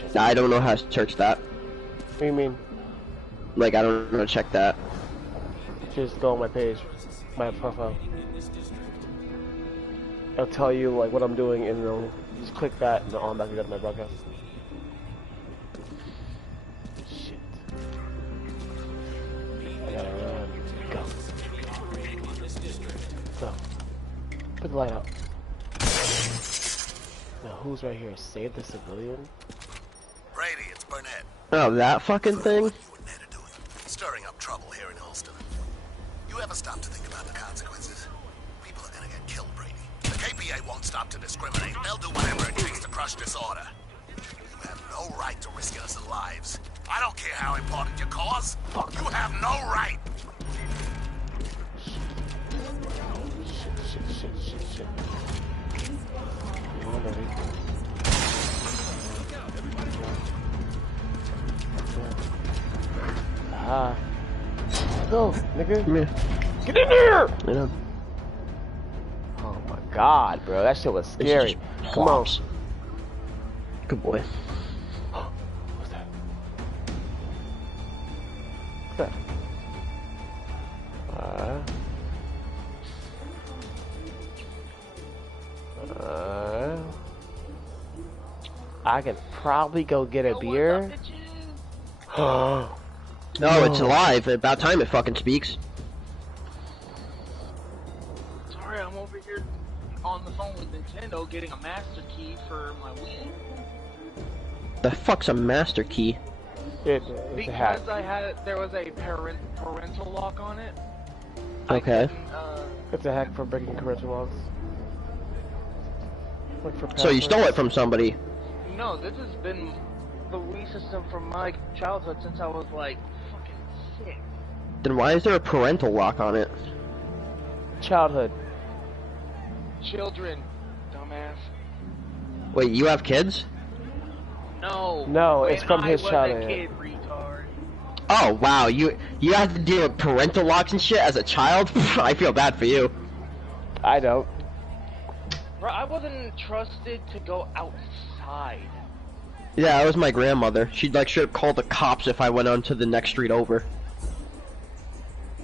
shit. I don't know how to search that. What do you mean? Like, I don't know how to check that. Just go on my page, my profile. It'll tell you like what I'm doing, and it'll just click that, and I'll automatically go to my broadcast. Shit. I gotta run. Go. Go. Put the light out. Now who's right here? Save the civilian? Brady, it's Burnett. Oh, that fucking thing? What you and Ned are doing? Stirring up trouble here in Holston. You ever stop to think about the consequences? People are gonna get killed, Brady. The KPA won't stop to discriminate. They'll do whatever it takes to crush disorder. You have no right to risk innocent lives. I don't care how important your cause. Fuck. You have no right. Shit. Come on, baby. Ah. Go, nigga. Come here. Get in there! Yeah. Oh my god, bro. That shit was scary. Come on. Good boy. What's that? What's that? I could probably go get a beer. No, it's alive. About time it fucking speaks. Sorry, I'm over here on the phone with Nintendo getting a master key for my Wii. The fuck's a master key? It's a hack. Because there was a parental lock on it. Okay. It's a hack for breaking parental locks. Like for So you stole it from somebody? No, this has been the Wii system from my childhood since I was like fucking 6. Then why is there a parental lock on it? Childhood. Children, dumbass. Wait, you have kids? No. No, it's from his When childhood. I was a kid, retard. Oh wow, you have to deal with parental locks and shit as a child? I feel bad for you. I don't. Bro, I wasn't trusted to go outside. Yeah, that was my grandmother. She'd like should have called the cops if I went on to the next street over.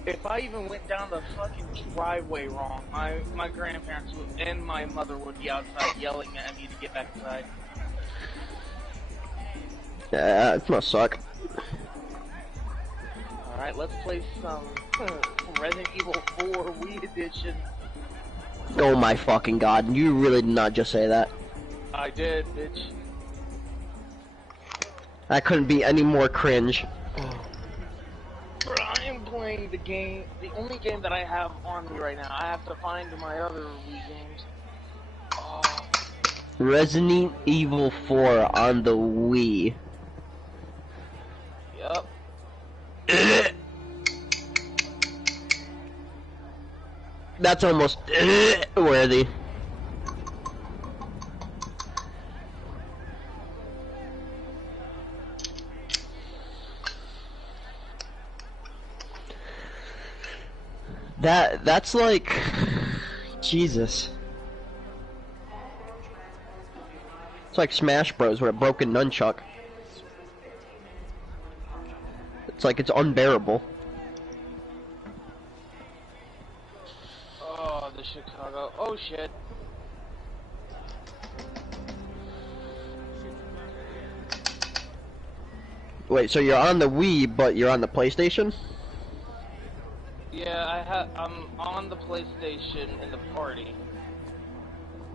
If I even went down the fucking driveway wrong, my grandparents and my mother would be outside yelling at me to get back inside. Yeah, it must suck. Alright, let's play some Resident Evil 4 Wii Edition. Oh my fucking god, you really did not just say that. I did, bitch. That couldn't be any more cringe. Bro, I am playing the game, the only game that I have on me right now. I have to find my other Wii games. Oh. Resident Evil 4 on the Wii. Yup. That's almost worthy. That's like Jesus. It's like Smash Bros with a broken nunchuck. It's like it's unbearable. Oh, the Chicago. Oh shit. Wait, so you're on the Wii, but you're on the PlayStation? Yeah, I'm on the PlayStation in the party.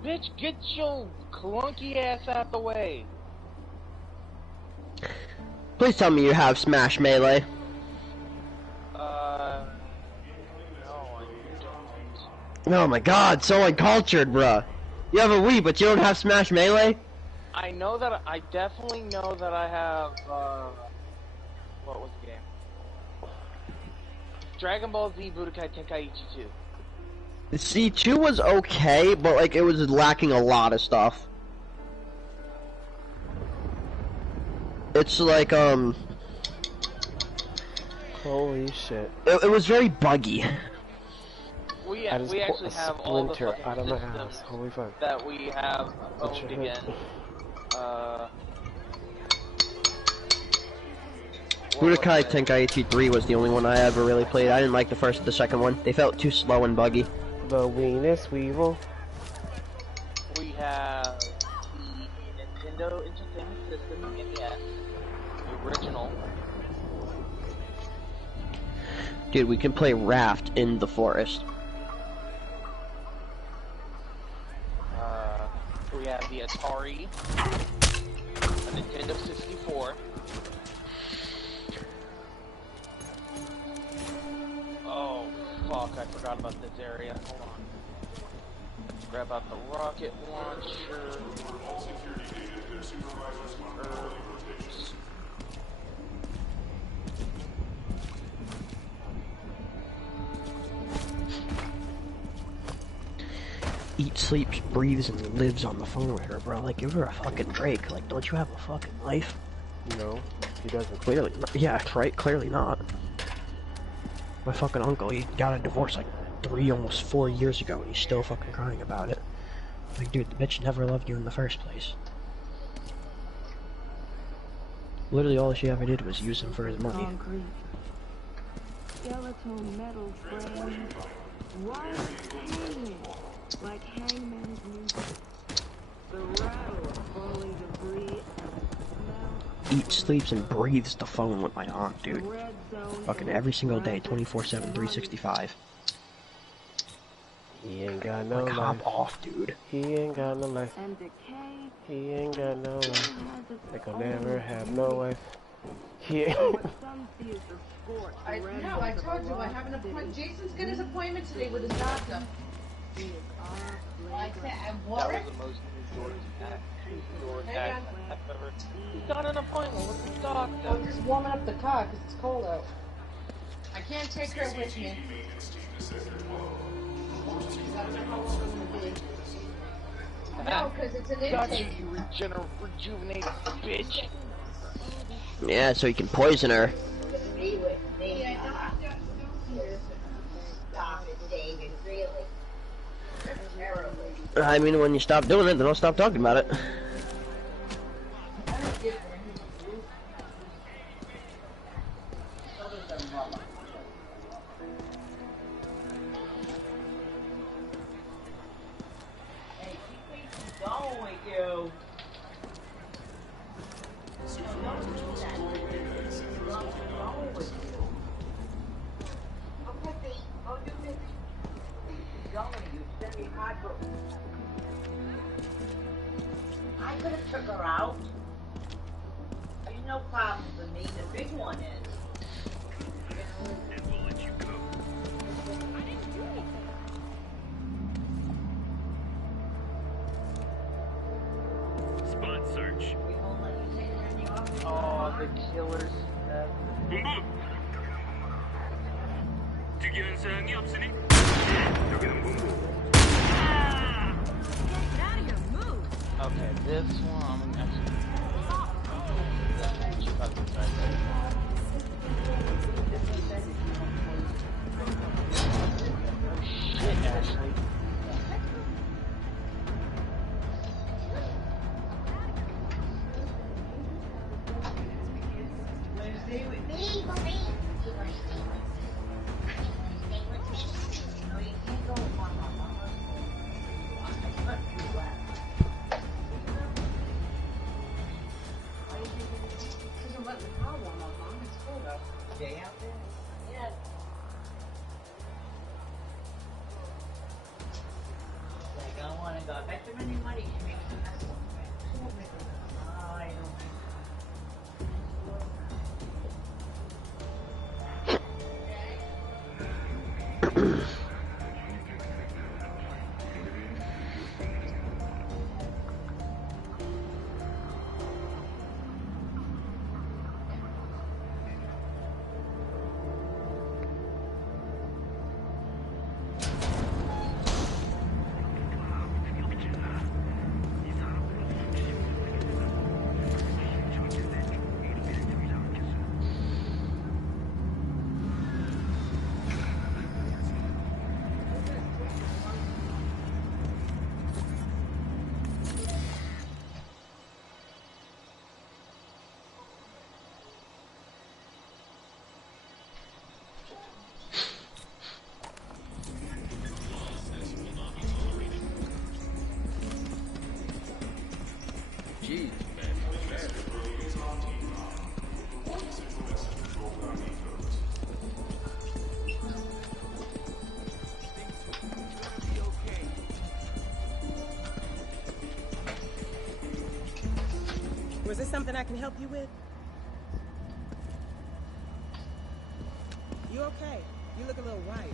Bitch, get your clunky ass out the way. Please tell me you have Smash Melee. No, I don't. Oh my god, so uncultured, bruh. You have a Wii, but you don't have Smash Melee? I know that, I definitely know that I have, what was the game? Dragon Ball Z Budokai Tenkaichi 2. See, 2 was okay, but like it was lacking a lot of stuff. It's like, Holy shit. it was very buggy. We I just actually pulled a have all the splinter fucking out of my systems ass. Holy fuck. that we have What's owned your again. Budokai Tenkaichi 3 was the only one I ever really played. I didn't like the first or the second one. They felt too slow and buggy. The Venus Weevil. We have the Nintendo Entertainment System NES, the original. Dude, we can play Raft in the forest. We have the Atari, a Nintendo 64. Oh, fuck, I forgot about this area. Hold on. Grab out the rocket launcher. Eats, sleeps, breathes, and lives on the phone with her, bro. Like, give her a fucking break. Like, don't you have a fucking life? No, he doesn't. Clearly not. Yeah, right? Clearly not. My fucking uncle, he got a divorce like 3, almost 4 years ago, and he's still fucking crying about it. Like, dude, the bitch never loved you in the first place. Literally all she ever did was use him for his money. Concrete. Skeletal metal frame. White hanging. Like hangman's music. The rattle of falling debris and the smell. Eats, sleeps, and breathes the phone with my aunt, dude. Red zone. Fucking every single day, 24/7, 365. He ain't got no Like, life. hop off, dude. He ain't got no life. And decay. He ain't got no life. Has its Like I'll own never have no beauty. wife. He ain't. What some see as the scorch. I know, I told you, I have an appointment. Jason's got his appointment today with his doctor. Well, I said, I That wore was it. the most George Hang act on. I've ever. He's got an appointment with the doctor. I'm just warming up the car because it's cold out. I can't take her with me. No, because it's an Got intake. you, rejuvenated bitch. Yeah, so he can poison her. Be with me. Stop it, David, really. Terribly. I mean, when you stop doing it, then I'll stop talking about it. I could have took her out. There's no problem for me. The big one is. Spot search. We won't let you take her in the office. Oh, the killer's dead. 본부. 특이한 사항이 없으니 여기는 본부. Okay, this one I'm actually. She got this right there. Shit, Ashley. Stay with me, mommy. You want to stay with me? Stay with me? No, you can't go with Mama. Mama's cold. I put you left. Why you think it is? Because I'm letting the car warm up, Mom. It's cold out. Stay out there? Yeah. Like, I want to go. I bet you any money she makes a mess of it. Oh, I don't think Was there something I can help you with? You okay? You look a little wired.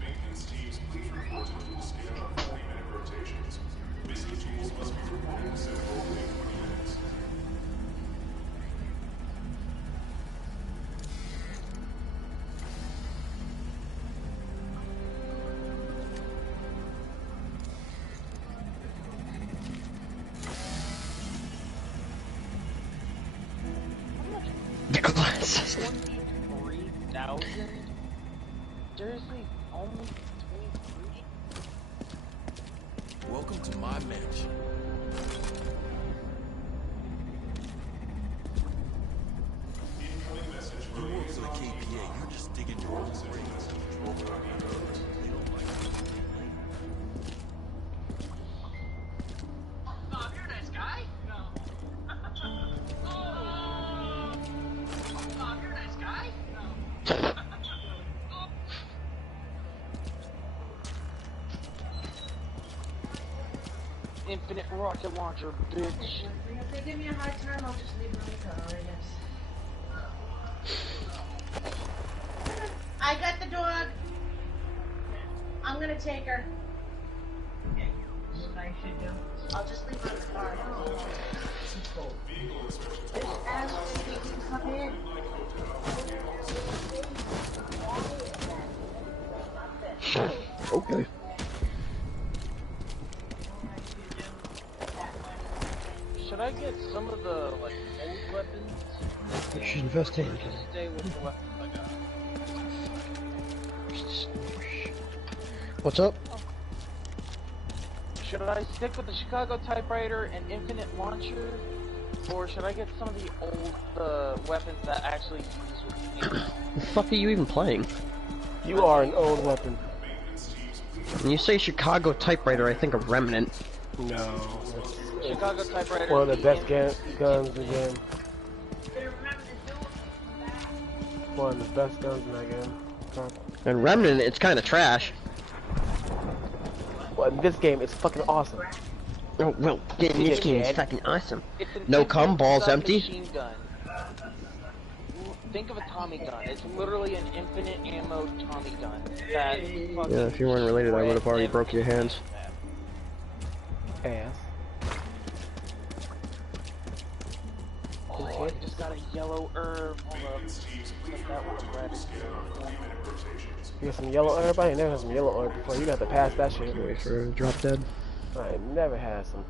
Maintenance teams, please report to the scan on 40-minute rotations. Missing tools must be reported to Central within 20 minutes. The glasses. 23,000? Seriously, only 23? Welcome to my mansion. Incoming message You from work for the KPA, you're just digging your own grave. They don't like you. Bob, you're a nice guy. No. Bob, you're a nice guy. No. Infinite rocket launcher, bitch. If they give me a hard time, I'll just leave them in the car, I guess. I got the dog. I'm gonna take her. What I should do? I'll just leave her in the car. Just ask if they can come in. Okay. Should I get some of the, like, old weapons? You should invest in. Or just stay with the weapons I got? What's up? Should I stick with the Chicago typewriter and infinite launcher? Or should I get some of the old weapons that actually use with the The fuck are you even playing? You are an old weapon. When you say Chicago typewriter, I think of Remnant. No. Chicago typewriter? One of the best guns in the game. One of the best guns in that game. And Remnant, it's kind of trash. Well, in this game, it's fucking awesome. Oh, well, in this game, it's fucking awesome. No cum, balls empty. Machine gun. Think of a Tommy gun. It's literally an infinite ammo Tommy gun. That Yeah, if you weren't related, I would have already broke your hands. Ass. Oh, I just got a yellow herb. Hold up. Put that with the red. You got some yellow herb? I ain't never had some yellow herb before. You got to pass that shit. Wait for drop dead. I ain't never had some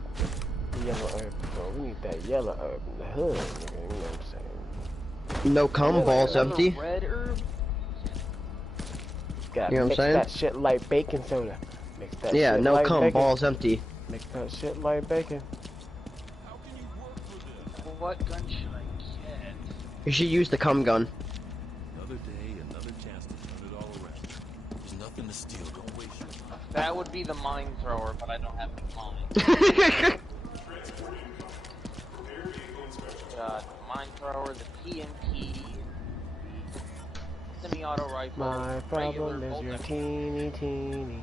yellow herb before. We need that yellow herb in the hood, nigga. You know what I'm saying? No cum, balls empty. Red herb? Gotta You know what I'm mix saying? that shit like baking soda. Mix that Yeah, shit no like cum, bacon. balls empty. Mix that shit like bacon. What gun should I get? You should use the cum gun. Another day, another chance to turn it all around. There's nothing to steal, don't waste your time. That would be the mine thrower, but I don't have the mine. Got mine thrower, the PMP, semi-auto rifle, My problem regular is your bolt-action, teeny.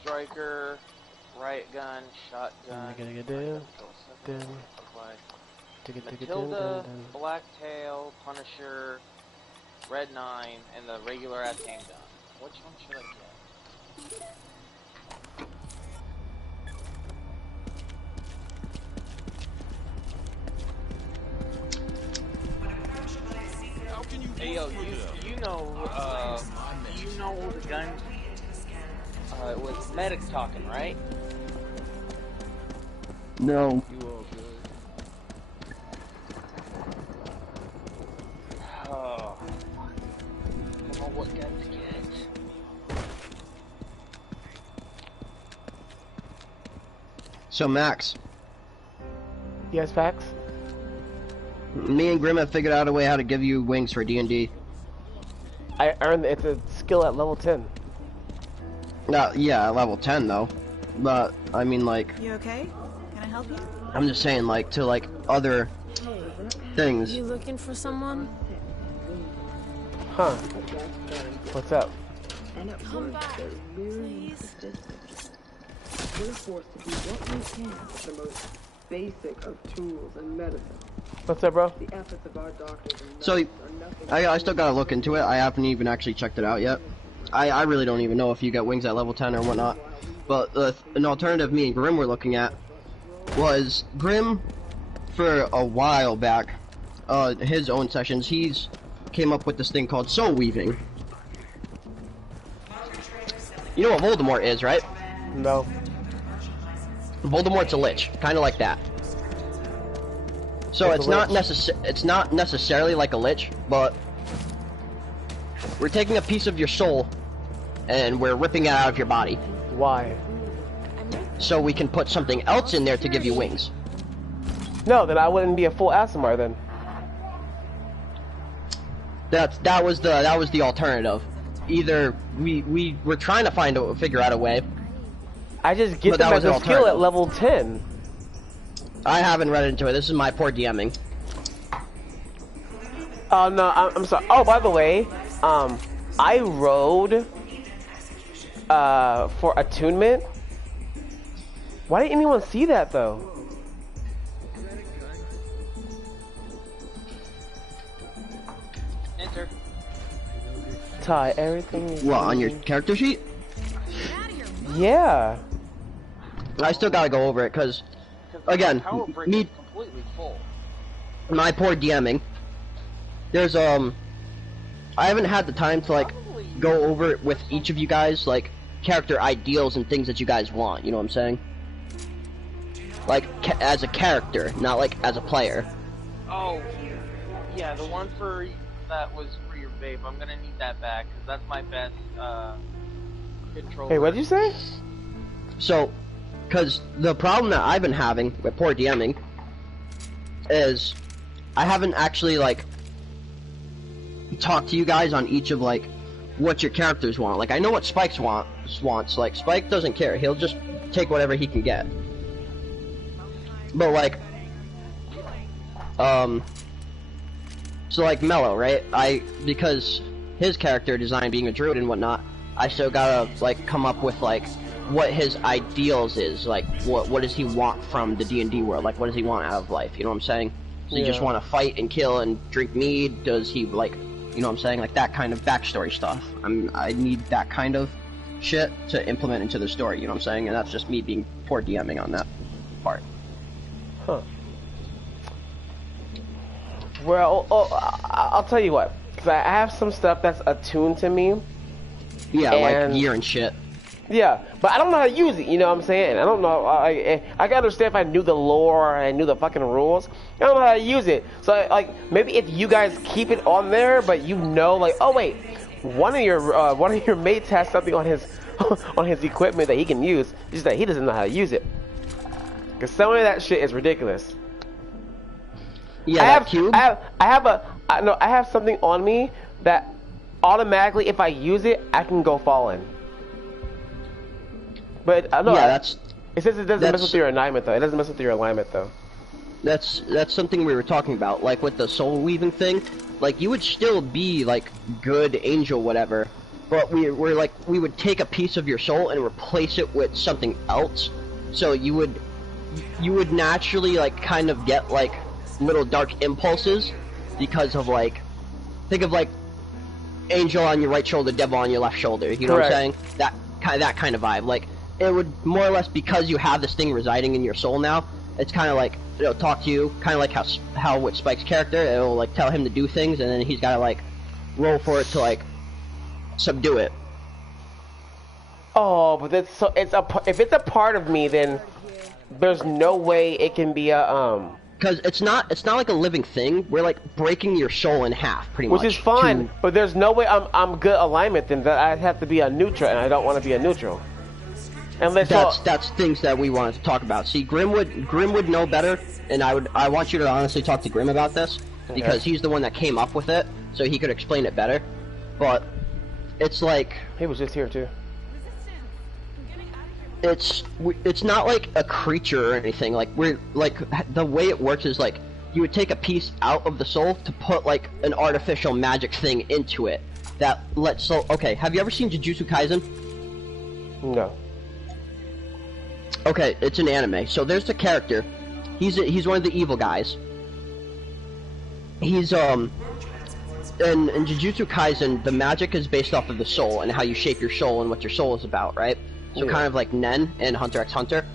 striker, riot gun, shotgun, Matilda, Blacktail, Punisher, Red 9, and the regular ass handgun. Which one should I get? Hey yo, you know the gun? It was Medic talking, right? No. You all good? Oh, I don't know what gun to get. So Max, Yes, facts? me and Grim have figured out a way how to give you wings for D&D. I earned it's a skill at level 10. Yeah, level 10 though. But I mean, like, You okay? Can I help you? I'm just saying, like, to, like, other things. You looking for someone? Huh. What's up? And at Come work, back, they're really please. persistent. We're forced to do what we can with the most basic of tools and medicine. What's up, bro? The efforts of our doctors and So, nurses are nothing. I still gotta look into it. I haven't even actually checked it out yet. I really don't even know if you get wings at level 10 or whatnot. But an alternative me and Grim were looking at was Grim, for a while back, his own sessions, he's came up with this thing called soul weaving. You know what Voldemort is, right? No. Voldemort's a lich, kind of like that. So What's it's not necessarily like a lich, but we're taking a piece of your soul and we're ripping it out of your body, Why? so we can put something else in there to give you wings. No, then I wouldn't be a full Aasimar then. That was the alternative. Either we were trying to figure out a way. I just get But them that as was a an skill at alternative. level 10. I haven't read into it. This is my poor DMing. Oh no, I'm sorry. Oh, by the way, I rode for attunement. Why didn't anyone see that though? Enter. Ty, everything is What, on your character sheet? Yeah. I still gotta go over it because, again, Power break me is completely full. my poor DMing. There's I haven't had the time to like go over it with each of you guys, like character ideals and things that you guys want. You know what I'm saying? Like as a character, not like as a player. Oh, yeah, the one for that was for your vape. I'm gonna need that back because that's my best controller. Hey, what'd you say? So, because the problem that I've been having with poor DMing is I haven't actually like talked to you guys on each of like what your characters want. Like I know what Spike's wants. Like Spike doesn't care. He'll just take whatever he can get. But like, so like Mello, right? Because his character design being a druid and whatnot, I still gotta like come up with like what his ideals is. Like what does he want from the D&D world? Like what does he want out of life? You know what I'm saying? Does he just want to fight and kill and drink mead? Does he like, you know what I'm saying? Like that kind of backstory stuff. I need that kind of shit to implement into the story. You know what I'm saying? And that's just me being poor DMing on that part. Huh. Well, I'll tell you what. Cause I have some stuff that's attuned to me. Yeah, And- like gear and shit. Yeah, but I don't know how to use it, you know what I'm saying? I don't know, I gotta understand if I knew the lore and I knew the fucking rules. I don't know how to use it. So, like, maybe if you guys keep it on there, but you know, like, oh wait, one of your mates has something on his, on his equipment that he can use, it's just that he doesn't know how to use it. Cause some of that shit is ridiculous. Yeah, that cube. I have something on me that automatically, if I use it, I can go fallen. But no, Yeah, it says it doesn't mess with your alignment though. It doesn't mess with your alignment though. That's something we were talking about, like with the soul weaving thing. Like you would still be like good angel whatever, but we would take a piece of your soul and replace it with something else. So you would naturally like kind of get like little dark impulses because of like, think of like angel on your right shoulder, devil on your left shoulder. You know Correct. what I'm saying? That kind of vibe. Like it would more or less, because you have this thing residing in your soul now. It's kind of like it'll talk to you, kind of like how with Spike's character, it'll like tell him to do things, and then he's got to like roll for it to like subdue it. Oh, but if it's a part of me, then there's no way it can be a Because it's not like a living thing. We're like breaking your soul in half, pretty much. which is fine. But there's no way I'm good alignment. Then that I have to be a neutral, and I don't want to be a neutral. Unless That's things that we wanted to talk about. See, Grim would know better, and I want you to honestly talk to Grim about this, because he's the one that came up with it, so he could explain it better. But it's like he was just here too. it's not like a creature or anything. Like we're like the way it works is like you would take a piece out of the soul to put like an artificial magic thing into it that lets so. Okay, have you ever seen Jujutsu Kaisen? No. Okay, it's an anime. So there's the character. He's one of the evil guys. He's in Jujutsu Kaisen, the magic is based off of the soul and how you shape your soul and what your soul is about, right? So kind of like Nen in Hunter x Hunter.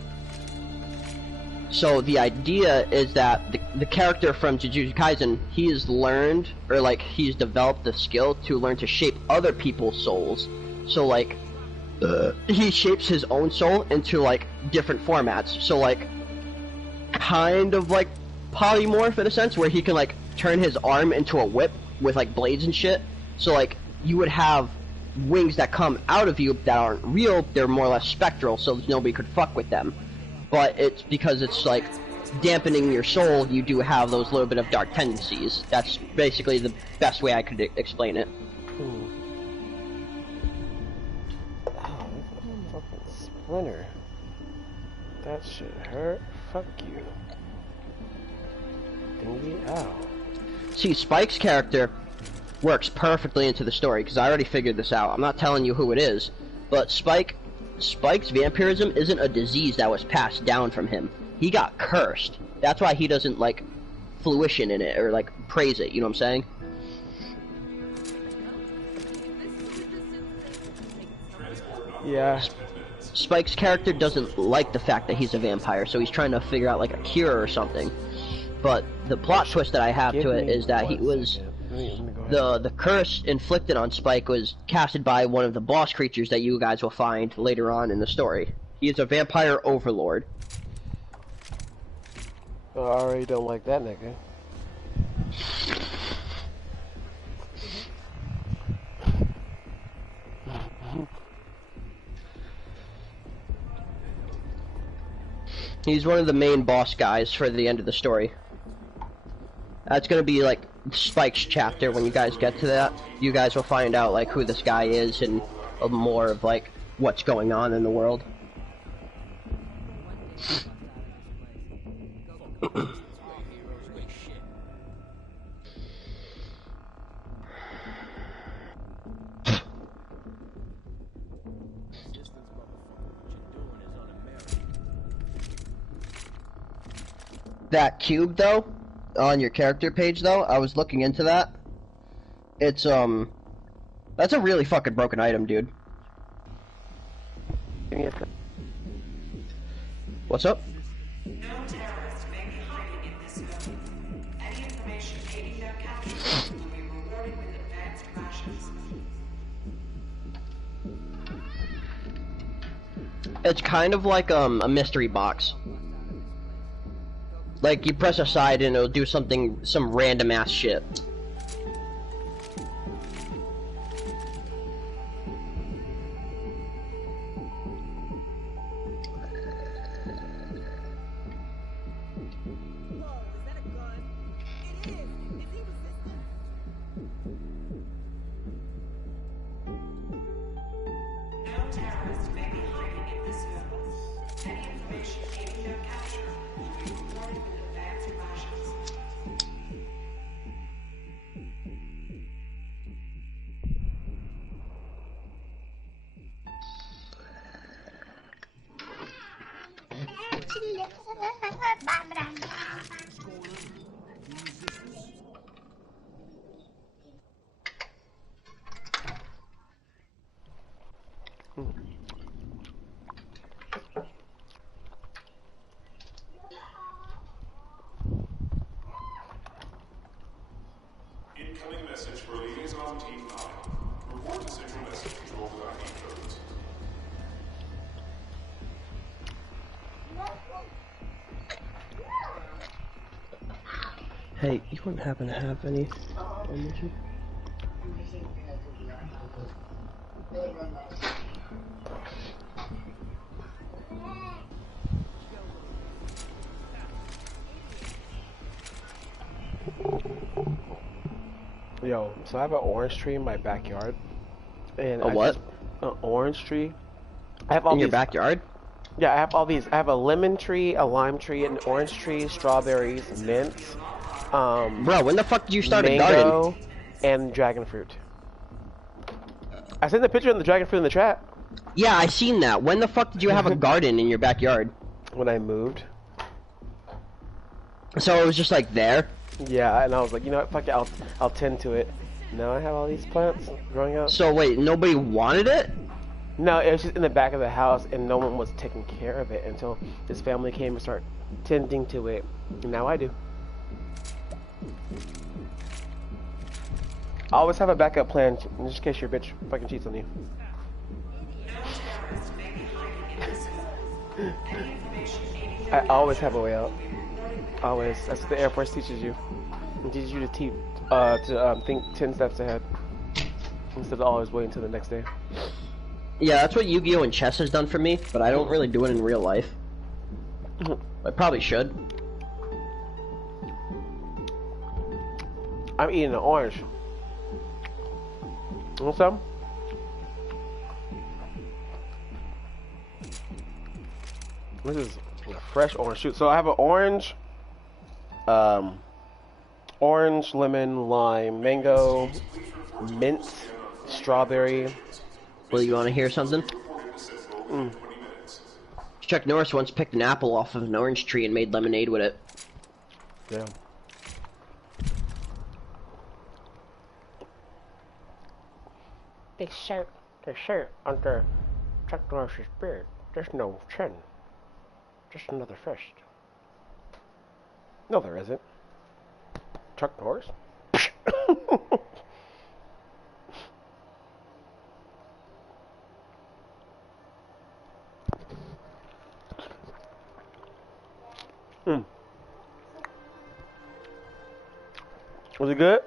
So the idea is that the character from Jujutsu Kaisen, he's learned, or like he's developed the skill to learn to shape other people's souls. So like, he shapes his own soul into like different formats. So like, kind of like polymorph in a sense, where he can like turn his arm into a whip with like blades and shit. So like, you would have wings that come out of you that aren't real, they're more or less spectral, so nobody could fuck with them. But it's because it's like dampening your soul, you do have those little bit of dark tendencies. That's basically the best way I could explain it. Oh, fucking splinter. That shit hurt. Fuck you. Dingy. Ow. See, Spike's character works perfectly into the story, because I already figured this out. I'm not telling you who it is, but Spike's vampirism isn't a disease that was passed down from him. He got cursed. That's why he doesn't, like, fruition in it, or, like, praise it, you know what I'm saying? Yeah. Spike's character doesn't like the fact that he's a vampire, so he's trying to figure out, like, a cure or something. But the plot twist that I have to it is that he was... The curse inflicted on Spike was casted by one of the boss creatures that you guys will find later on in the story. He is a vampire overlord. I already don't like that nigga. He's one of the main boss guys for the end of the story. That's gonna be like Spike's chapter. When you guys get to that, you guys will find out like who this guy is and more of like what's going on in the world. That cube though, on your character page though, I was looking into that. It's that's a really fucking broken item, dude. What's up? No terrorists may be hiding in this building. Any information aiding their capture will be rewarded with advanced rations. It's kind of like a mystery box. Like you press a side and it'll do some random ass shit. Incoming message for Liaison Team 9. Report to Central Message Control with ID codes. Hey, you wouldn't happen to have any ammunition? Yo, so I have an orange tree in my backyard. And A what? An orange tree. I have all in your these, backyard? Yeah, I have all these. I have a lemon tree, a lime tree, an orange tree, strawberries, mint, Bro, when the fuck did you start a garden? mango, and dragon fruit. I sent the picture of the dragon fruit in the chat. Yeah, I seen that. When the fuck did you have a garden in your backyard? When I moved. So it was just like there? Yeah, and I was like, you know what, fuck it, I'll tend to it. Now I have all these plants growing up. So wait, nobody wanted it? No, it was just in the back of the house, and no one was taking care of it until this family came and started tending to it. And now I do. I always have a backup plan, just in case your bitch fucking cheats on you. I always have a way out. Always. That's what the Air Force teaches you. It teaches you to think 10 steps ahead instead of always waiting until the next day. Yeah, that's what Yu-Gi-Oh! And chess has done for me, but I don't really do it in real life. I probably should. I'm eating an orange. Want some? This is a fresh orange. Shoot, so I have an orange, orange, lemon, lime, mango, mint, strawberry. Well, you want to hear something? Chuck Norris once picked an apple off of an orange tree and made lemonade with it. Yeah. The shirt under Chuck Norris's beard. There's no chin. Just another fist. No, there isn't. Chuck Norris? Was it good?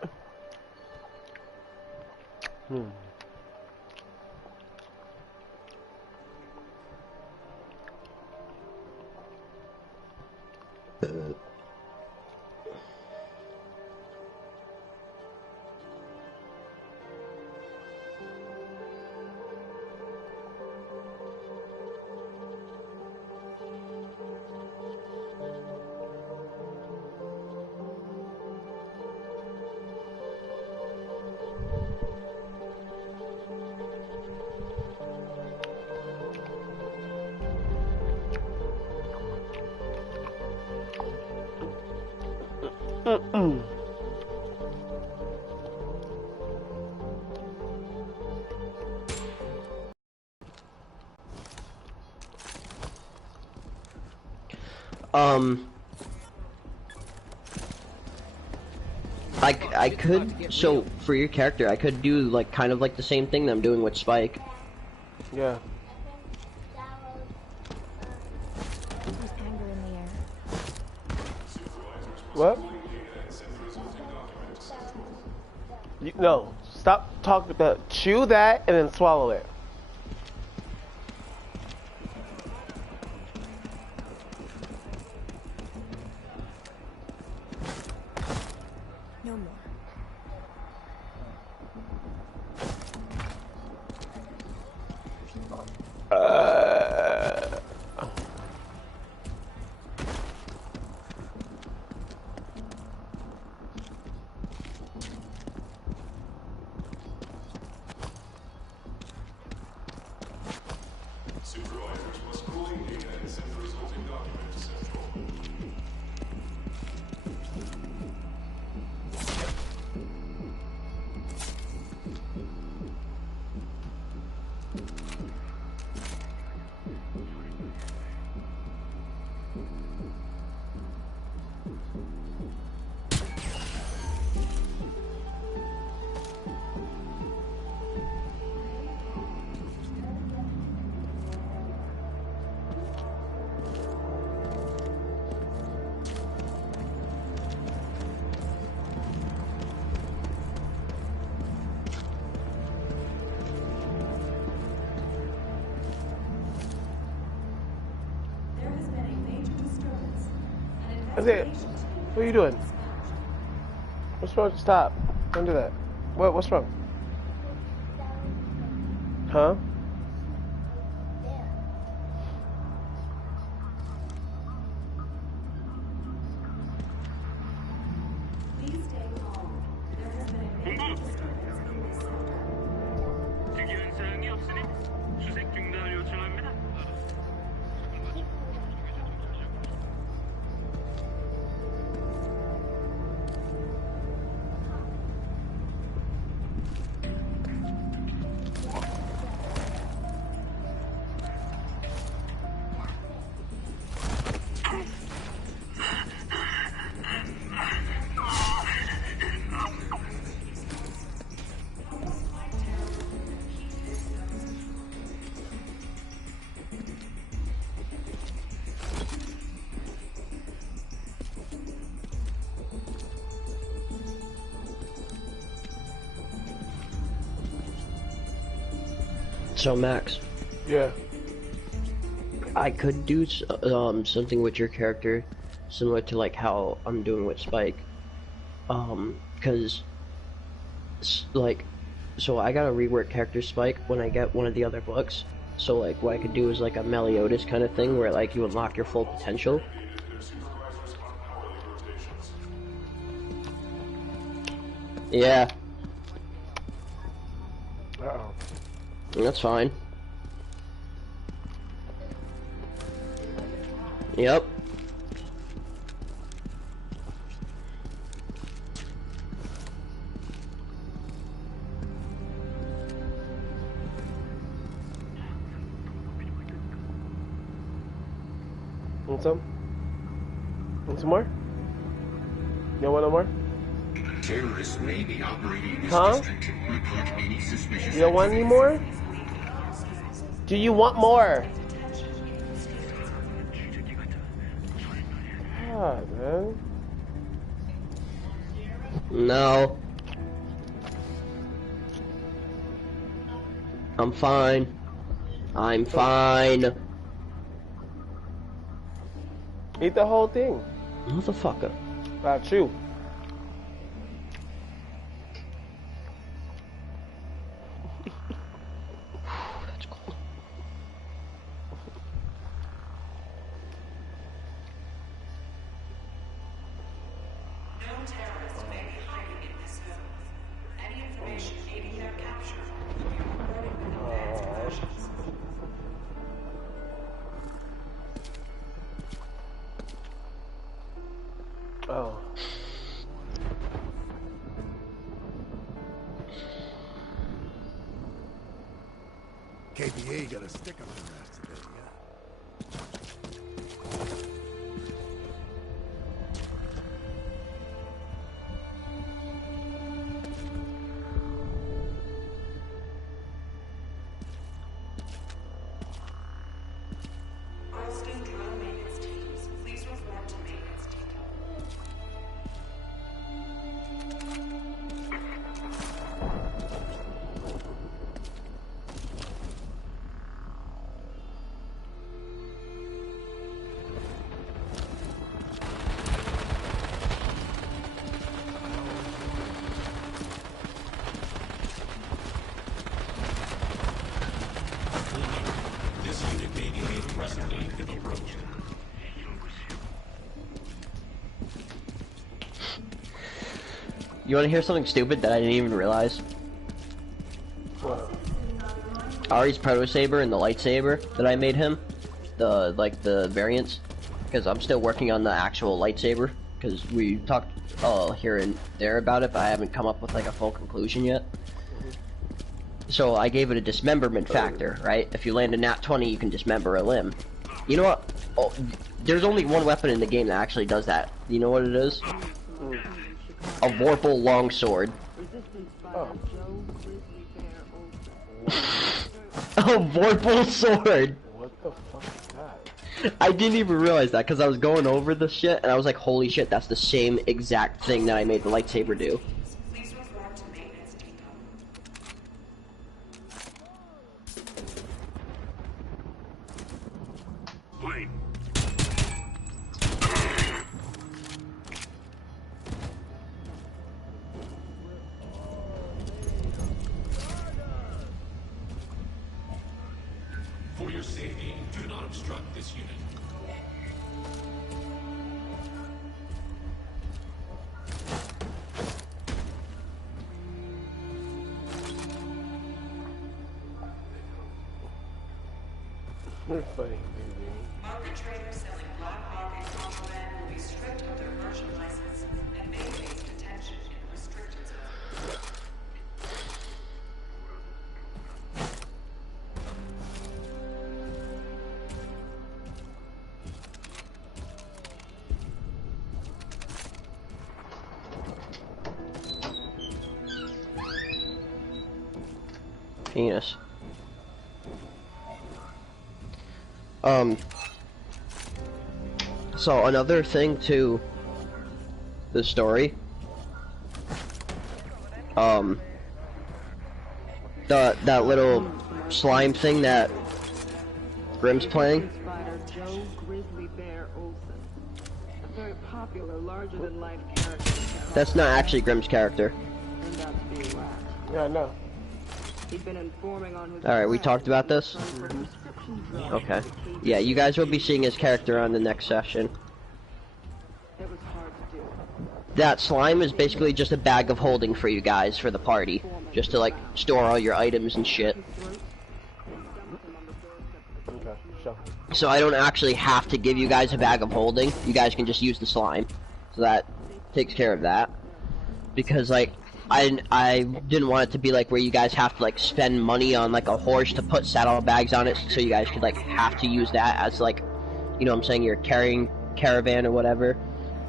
I could, so for your character, I could do like kind of like the same thing that I'm doing with Spike. Yeah. What? No, stop talking about. Chew that and then swallow it. No more. Supervisors must fully data and send the resulting document to Central. That's it. What are you doing? What's wrong? Stop. Don't do that. What's wrong? Huh? So Max, Yeah. I could do something with your character, similar to like how I'm doing with Spike. Cause like, so I gotta rework character Spike when I get one of the other books. So like, what I could do is like a Meliodas kind of thing, where like you unlock your full potential. Yeah. Uh-oh. That's fine. Yep. Want some? Want some more? You want no more? Terrorists may be operating in this Huh? district. Report any suspicious You don't want any more? Do you want more? God, man. No. I'm fine. I'm fine. Eat the whole thing. Motherfucker. About you. That's cool. Known terrorists may be hiding in this zone. Any information aiding their capture will be reported with advanced precautions. Oh. KPA got a stick up their ass today, yeah. Alston drill maintenance teams, please report to maintenance depot. This unit may be made presently if approached. You want to hear something stupid that I didn't even realize? What? Ari's proto saber and the lightsaber that I made him, the variants, because I'm still working on the actual lightsaber. Because we talked here and there about it, but I haven't come up with like a full conclusion yet. So I gave it a dismemberment factor, right? If you land a nat 20, you can dismember a limb. You know what? Oh, there's only one weapon in the game that actually does that. You know what it is? A Vorpal longsword. Oh. A Vorpal sword. What the fuck is that? I didn't even realize that because I was going over the shit and I was like, holy shit, that's the same exact thing that I made the lightsaber do. Please report to maintenance depot. Wait. For your safety, do not obstruct this unit. You're funny, baby. Market traders selling Black Hawk and contraband will be stripped of their version license and may face detention in restricted zones. Penis. So another thing to the story, that little slime thing that Grim's playing? Spider Joe Grizzly Bear Olsen, a very popular, larger-than-life character. That's not actually Grim's character. Turned out to be a rat. Yeah, I know. He'd been informing on his Alright, we friends talked about this? for prescription drugs. Okay. Yeah, you guys will be seeing his character on the next session. It was hard to do. That slime is basically just a bag of holding for you guys for the party. Just to, like, store all your items and shit. Okay, sure. So I don't actually have to give you guys a bag of holding. You guys can just use the slime. So that takes care of that. Because, like, I didn't want it to be like where you guys have to like spend money on like a horse to put saddlebags on it, so you guys could like have to use that as like, you know what I'm saying, your carrying caravan or whatever,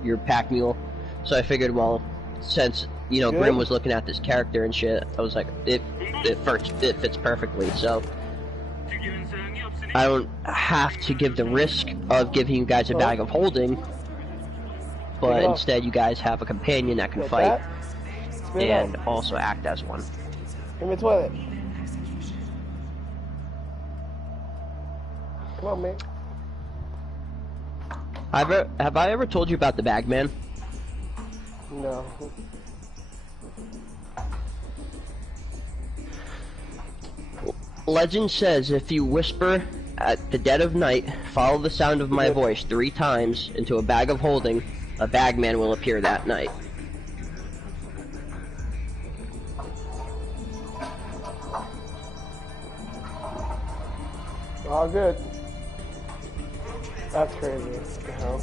your pack mule. So I figured, well, since you know Grim was looking at this character and shit, I was like, it fits perfectly. So I don't have to give the risk of giving you guys a bag of holding, but instead you guys have a companion that can fight. And also act as one. In the toilet. Come on, man. Have I ever told you about the Bagman? No. Legend says if you whisper at the dead of night, follow the sound of my voice 3 times into a bag of holding, a Bagman will appear that night. All good. That's crazy. What the hell?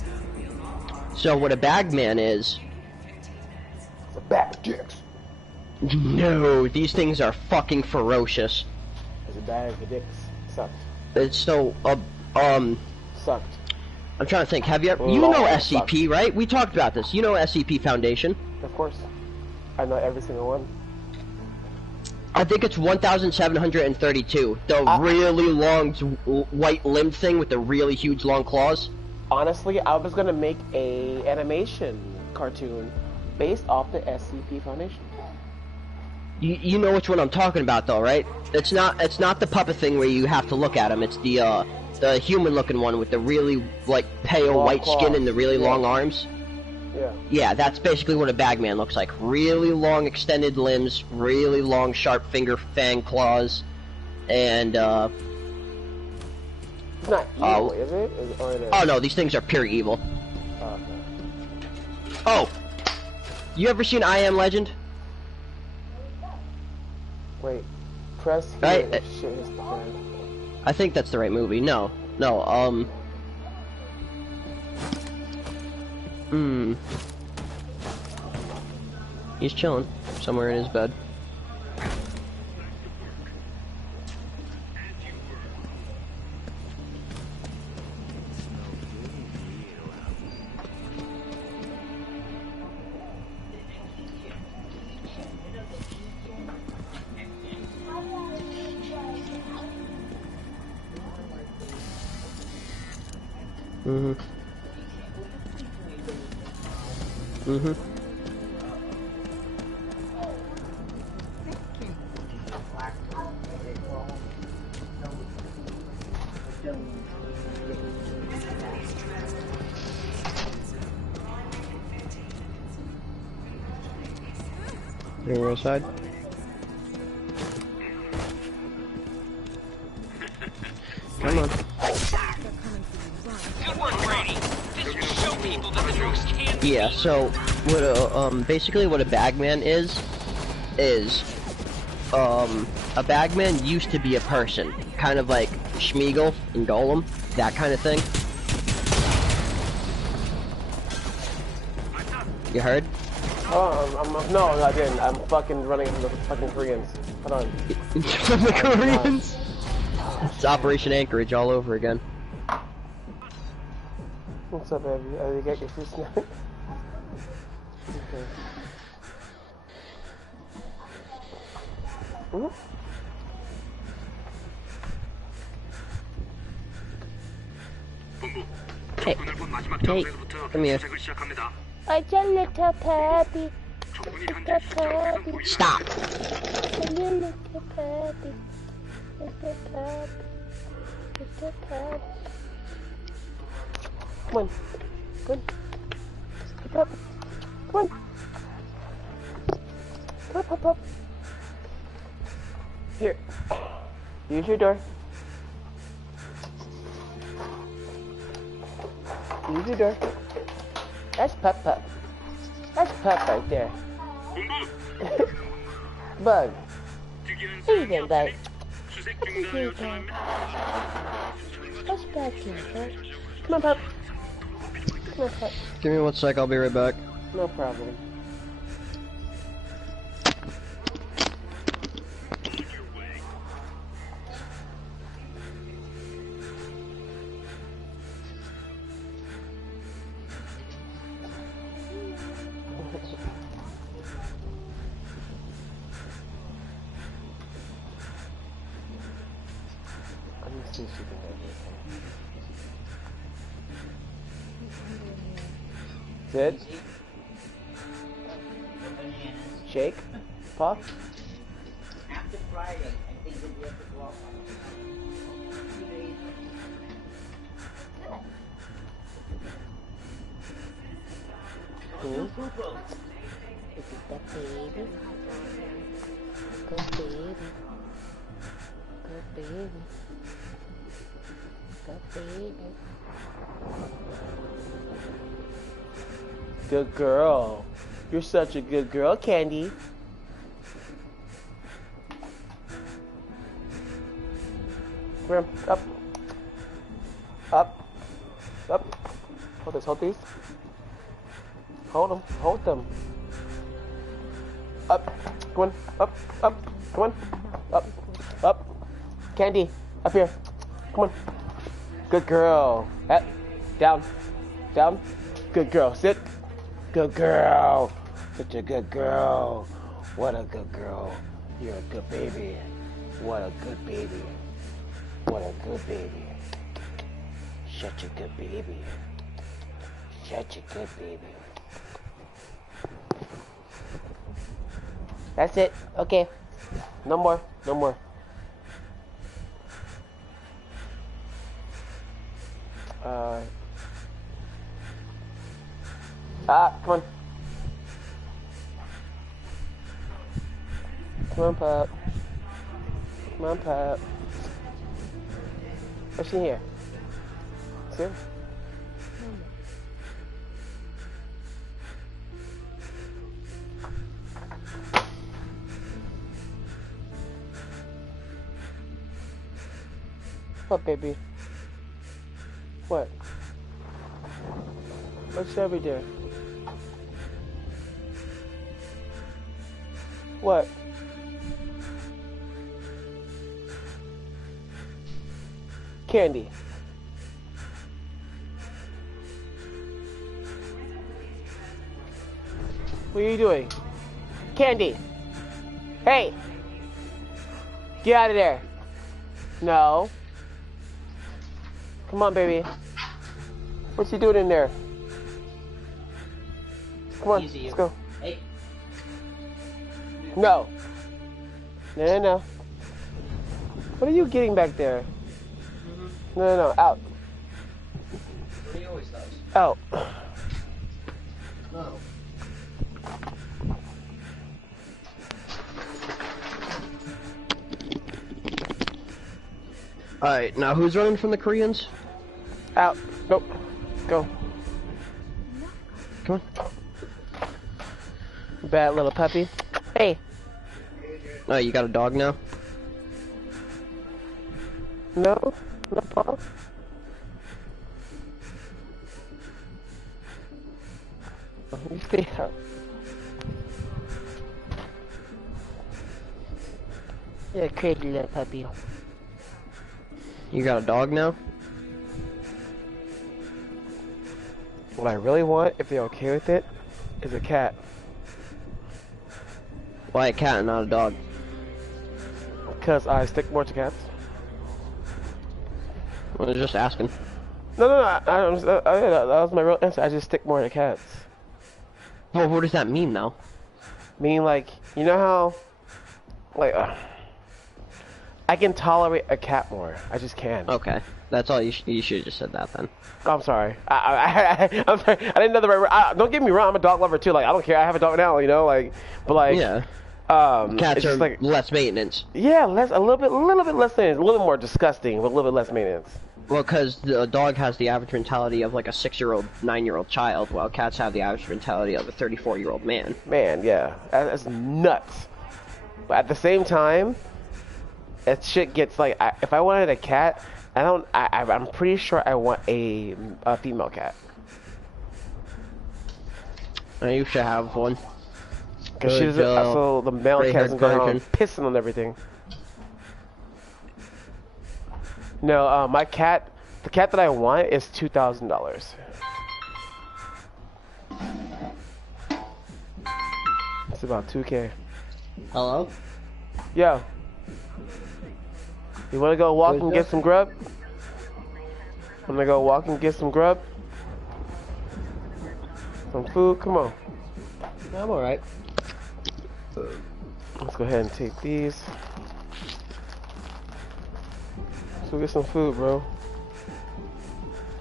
So what a Bagman is... It's a bag of dicks. No, these things are fucking ferocious. It's a bag of dicks. Sucked. It's so, Sucked. I'm trying to think, have you ever... You know SCP, right? We talked about this. You know SCP Foundation? Of course. I know every single one. I think it's 1,732. The really long white limb thing with the really huge long claws. Honestly, I was gonna make a animation cartoon based off the SCP Foundation. You know which one I'm talking about, though, right? It's not the puppet thing where you have to look at him. It's the human-looking one with the really like pale Long white claws. skin and the really long arms. Yeah. Yeah, that's basically what a Bagman looks like. Really long extended limbs, really long sharp finger fang claws, and It's not evil, is it? Or it is? Oh no, these things are pure evil. Oh, okay. Oh! You ever seen I Am Legend? Wait. Press here Right, if shit hits the fan. I think that's the right movie. No. He's chilling somewhere in his bed. You go outside? Come on. Good work, Brady. This will show people that the drugs can be. Yeah, so what basically what a Bagman is a Bagman used to be a person, kind of like Schmeagol and Golem, that kind of thing. You heard? Oh, no, I didn't. I'm fucking running from the fucking Koreans. Hold on. From the Koreans? It's Operation Anchorage all over again. What's up, baby? You got your food snack? Okay. Mm-hmm. Hey, come here. It's a little puppy. It's a puppy. Stop. It's a little puppy. Mr. Pup. Mr. Pup. Come on. Come on. Mr. Pup. Come on. Pup, pup, pup. Here. Use your door. Use your door. That's Pup Pup. That's Pup right there. Bug. Here you go, bug. Here you go. What's back here, bud? Come on, Pup. Come on, Pup. Give me 1 sec, I'll be right back. No problem. Sid? Shake? Puff? After Friday, I think we'll be able to go off This is the baby. Good baby. Good baby. Good baby. Good girl. You're such a good girl, Candy. Come here. Up. Up. Up. Hold this. Hold these. Hold them. Hold them. Up. Come on. Up. Up. Come on. Up. Up. Candy. Up here. Come on. Good girl. Up. Down. Down. Good girl. Sit. Good girl. Such a good girl. What a good girl. You're a good baby. What a good baby. What a good baby. Such a good baby. Such a good baby. That's it. Okay. No more. No more. Come on. Come on, Pup. Come on, Pup. What's in here? See? What, baby? What? What's over there? What? Candy. What are you doing? Candy. Hey. Get out of there. No. Come on, baby. What's he doing in there? Come on, let's go. Hey. No. No, no, no. What are you getting back there? No, no, no. Out. What he always does. Out. No. Alright, now who's running from the Koreans? Out. Nope. Go. Come on. Bad little puppy. Hey. Oh, you got a dog now? No. No, Paul. You stay out. You're a crazy little puppy. You got a dog now? What I really want, if they're okay with it, is a cat. Why a cat and not a dog? Because I stick more to cats. I was just asking. No, no, no. That was my real answer. I just stick more to cats. Oh, what does that mean, though? Mean like, you know how, like, I can tolerate a cat more. I just can. Okay, that's all. You should have just said that then. Oh, I'm sorry. I'm sorry. I didn't know the right word. Don't get me wrong. I'm a dog lover too. Like I don't care. I have a dog now. You know, like, but like, Yeah. it's Cats are just like less maintenance. yeah, a little bit less maintenance, a little bit more disgusting, but a little bit less maintenance. Well, because the dog has the average mentality of like a 6-year-old, 9-year-old child, while cats have the average mentality of a 34-year-old man. Man, yeah, that's nuts. But at the same time, that shit gets like, if I wanted a cat, I'm pretty sure I want a female cat. I used to have one. Because she's so the male cat doesn't go around pissing on everything. No, my cat, the cat that I want is $2,000. It's about 2K. Hello? Yeah. You wanna go walk and get some grub? Wanna go walk and get some grub? Some food? Come on. I'm alright. Let's go ahead and take these. Let's go get some food, bro.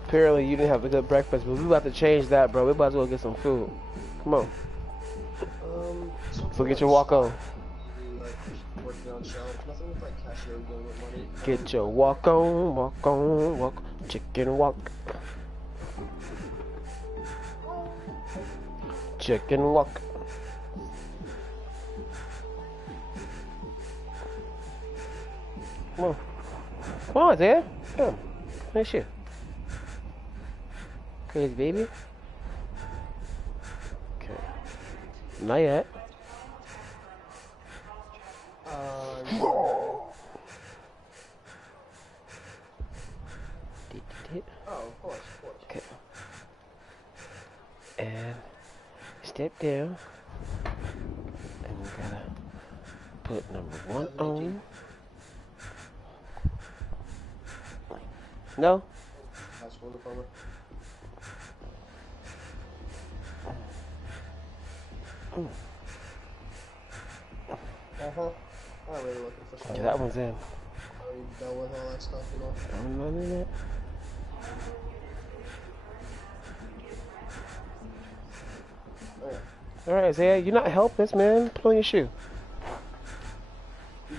Apparently you didn't have a good breakfast, but we about to change that, bro. We about to go get some food. Come on. So get your walk on. Get your walk on, walk, chicken walk. Chicken walk. Come on. Come on, Isaiah. Come. Nice shit. Crazy baby. Okay. Not yet. Oh, of course. Okay. And step down. And we gotta put number 1 on. No? High school diploma. I'm really looking for something. Yeah, that one's in. Are you done with all that stuff, you know? I'm not in it. Alright, Isaiah, you're not helpless, man. Put on your shoe.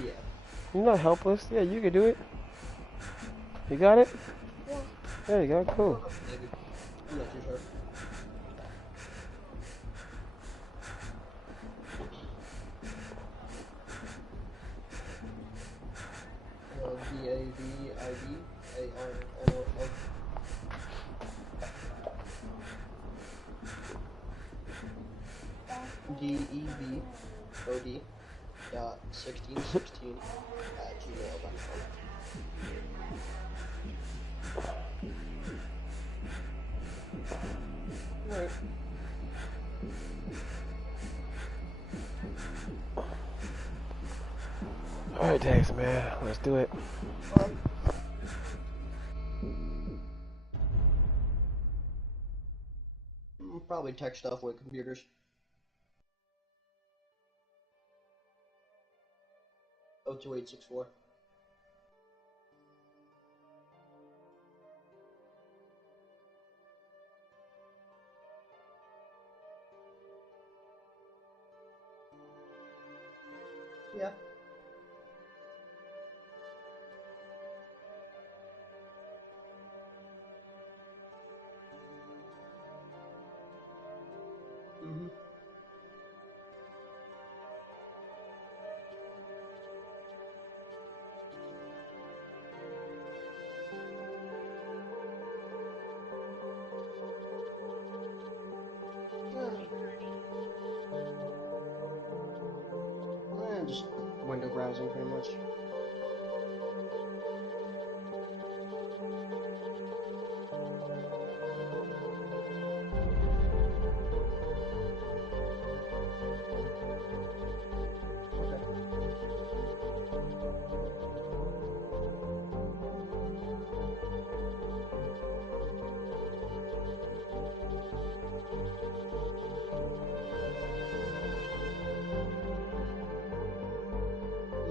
Yeah. You're not helpless. Yeah, you can do it. You got it? Yeah. There you go, cool. Maybe. I'm not too sure. D-A-V-I-D-A-R-N-O-L. D-E-V-O-D dot 1616 at gmail.com. Right. Alright, Dax, man. Let's do it. Probably tech stuff with computers. Oh, 2864. Yeah. Mm-hmm. Just window browsing pretty much.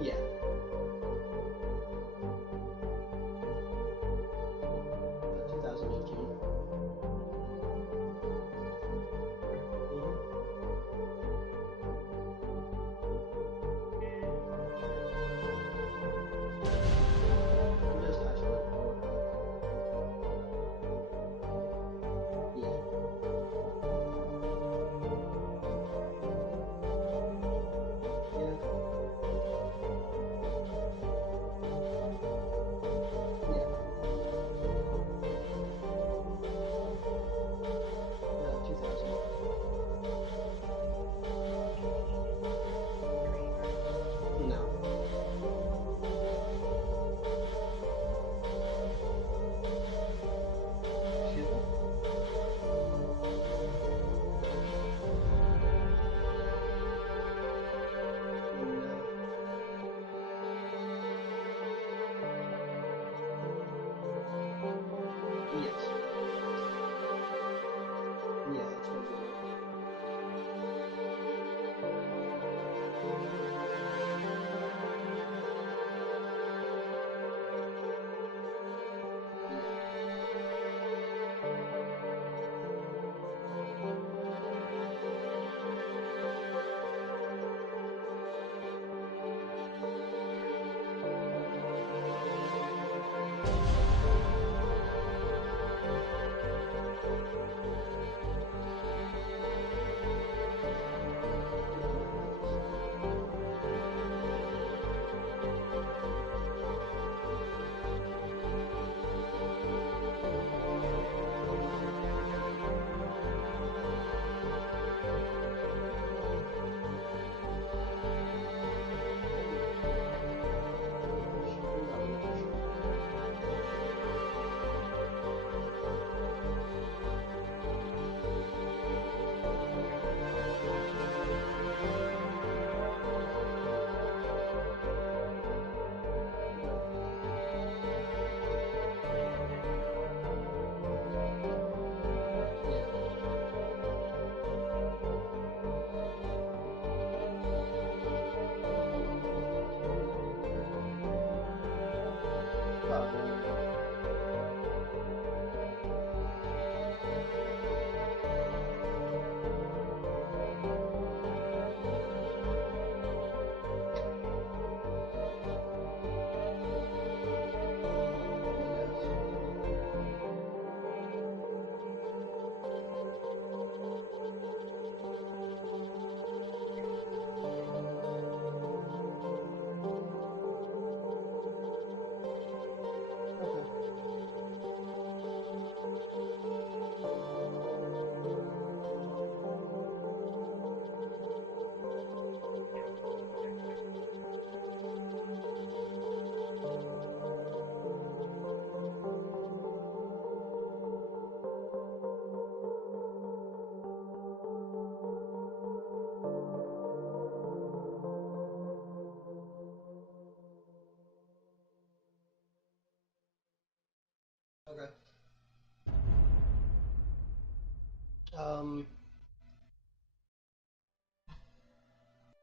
Yeah.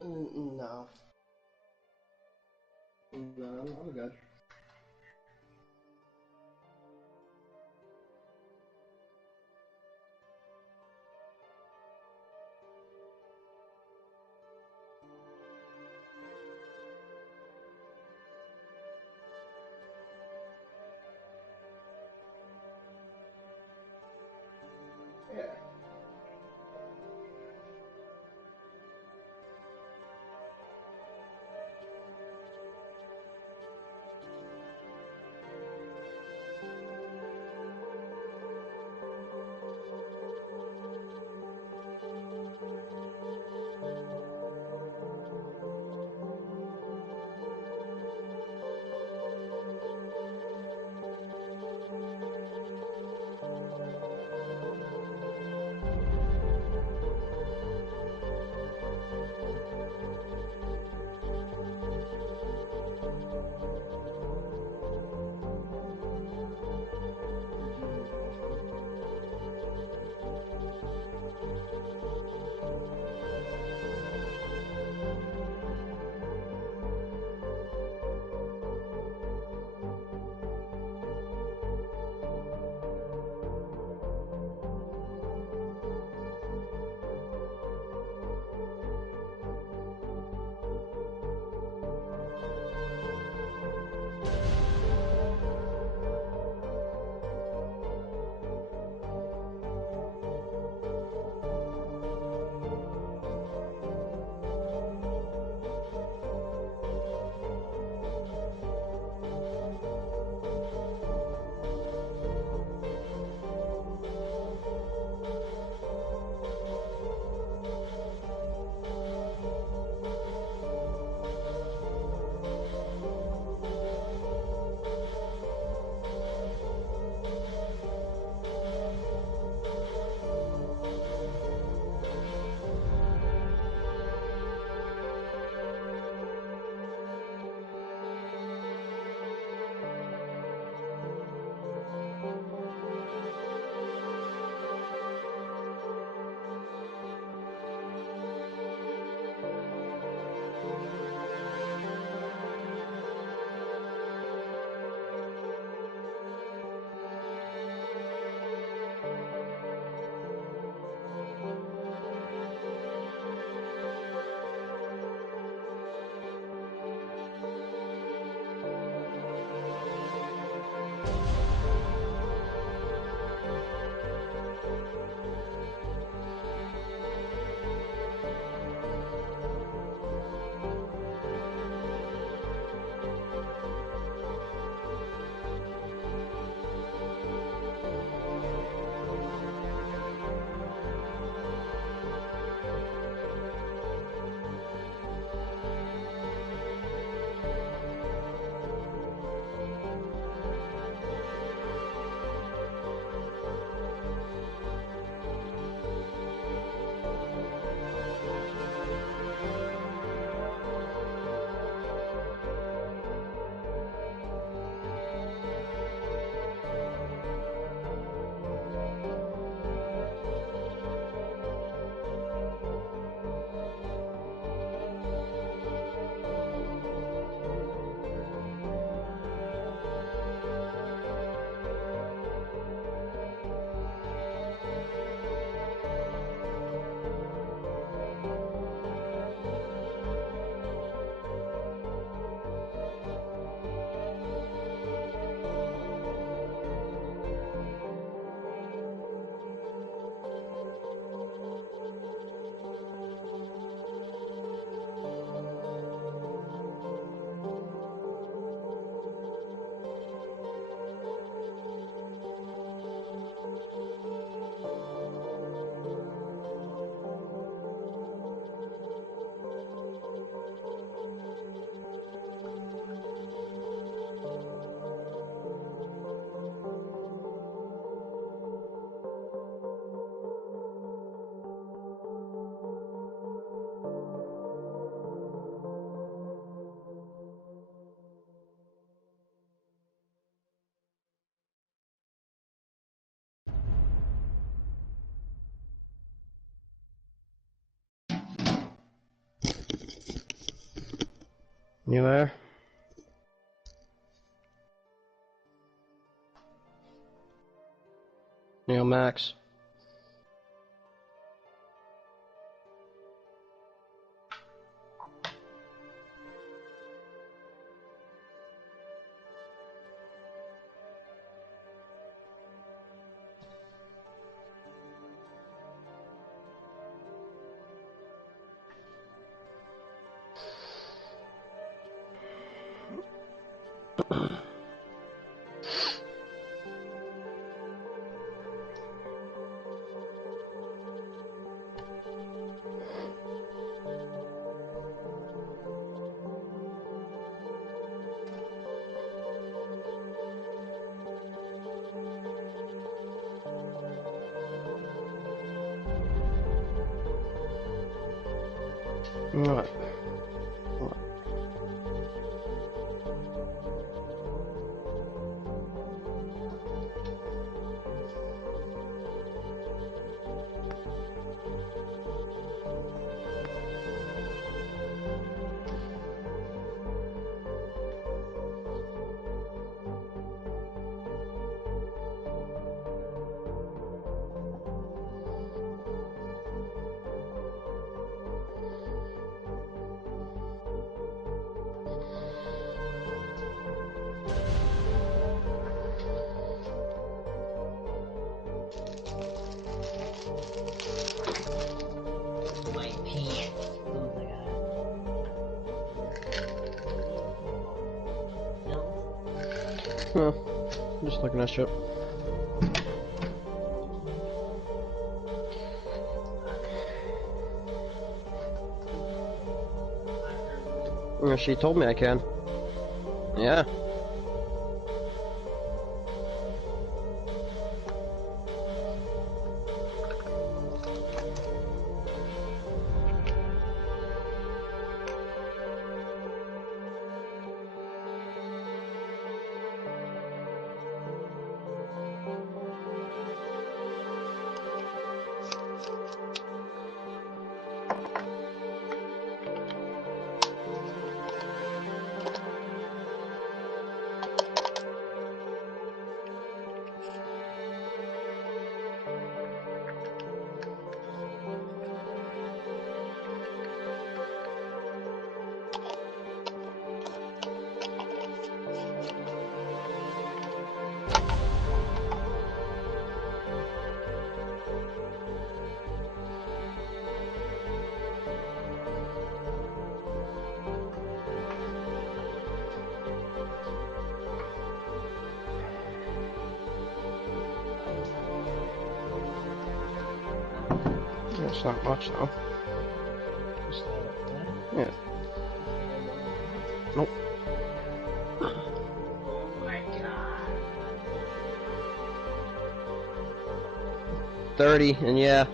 No. No, I'm good. Yeah. You there? Neil Max. What? What? My pee. Oh my god. Huh. I'm just looking at shit. Yeah, she told me I can. Yeah. It's not much though. Yeah. Nope. Oh my god. 30, and yeah.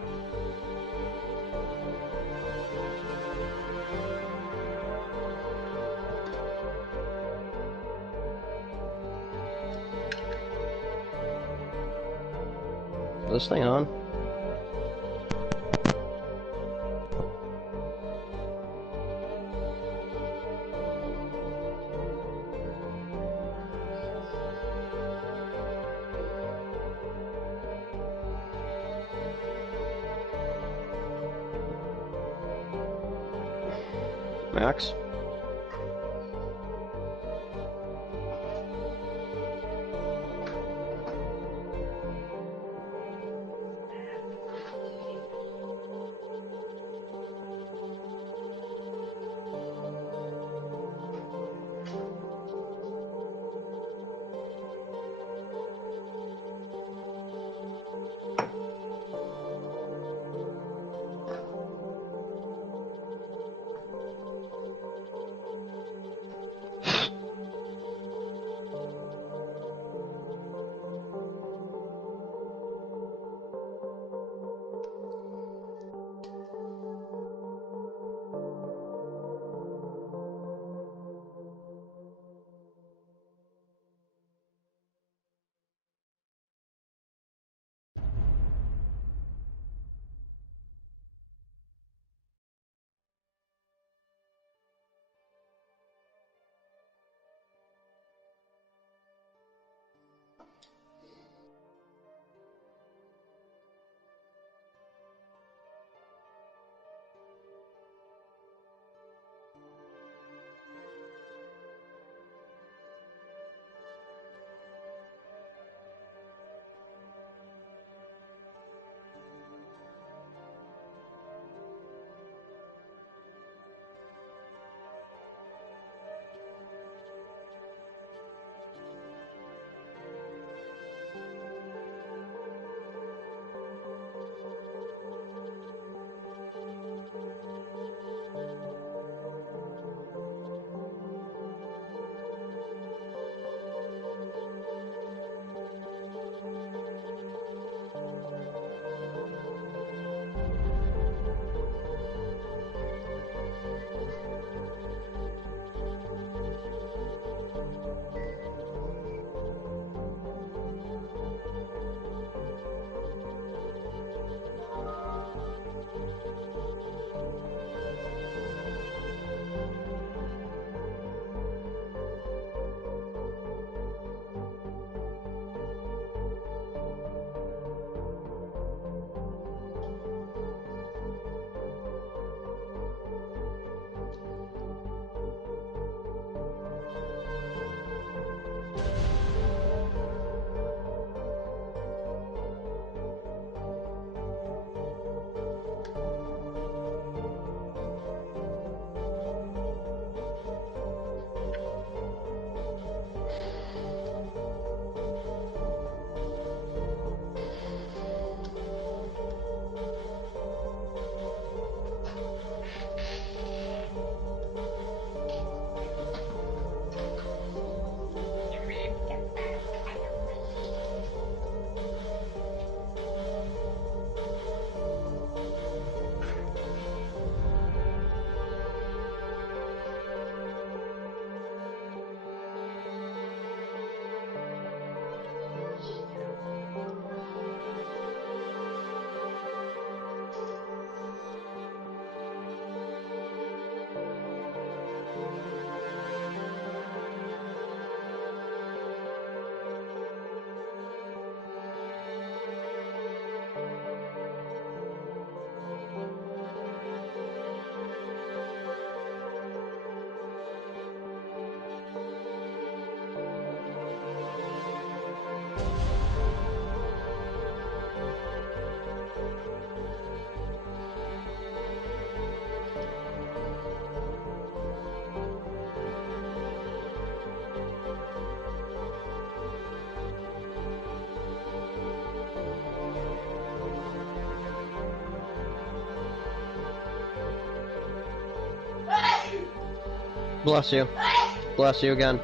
Is this thing on? Max? Bless you. Bless you again.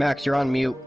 Max, you're on mute.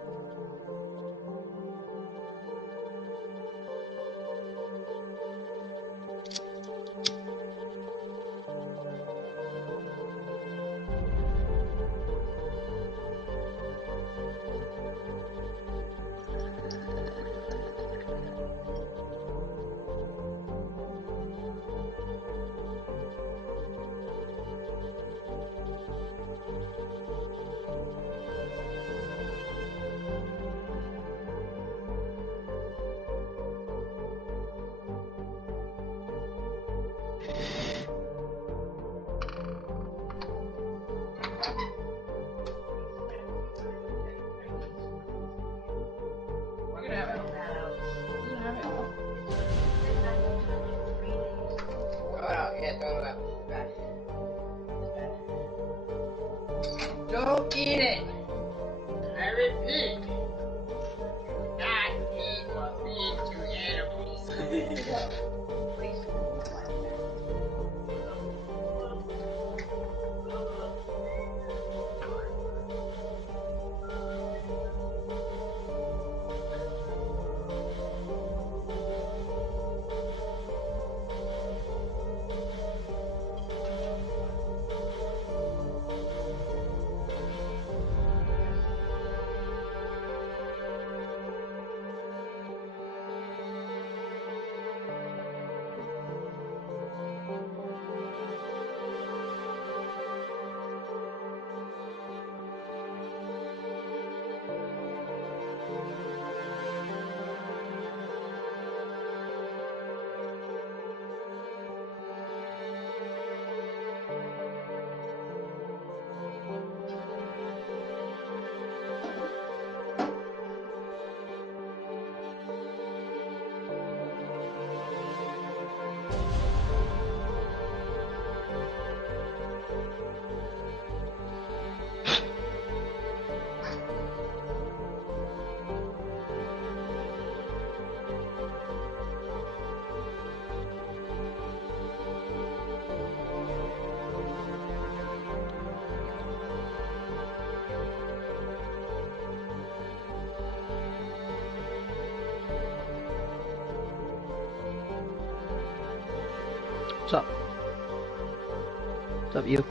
What's up? What's up, you?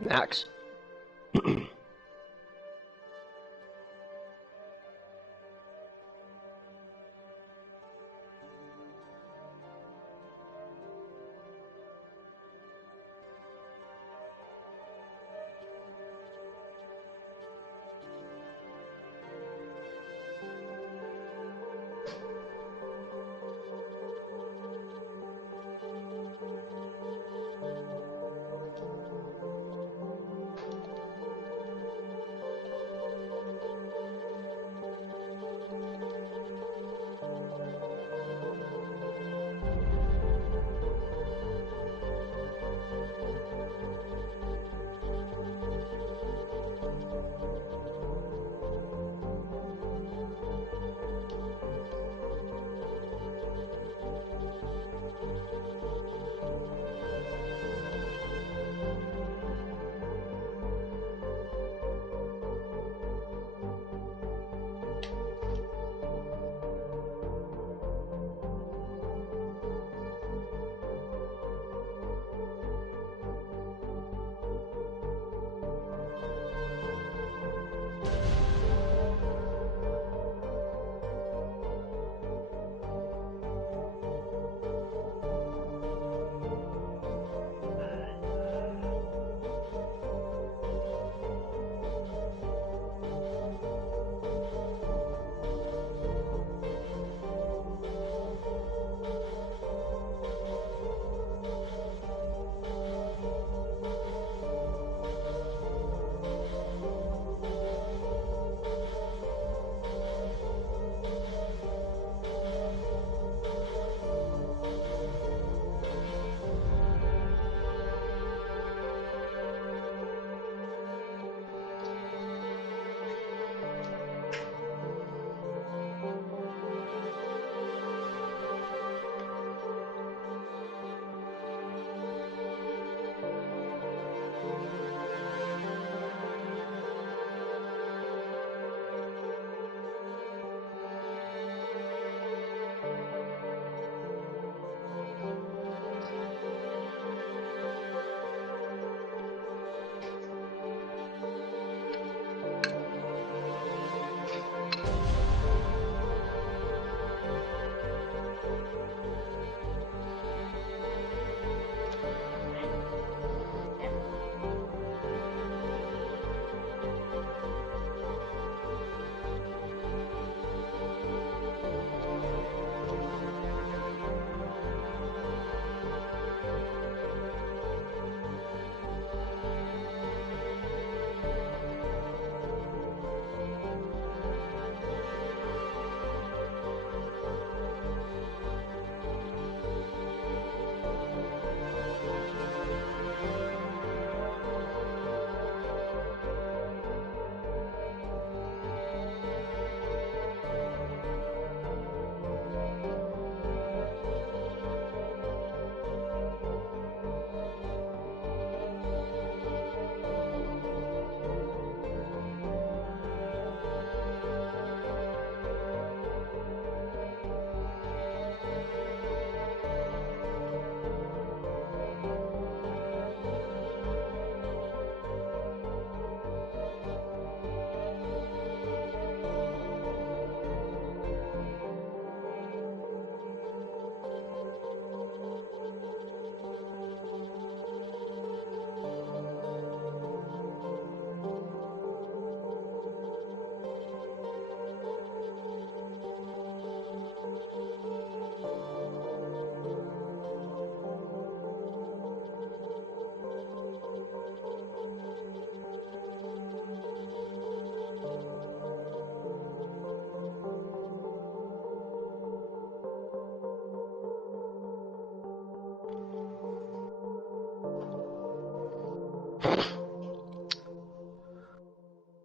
Max.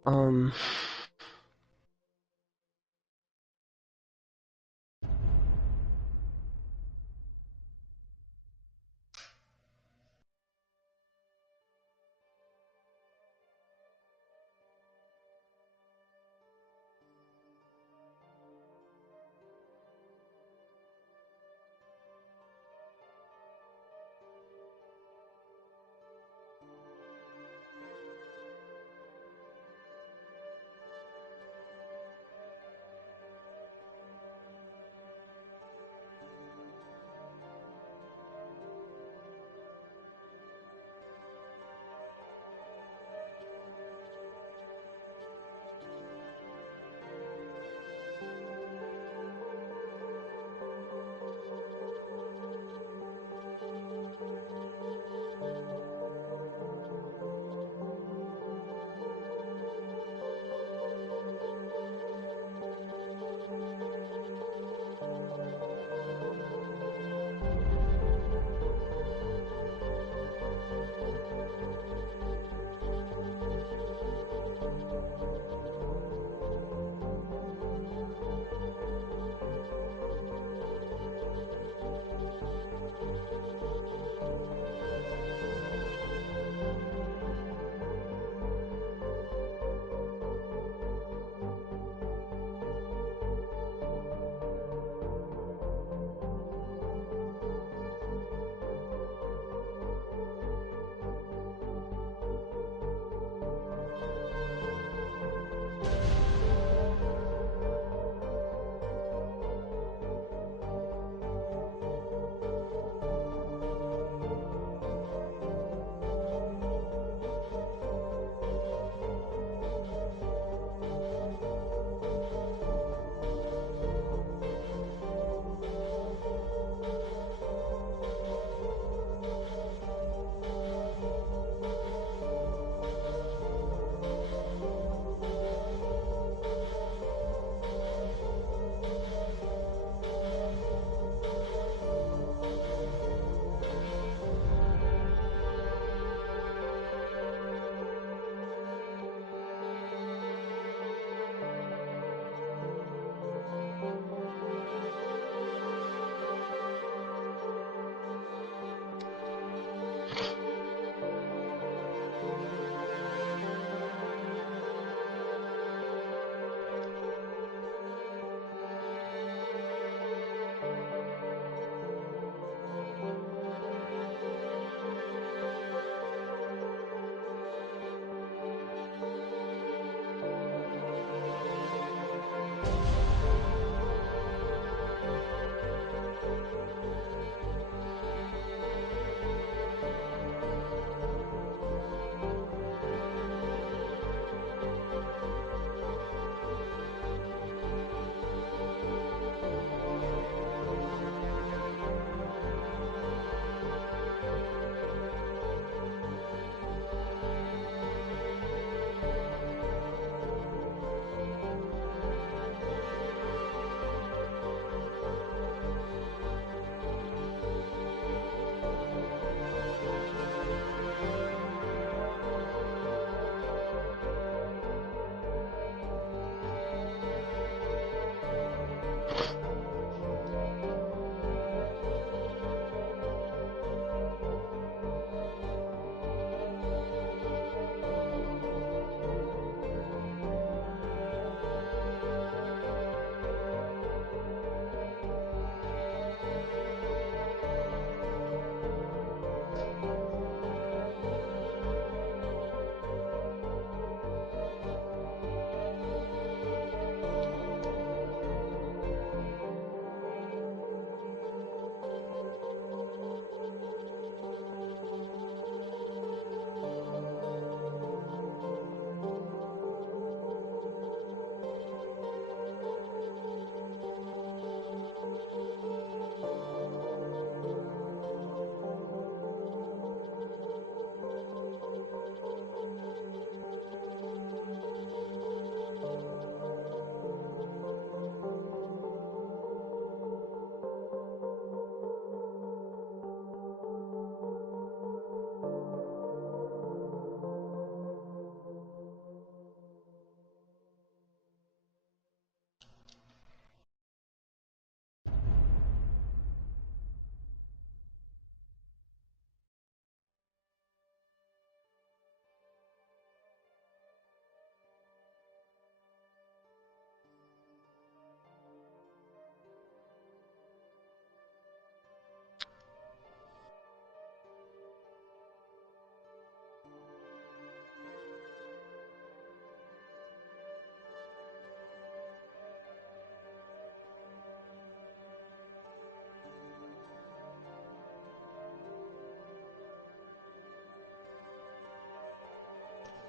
Um.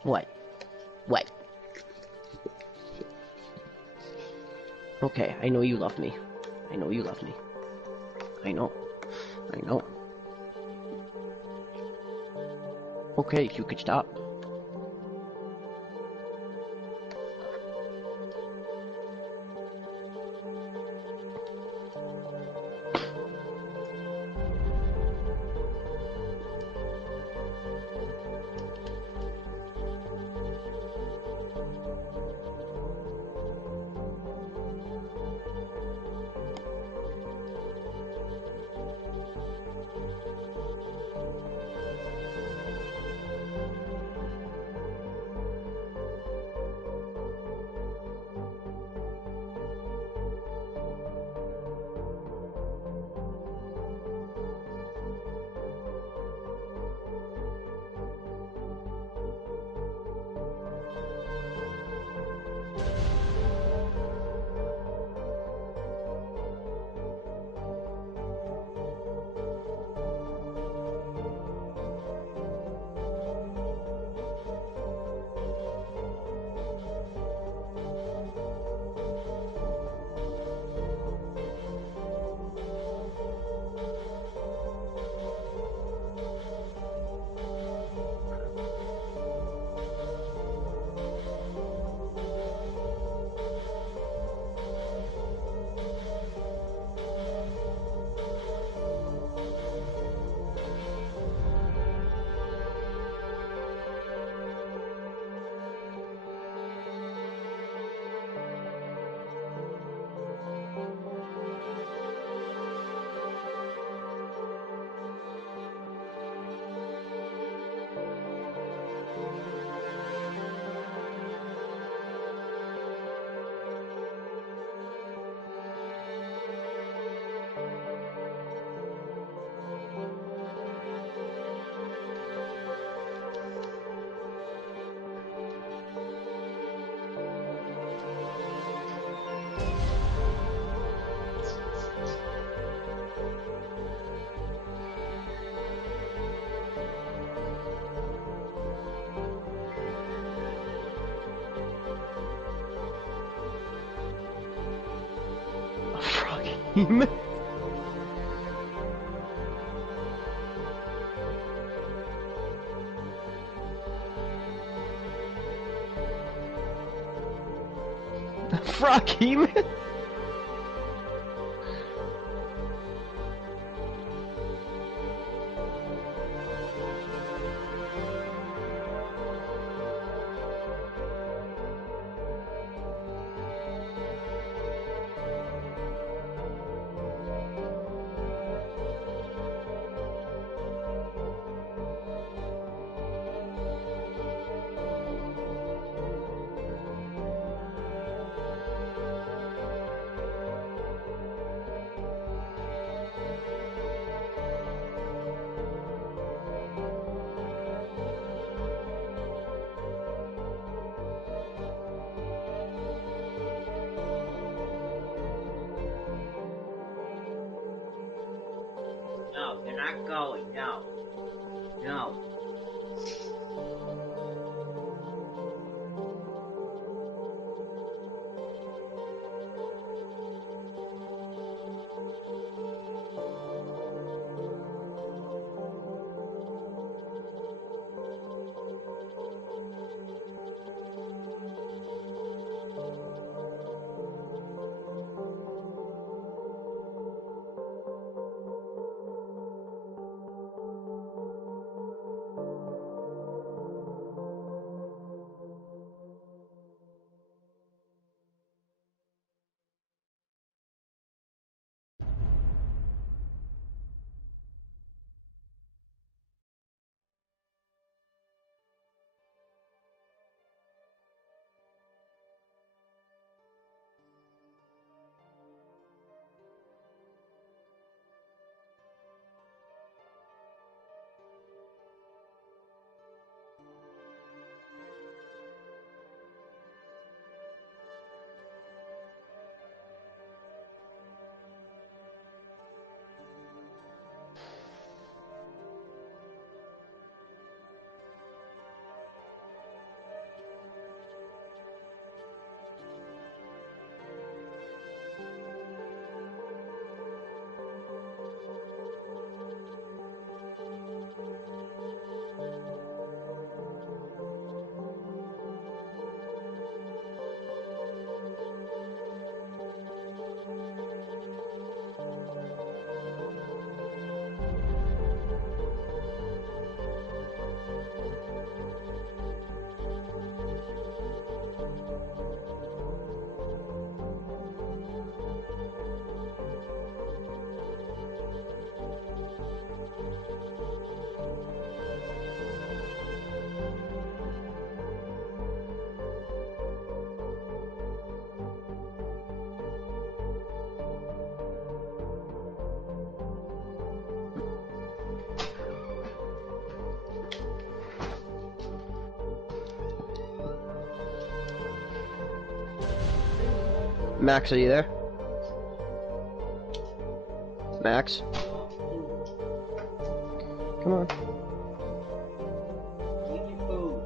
What? What? Okay, I know you love me. I know you love me. I know. I know. Okay, you could stop. Fucking. Froggy, man. No, they're not going. No. No. Max, are you there? Max? Come on. Eat your food.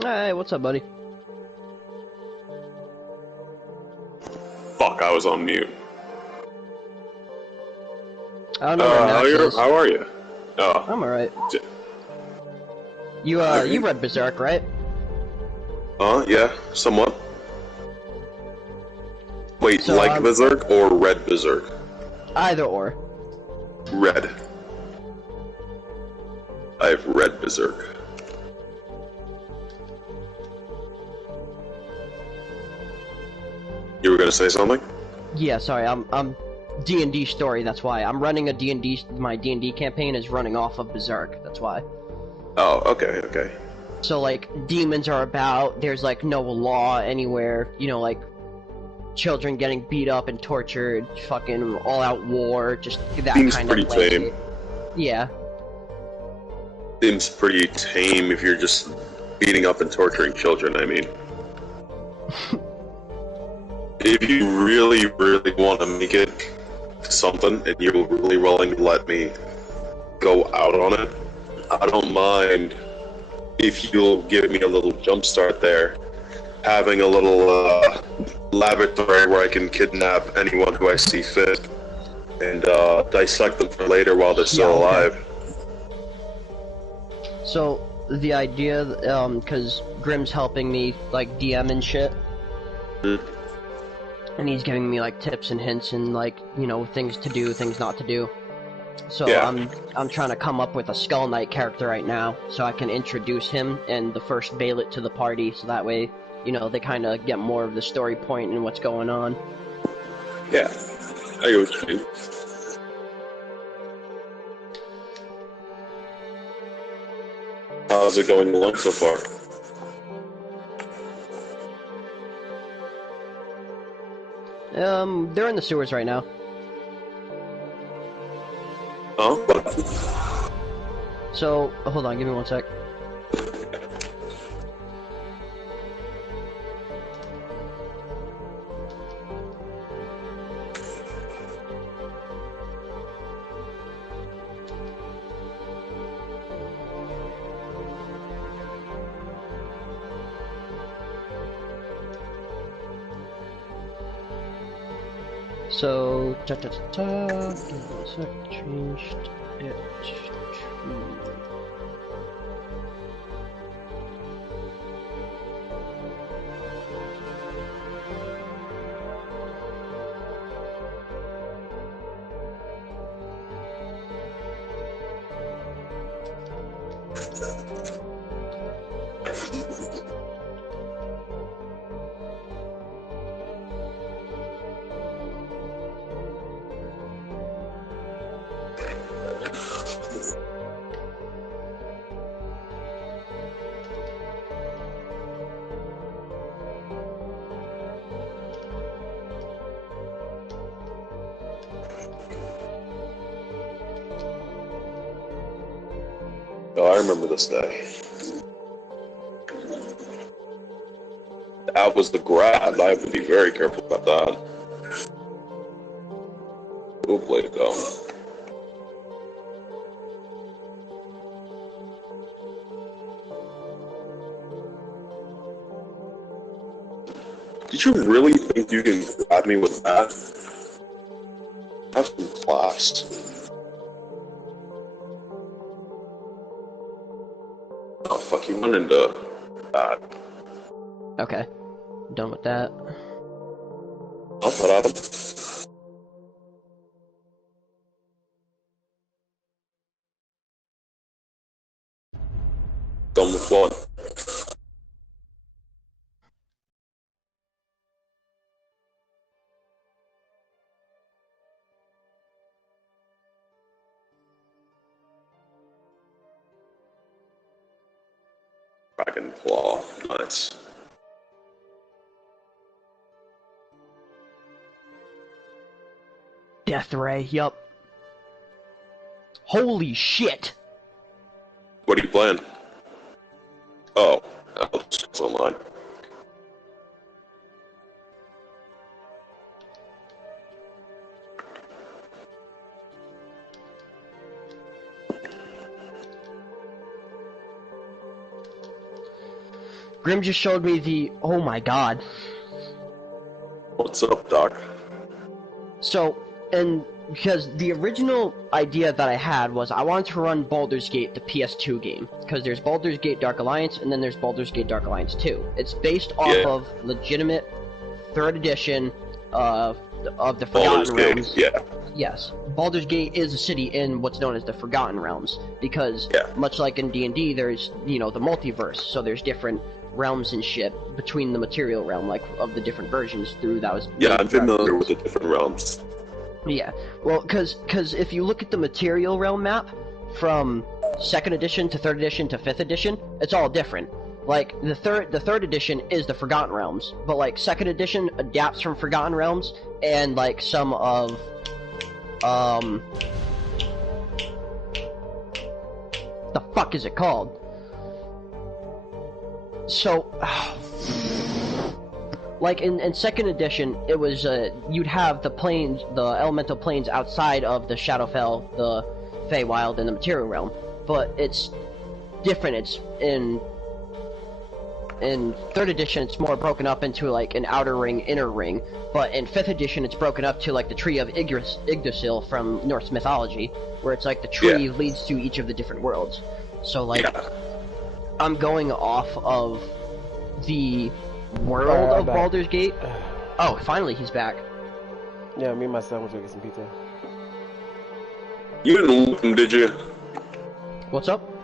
Hey, what's up, buddy? Fuck, I was on mute. I don't know where Max is. How are you? Oh. I'm alright. You read Berserk, right? Yeah, somewhat. Wait, So, like Berserk or read Berserk? Either or. Read. I've read Berserk. You were gonna say something? Yeah, sorry, I'm D&D story, that's why. I'm running a D&D, my D&D campaign is running off of Berserk, that's why. Oh, okay, okay. So, like, demons are about, there's, like, no law anywhere, you know, like, children getting beat up and tortured, fucking all-out war, just that Seems kind pretty of landscape. tame. Yeah. Seems pretty tame if you're just beating up and torturing children, I mean. If you really, really want to make it something, and you're really willing to let me go out on it, I don't mind if you'll give me a little jump start there, having a little laboratory where I can kidnap anyone who I see fit, and dissect them for later while they're still alive. So, the idea, because Grim's helping me, like, DM and shit, and he's giving me, like, tips and hints and, like, you know, things to do, things not to do. So, Yeah. I'm trying to come up with a Skull Knight character right now, so I can introduce him and the first Valet to the party, so that way, you know, they kind of get more of the story point and what's going on. Yeah, I get what you mean. How's it going along so far? They're in the sewers right now. Oh? So, hold on, give me one sec. So, give me a sec, changed it to... Oh, I remember this day. That was the grab. I have to be very careful about that. Good way to go. Did you really think you can grab me with that? Have some class. Oh fuck, you went into that. Okay, done with that. Oh, what happened? Done with what? Dragon Claw, nice. Death Ray, yup. Holy shit! What are you playing? Oh, it's online. Grim just showed me the... Oh my god. What's up, Doc? So, and because the original idea that I had was I wanted to run Baldur's Gate, the PS2 game, because there's Baldur's Gate Dark Alliance, and then there's Baldur's Gate Dark Alliance 2. It's based off of legitimate 3rd edition of the Forgotten Realms. Yeah. Yes, Baldur's Gate is a city in what's known as the Forgotten Realms, because much like in D&D, there's, you know, the multiverse, so there's different realms and shit between the material realm, like, of the different versions through those. Yeah, I'm familiar with the different realms. Yeah, well, because if you look at the material realm map from 2nd edition to 3rd edition to 5th edition, it's all different. Like the third edition is the Forgotten Realms, but like second edition adapts from Forgotten Realms and like some of the fuck is it called? So like in second edition, it was you'd have the planes, the elemental planes outside of the Shadowfell, the Feywild, and the Material Realm, but it's different. It's in third edition, it's more broken up into like an outer ring, inner ring, but in fifth edition, it's broken up to like the tree of Yggdrasil from Norse mythology, where it's like the tree leads to each of the different worlds. So like, I'm going off of the world of Baldur's Gate. Oh, finally he's back. Yeah, me and my son went to get some pizza. You didn't look him, did you? What's up?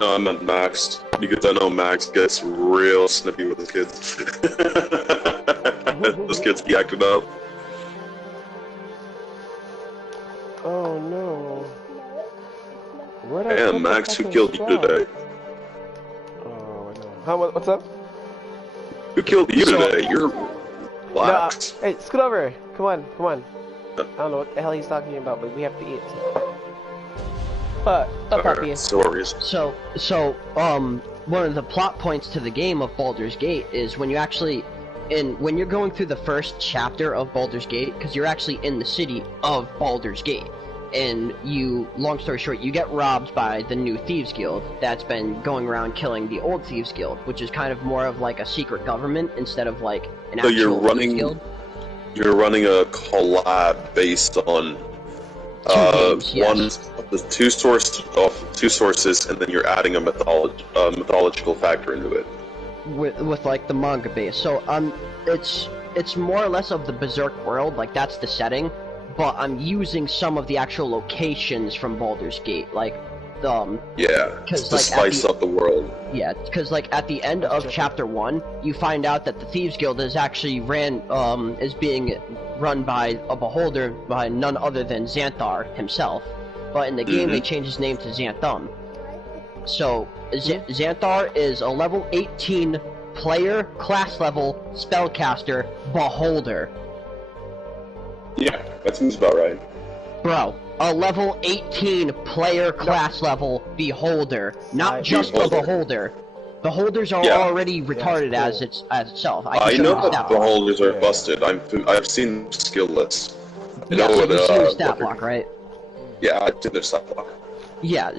No, I meant Max, because I know Max gets real snippy with his kids. Those kids be acting up. Oh no. Damn, Max, who killed you today? Oh no. What's up? Who killed you today? You're relaxed. No, hey, scoot over. Come on. I don't know what the hell he's talking about, but we have to eat. Stories. So, one of the plot points to the game of Baldur's Gate is when you actually, when you're going through the first chapter of Baldur's Gate, because you're actually in the city of Baldur's Gate, and you, long story short, you get robbed by the new Thieves Guild that's been going around killing the old Thieves Guild, which is kind of more of like a secret government instead of like an actual Thieves Guild. You're running a collab based on games, yes. one of the two sources, and then you're adding a mythological factor into it. With like the manga base. So it's more or less of the Berserk world, like that's the setting, but I'm using some of the actual locations from Baldur's Gate, like to spice up the world. Yeah, because like at the end of chapter 1, you find out that the Thieves Guild is actually is being run by a beholder, by none other than Xanthar himself. But in the game, they change his name to Xanthum. So Xanthar is a level 18 player, class level spellcaster beholder. Yeah, that seems about right. Bro, a level 18 player class level beholder, not just a beholder. Beholders are already retarded as itself. I know that beholders are busted. I've seen skill lists. You know what? You've seen the stat block, right? Yeah, I did their stat block. Yeah,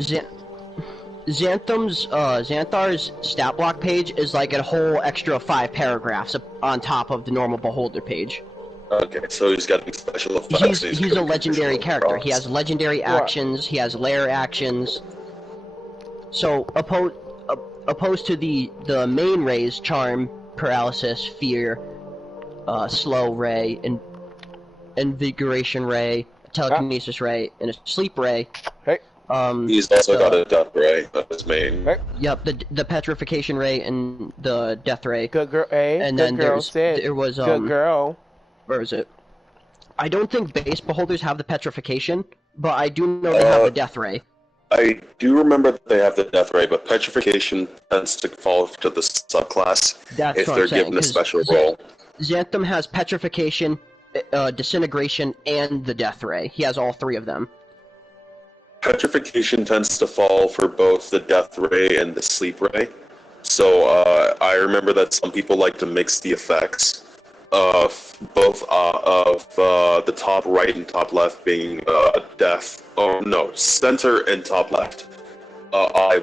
Xanthar's stat block page is like a whole extra 5 paragraphs on top of the normal beholder page. Okay, so he's got special effects. He's a legendary character. He has legendary actions. He has lair actions. So opposed to the main rays, charm, paralysis, fear, slow ray, and invigoration ray, telekinesis ray, and a sleep ray. He's also got a death ray. That's his main. Yep, the petrification ray and the death ray. Good girl. Hey, and good then girl, there was good girl. Where is it? I don't think base beholders have the petrification, but I do know they have the death ray. I do remember that they have the death ray, but petrification tends to fall to the subclass if they're given a special role. Xanthum has petrification, disintegration, and the death ray. He has all 3 of them. Petrification tends to fall for both the death ray and the sleep ray. So I remember that some people like to mix the effects of both of the top right and top left being death. Oh no, center and top left. Center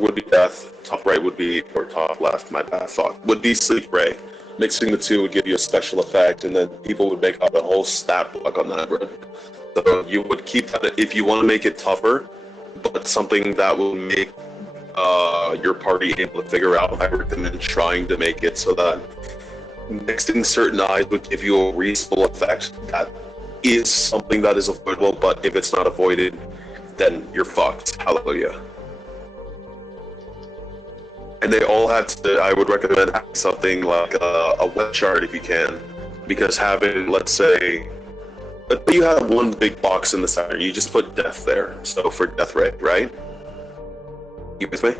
would be death. Top right would be, or top left. My bad thought would be sleep ray. Mixing the two would give you a special effect, and then people would make up a whole stat block on that. So you would keep that if you want to make it tougher, but something that will make your party able to figure out. I recommend trying to make it so that mixing certain eyes would give you a reasonable effect that is something that is avoidable, but if it's not avoided, then you're fucked. Hallelujah. And they all have to, I would recommend having something like a web chart if you can, because having, let's say you have one big box in the center, you just put death there, so for death ray, right? You with me?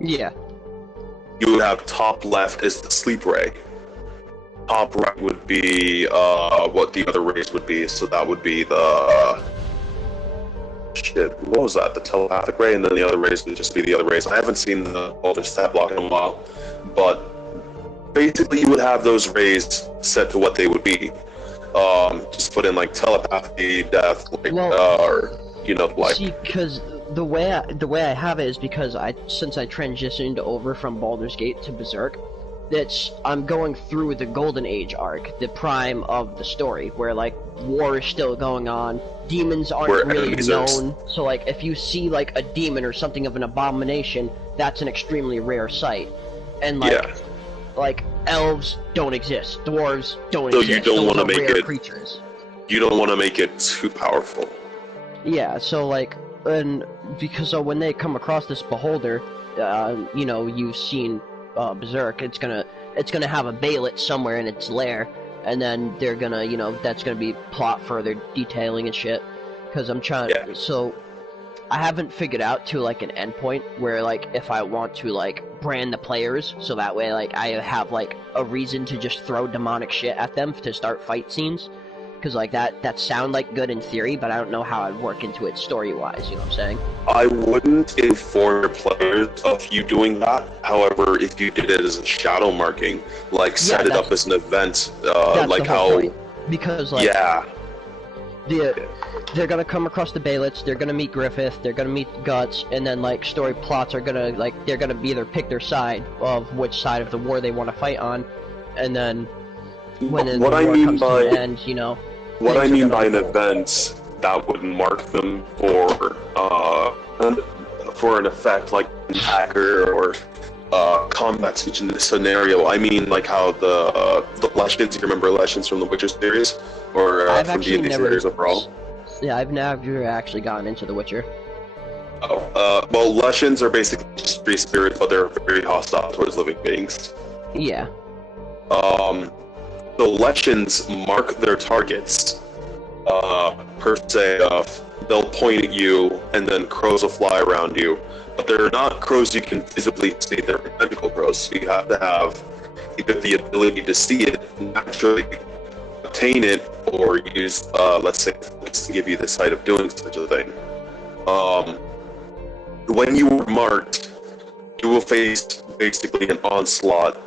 Yeah. you would have top left is the sleep ray. Top right would be what the other rays would be. So that would be the what was that? The telepathic ray, and then the other rays would just be the other rays. I haven't seen the older stat block in a while, but basically you would have those rays set to what they would be. Just put in like telepathy, death, like, or you know, like. See, because the way I have it is because since I transitioned over from Baldur's Gate to Berserk, I'm going through the Golden Age arc, the prime of the story, where like war is still going on, demons aren't really known. So like if you see like a demon or something of an abomination, that's an extremely rare sight, and like elves don't exist, dwarves don't exist. So you don't want to make it creatures. You don't want to make it too powerful. Yeah. So like, and because when they come across this beholder, you know, you've seen Berserk, it's gonna have a Baelit somewhere in its lair, and then they're gonna, you know, that's gonna be plot further detailing and shit. Because I'm trying. Yeah. So I haven't figured out to like an endpoint where like if I want to like brand the players, so that way like I have like a reason to just throw demonic shit at them to start fight scenes. Because like that sound like good in theory, but I don't know how I'd work into it story-wise, you know what I'm saying? I wouldn't inform your players of you doing that. However, if you did it as a shadow marking, like set it up as an event, like how... Point. Because like... Yeah. They're gonna come across the Baelits, they're gonna meet Griffith, they're gonna meet Guts, and then like story plots are gonna like, they're gonna either pick their side of which side of the war they want to fight on, and then when the war comes to an end, you know... What I mean by an event that would mark them for an effect like an hacker or combat scenario, I mean like how the Legends, you remember Legends from the Witcher series? Or from D&D series overall? Yeah, I've never actually gotten into The Witcher. Oh, well, Legends are basically just free spirits, but they're very hostile towards living beings. Yeah. The Legends mark their targets, per se, they'll point at you, and then crows will fly around you. But they're not crows you can visibly see, they're tentacle crows, so you have to have either the ability to see it naturally, obtain it, or use, let's say, focus to give you the sight of doing such a thing. When you are marked, you will face basically an onslaught,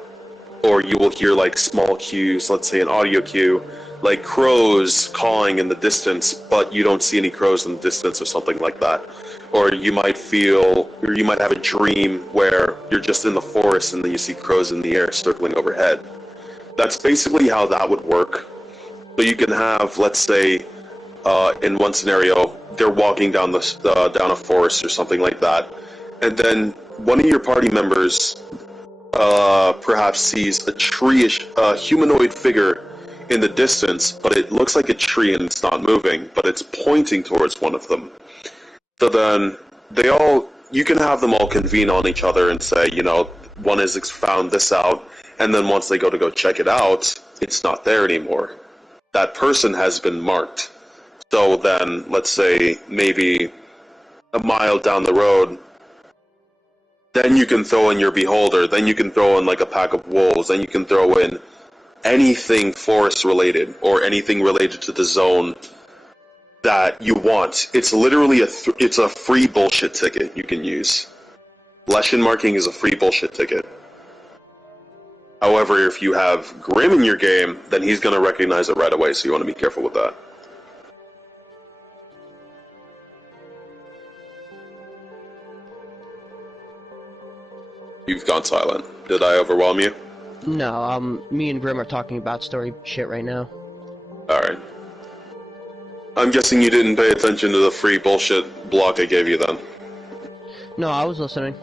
or you will hear like small cues, let's say an audio cue, like crows cawing in the distance, but you don't see any crows in the distance or something like that. Or you might have a dream where you're just in the forest and then you see crows in the air circling overhead. That's basically how that would work. So you can have, let's say, in one scenario, they're walking down a forest or something like that, and then one of your party members perhaps sees a humanoid figure in the distance, but it looks like a tree and it's not moving, but it's pointing towards one of them. So then you can have them all convene on each other and say, you know, one has found this out, and then once they go check it out, it's not there anymore. That person has been marked. So then, let's say, maybe a mile down the road, then you can throw in your beholder, then you can throw in like a pack of wolves, then you can throw in anything forest related, or anything related to the zone that you want. It's literally it's a free bullshit ticket you can use. Lesson marking is a free bullshit ticket. However, if you have Grim in your game, then he's going to recognize it right away, so you want to be careful with that. You've gone silent. Did I overwhelm you? No, me and Grim are talking about story shit right now. Alright. I'm guessing you didn't pay attention to the free bullshit block I gave you then. No, I was listening.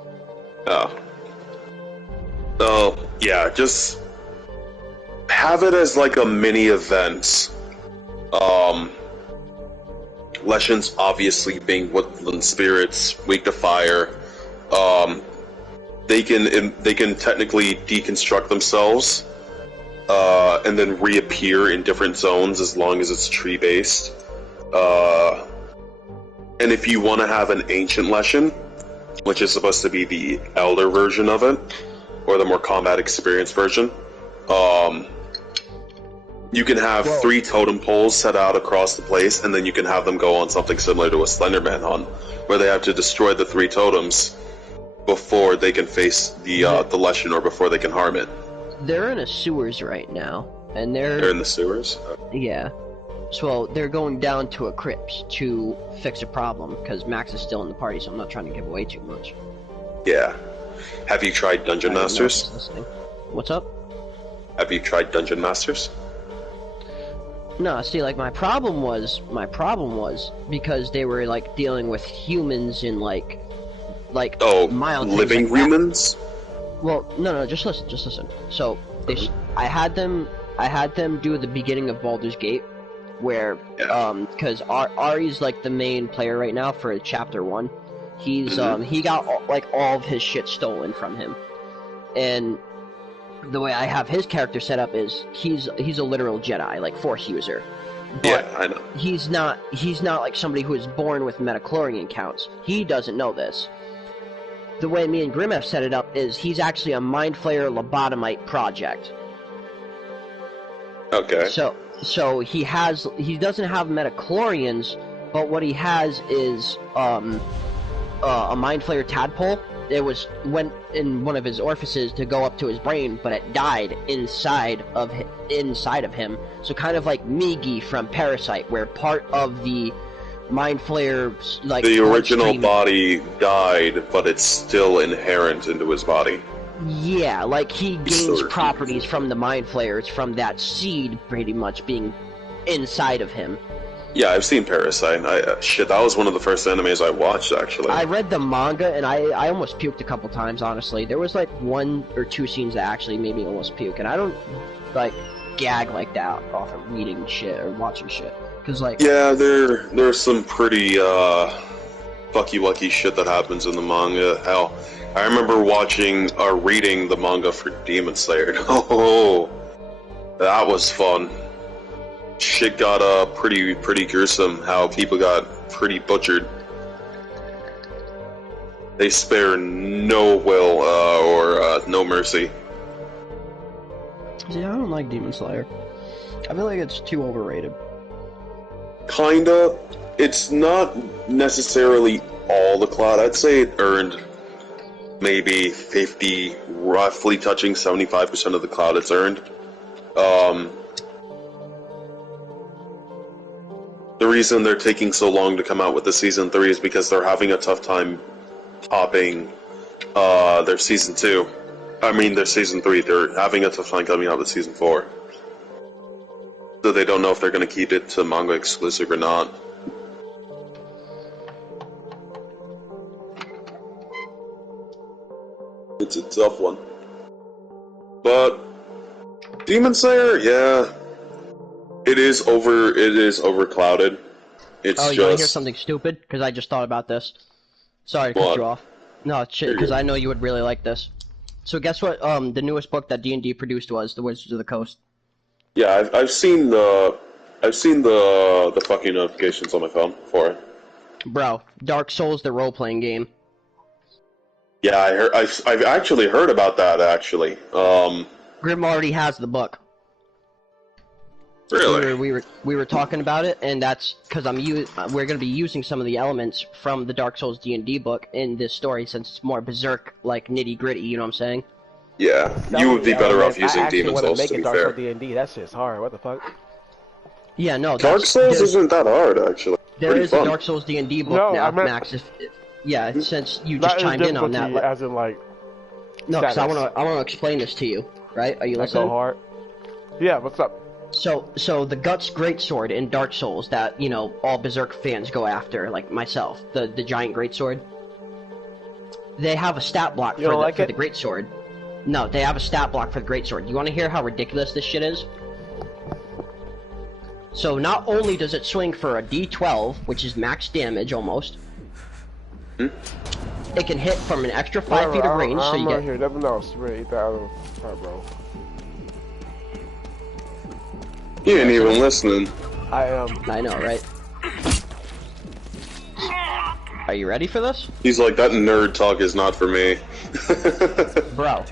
Oh, yeah, just have it as like a mini event. Legends obviously being woodland spirits, weak to fire. They can technically deconstruct themselves, and then reappear in different zones as long as it's tree based. And if you want to have an ancient Leshen, which is supposed to be the elder version of it, or the more combat experience version, you can have 3 totem poles set out across the place, and then you can have them go on something similar to a Slenderman hunt, where they have to destroy the 3 totems before they can face the Leshen or before they can harm it. They're in a sewers right now, and They're in the sewers? Yeah. So they're going down to a crypt to fix a problem, because Max is still in the party, so I'm not trying to give away too much. Yeah. Have you tried Dungeon Masters? What's up? Have you tried Dungeon Masters? No, see, like, my problem was because they were, like, dealing with humans in, like mild living things like humans? Well, no, just listen. So, I had them do the beginning of Baldur's Gate, where, because Ari's, like, the main player right now for Chapter 1. He's, he got, all of his shit stolen from him. And the way I have his character set up is he's a literal Jedi, like Force user. But yeah, I know. He's not like somebody who is born with metachlorian counts. He doesn't know this. The way me and Grim have set it up is he's actually a Mind Flayer lobotomite project. Okay. So he doesn't have metachlorians, but what he has is a Mind Flayer tadpole. It went in one of his orifices to go up to his brain, but it died inside of him. So kind of like Migi from Parasite, where part of the Mind Flayer, like, the original body died, but it's still inherent into his body. Yeah, like he gains properties from the Mind Flayers from that seed pretty much being inside of him. Yeah, I've seen Parasite. Shit, that was one of the first animes I watched, actually. I read the manga, and I almost puked a couple times, honestly. There was, like, 1 or 2 scenes that actually made me almost puke, and I don't, like, gag like that off of reading shit or watching shit. Cause, like... Yeah, there's some pretty, fucky-wucky shit that happens in the manga. Hell, I remember reading the manga for Demon Slayer. Oh, that was fun. Shit got pretty gruesome. How people got pretty butchered. They spare no will or no mercy. See, I don't like Demon Slayer. I feel like it's too overrated. Kinda. It's not necessarily all the clout. I'd say it earned maybe 50, roughly touching 75% of the clout it's earned. The reason they're taking so long to come out with the Season 3 is because they're having a tough time topping their Season 2. I mean, their Season 3. They're having a tough time coming out with Season 4. So they don't know if they're going to keep it to manga exclusive or not. It's a tough one. But Demon Slayer, yeah. It is overclouded. It's you want to hear something stupid? Because I just thought about this. Sorry to cut you off. No, shit, because I know you would really like this. So guess what? The newest book that D&D produced was The Wizards of the Coast. Yeah, I've seen the fucking notifications on my phone for it. Bro, Dark Souls, the role-playing game. Yeah, I've actually heard about that. Actually, Grim already has the book. Really? We were talking about it, and that's because we're going to be using some of the elements from the Dark Souls D&D book in this story, since it's more berserk, like nitty gritty. You know what I'm saying? Yeah, you would be better off using Demon Souls, to be Dark fair. Souls D&D. That shit's hard. What the fuck? Yeah, no. Dark Souls isn't that hard, actually. There is fun. a Dark Souls D&D book now, Max. Since you just chimed in on that. As in, like, no, because I want to explain this to you. Right? Are you listening? Go hard. Yeah. What's up? So the Guts Greatsword in Dark Souls that, all Berserk fans go after, like myself, the giant Greatsword, they have a stat block for the Greatsword. No, they have a stat block for the Greatsword. You want to hear how ridiculous this shit is? So not only does it swing for a D12, which is max damage almost, it can hit from an extra 5 feet of range, so you get... Here, nothing else. Really, bro. You ain't even listening. I am. I know, right? Are you ready for this? He's like, that nerd talk is not for me. Bro,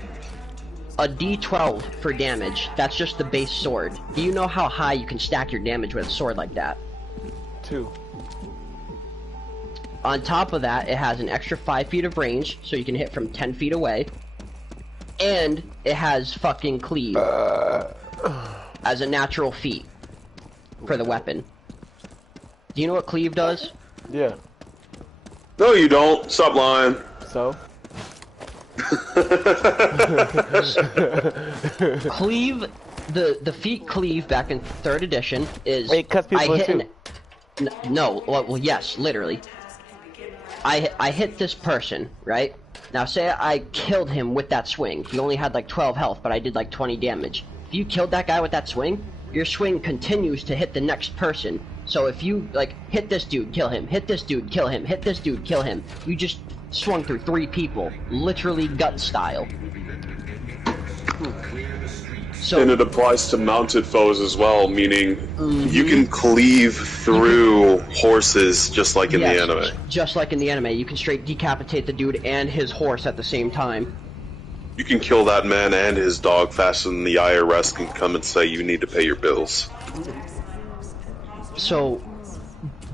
a D12 for damage. That's just the base sword. Do you know how high you can stack your damage with a sword like that? 2. On top of that, it has an extra 5 feet of range, so you can hit from 10 feet away. And it has fucking cleave as a natural feat for the weapon. Do you know what cleave does? Yeah. No, you don't. Stop lying. So? Cleave, the feat cleave back in 3rd edition is... It cuts people in two. No, well, yes, literally. I hit this person, right? Now say I killed him with that swing. He only had like 12 health, but I did like 20 damage. If you killed that guy with that swing, your swing continues to hit the next person. So if you, like, hit this dude, kill him, hit this dude, kill him, hit this dude, kill him, you just swung through 3 people, literally gut style. So, and it applies to mounted foes as well, meaning you can cleave through horses just like in the anime. Just like in the anime, you can straight decapitate the dude and his horse at the same time. You can kill that man and his dog faster than the IRS can come and say you need to pay your bills. So,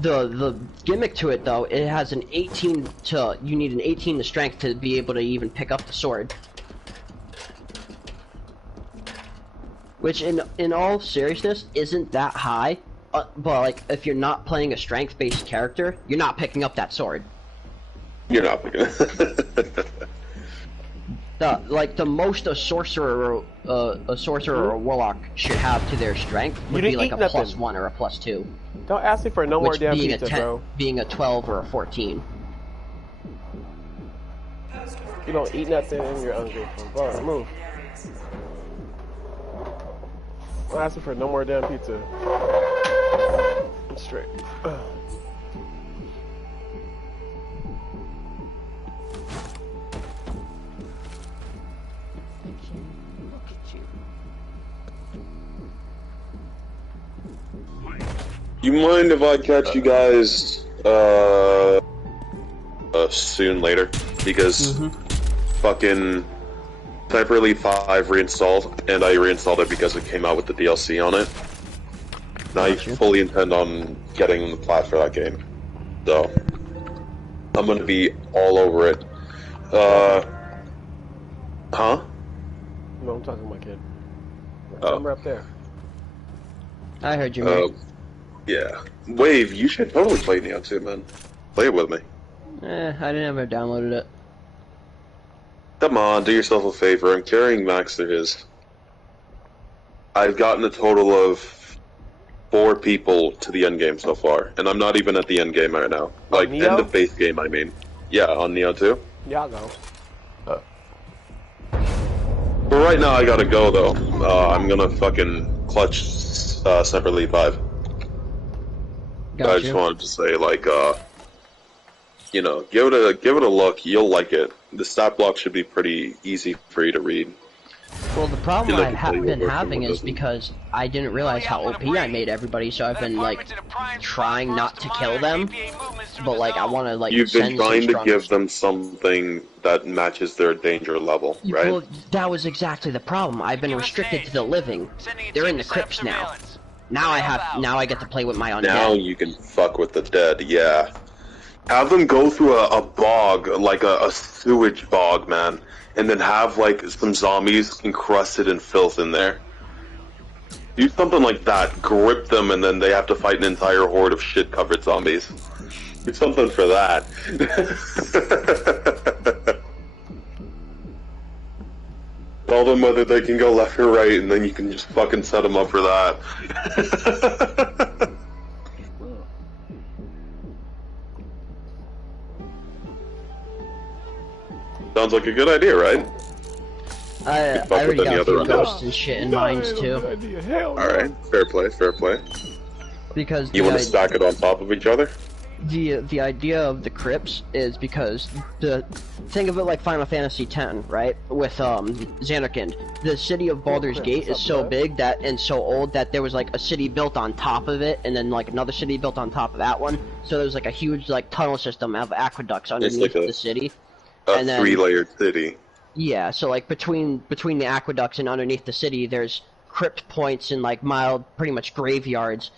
the gimmick to it though, it has an 18 to, you need an 18 to strength to be able to even pick up the sword. Which in all seriousness isn't that high, but like if you're not playing a strength-based character, you're not picking up that sword. You're not picking the most a sorcerer or a warlock should have to their strength would be like a +1 or a +2. Don't ask me for no more damn pizza, bro. Being a 12 or a 14. You don't eat nothing and you're ungrateful. Bro, move. Don't ask me for no more damn pizza. I'm straight. You mind if I catch you guys soon later? Because fucking Sniper Elite 5 reinstalled, and I reinstalled it because it came out with the DLC on it. And I fully intend on getting the plat for that game. So I'm gonna be all over it. Huh? No, I'm talking to my kid. Oh. I'm up there. I heard you, man. Yeah. Wave, you should totally play Neo 2, man. Play it with me. I didn't ever downloaded it. Come on, do yourself a favor. I'm carrying Max through his. I've gotten a total of 4 people to the end game so far, and I'm not even at the end game right now. Like, end of base game, I mean. Yeah, on Neo 2. Yeah, I'll go. But right now, I gotta go, though. I'm gonna fucking clutch Sniper Elite 5. I just wanted to say, like, you know, give it a look. You'll like it. The stat block should be pretty easy for you to read. Well, the problem I've been having is because I didn't realize how OP I made everybody, so I've been, like, trying not to kill them, but, like, I want to, like, You've been trying to give them something that matches their danger level, right? Well, that was exactly the problem. I've been restricted to the living. They're in the crypts now. Now I get to play with my undead. Now you can fuck with the dead, yeah. Have them go through a bog, like a sewage bog, man. And then have, like, some zombies encrusted in filth in there. Do something like that. Grip them, and then they have to fight an entire horde of shit-covered zombies. Do something for that. Tell them whether they can go left or right, and then you can just fucking set them up for that. Sounds like a good idea, right? I already got a few ghosts and shit in mines too. Alright, fair play, fair play. Because you want to stack it on top of each other? The idea of the crypts is because think of it like Final Fantasy X, right? With Zanarkand. The city of Baldur's Gate is so big that and so old that there was like a city built on top of it, and then like another city built on top of that one. So there's like a huge like tunnel system of aqueducts underneath the city. A 3-layered city. Yeah, so like between the aqueducts and underneath the city, there's crypt points and like mild, pretty much graveyards.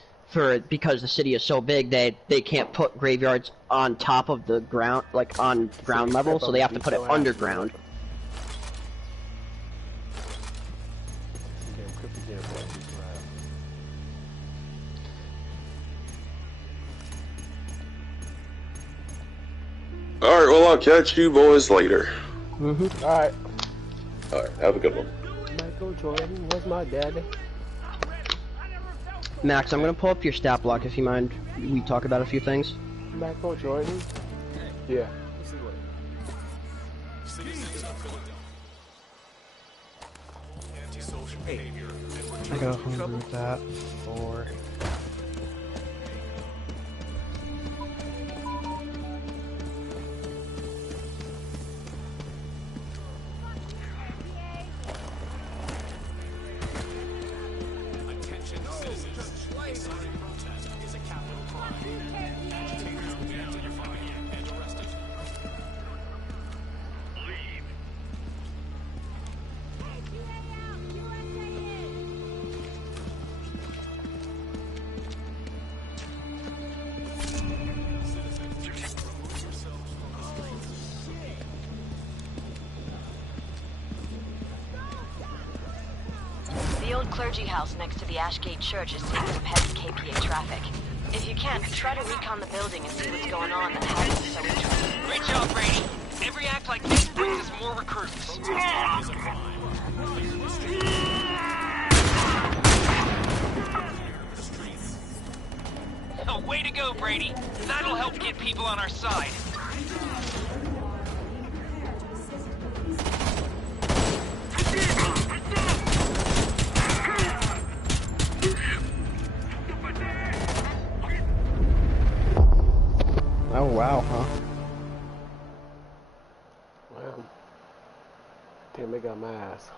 Because the city is so big, they can't put graveyards on top of the ground, like on ground level, so they have to put it underground. Alright, well, I'll catch you boys later. Alright. Alright, have a good one. Michael Jordan was my daddy. Max, I'm gonna pull up your stat block if you mind. We talk about a few things. Michael Jordan? Yeah. I got 100 with that. 4. The old clergy house next to the Ashgate Church is seeing some heavy KPA traffic. If you can, try to recon the building and see what's going on that has us so interested. Great job, Brady. Every act like this brings us more recruits. Oh, way to go, Brady. That'll help get people on our side. Oh wow, huh? Wow. Damn, they got my ass.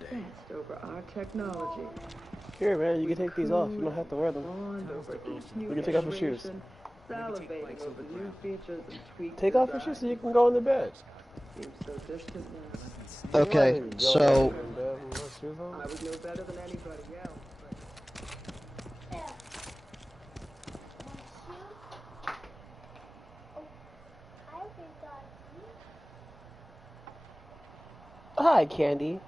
Fast over our technology. Here, man, you can take these off. You don't have to wear them. You can take off your shoes. Salivating over new features and tweaks. Take off your shoes so you can go in the bed. Seems so distant now. Okay, so I would know better than anybody else. Hi, Candy.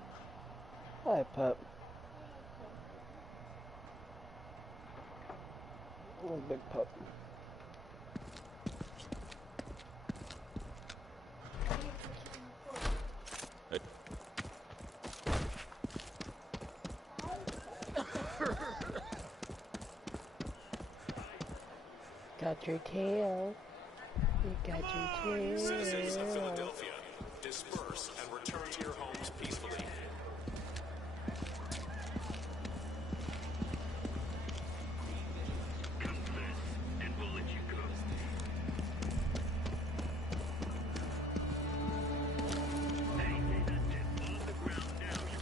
Hi, pup. Oh, big pup. Got your tail. You got your tail. Citizens of Philadelphia, disperse and return to your homes peacefully.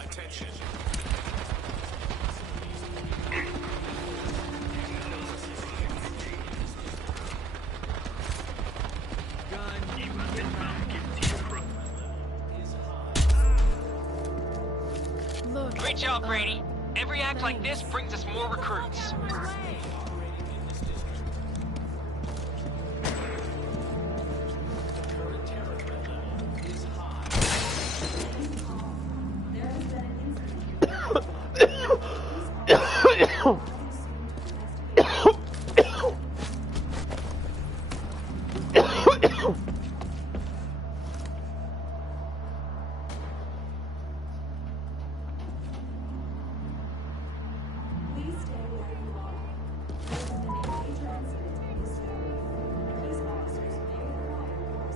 Attention. Great job, Brady. Every act like this brings us more recruits.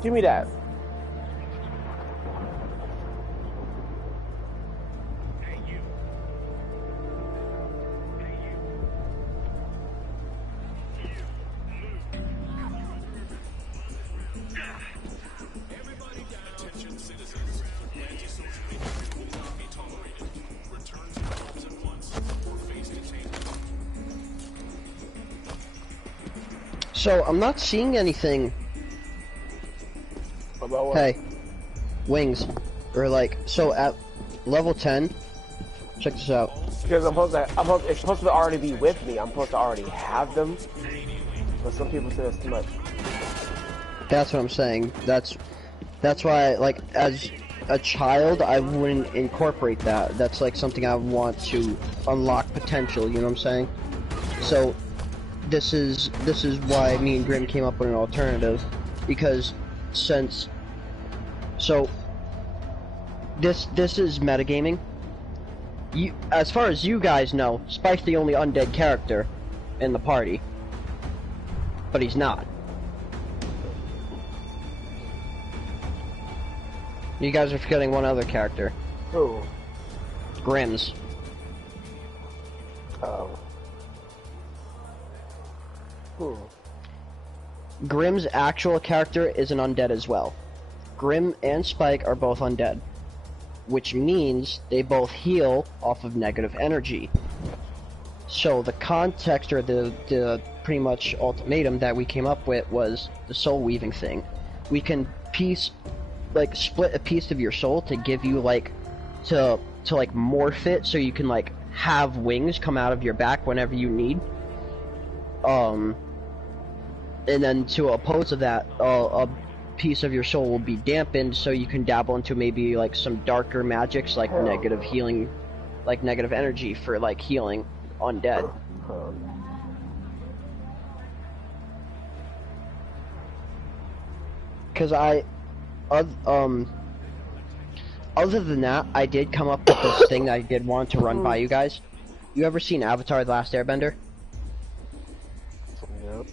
Give me that. Attention citizens. Antisocial behavior will not be tolerated. Return to your homes at once or face detainment. So I'm not seeing anything. About what? Hey, wings, or like so at level 10. Check this out. Because it's supposed to already be with me. I'm supposed to already have them. But some people say that's too much. That's what I'm saying. That's why, like, as a child, I wouldn't incorporate that. That's like something I want to unlock potential. You know what I'm saying? So this is why me and Grim came up with an alternative, because since this is metagaming. As far as you guys know, Spike's the only undead character in the party, but he's not. You guys are forgetting one other character. Who? Grims. Oh. Grim's actual character is an undead as well. Grim and Spike are both undead, which means they both heal off of negative energy. So the context, or the pretty much ultimatum that we came up with, was the soul weaving thing. We can split a piece of your soul to give you to morph it so you can have wings come out of your back whenever you need. And then to oppose to that, a piece of your soul will be dampened so you can dabble into maybe some darker magics like negative healing, like negative energy for healing undead. Because other than that, I did come up with this thing that I did want to run by you guys. You ever seen Avatar: The Last Airbender? Yep.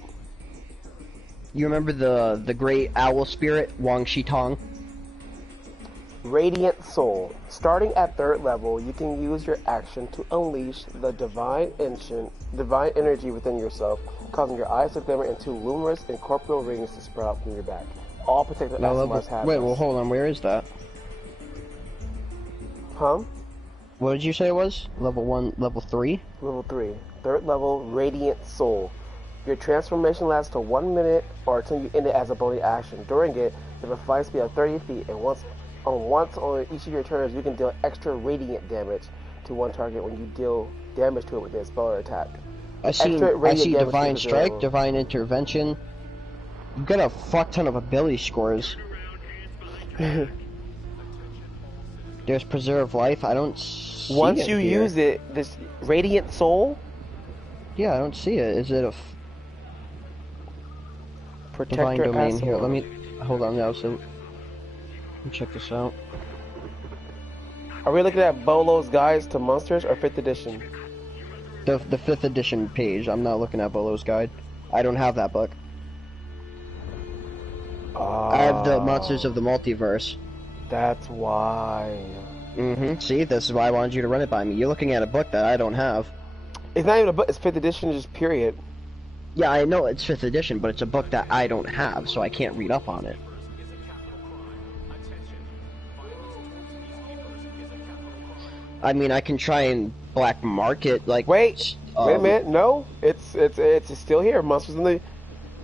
You remember the great owl spirit, Wang Shitong? Radiant Soul. Starting at 3rd level, you can use your action to unleash the divine energy within yourself, causing your eyes to glimmer into luminous incorporeal rings to sprout from your back. All protected ASMRs have Wait, this. well, hold on. Where is that? Huh? What did you say it was? Level 1, level 3? Level 3. 3rd level, Radiant Soul. Your transformation lasts to 1 minute or until you end it as a bonus action. During it, you have a flight speed of 30 feet, and once on each of your turns, you can deal extra radiant damage to one target when you deal damage to it with a spell or attack. I see Divine Strike, Divine Intervention. You've got a fuck ton of ability scores. There's Preserve Life. I don't see Once it you here. use it, this Radiant Soul? Yeah, I don't see it. Is it a Divine Domain here? Let me hold on now. So let me check this out. Are we looking at Bolo's Guides to Monsters or 5th edition? The 5th edition page. I'm not looking at Bolo's Guide. I don't have that book. I have the Monsters of the Multiverse. That's why. See, this is why I wanted you to run it by me. You're looking at a book that I don't have. It's not even a book, it's 5th edition, just period. Yeah, I know it's 5th edition, but it's a book that I don't have, so I can't read up on it. I mean, I can try and black market, Wait a minute, no, it's still here. Monsters in the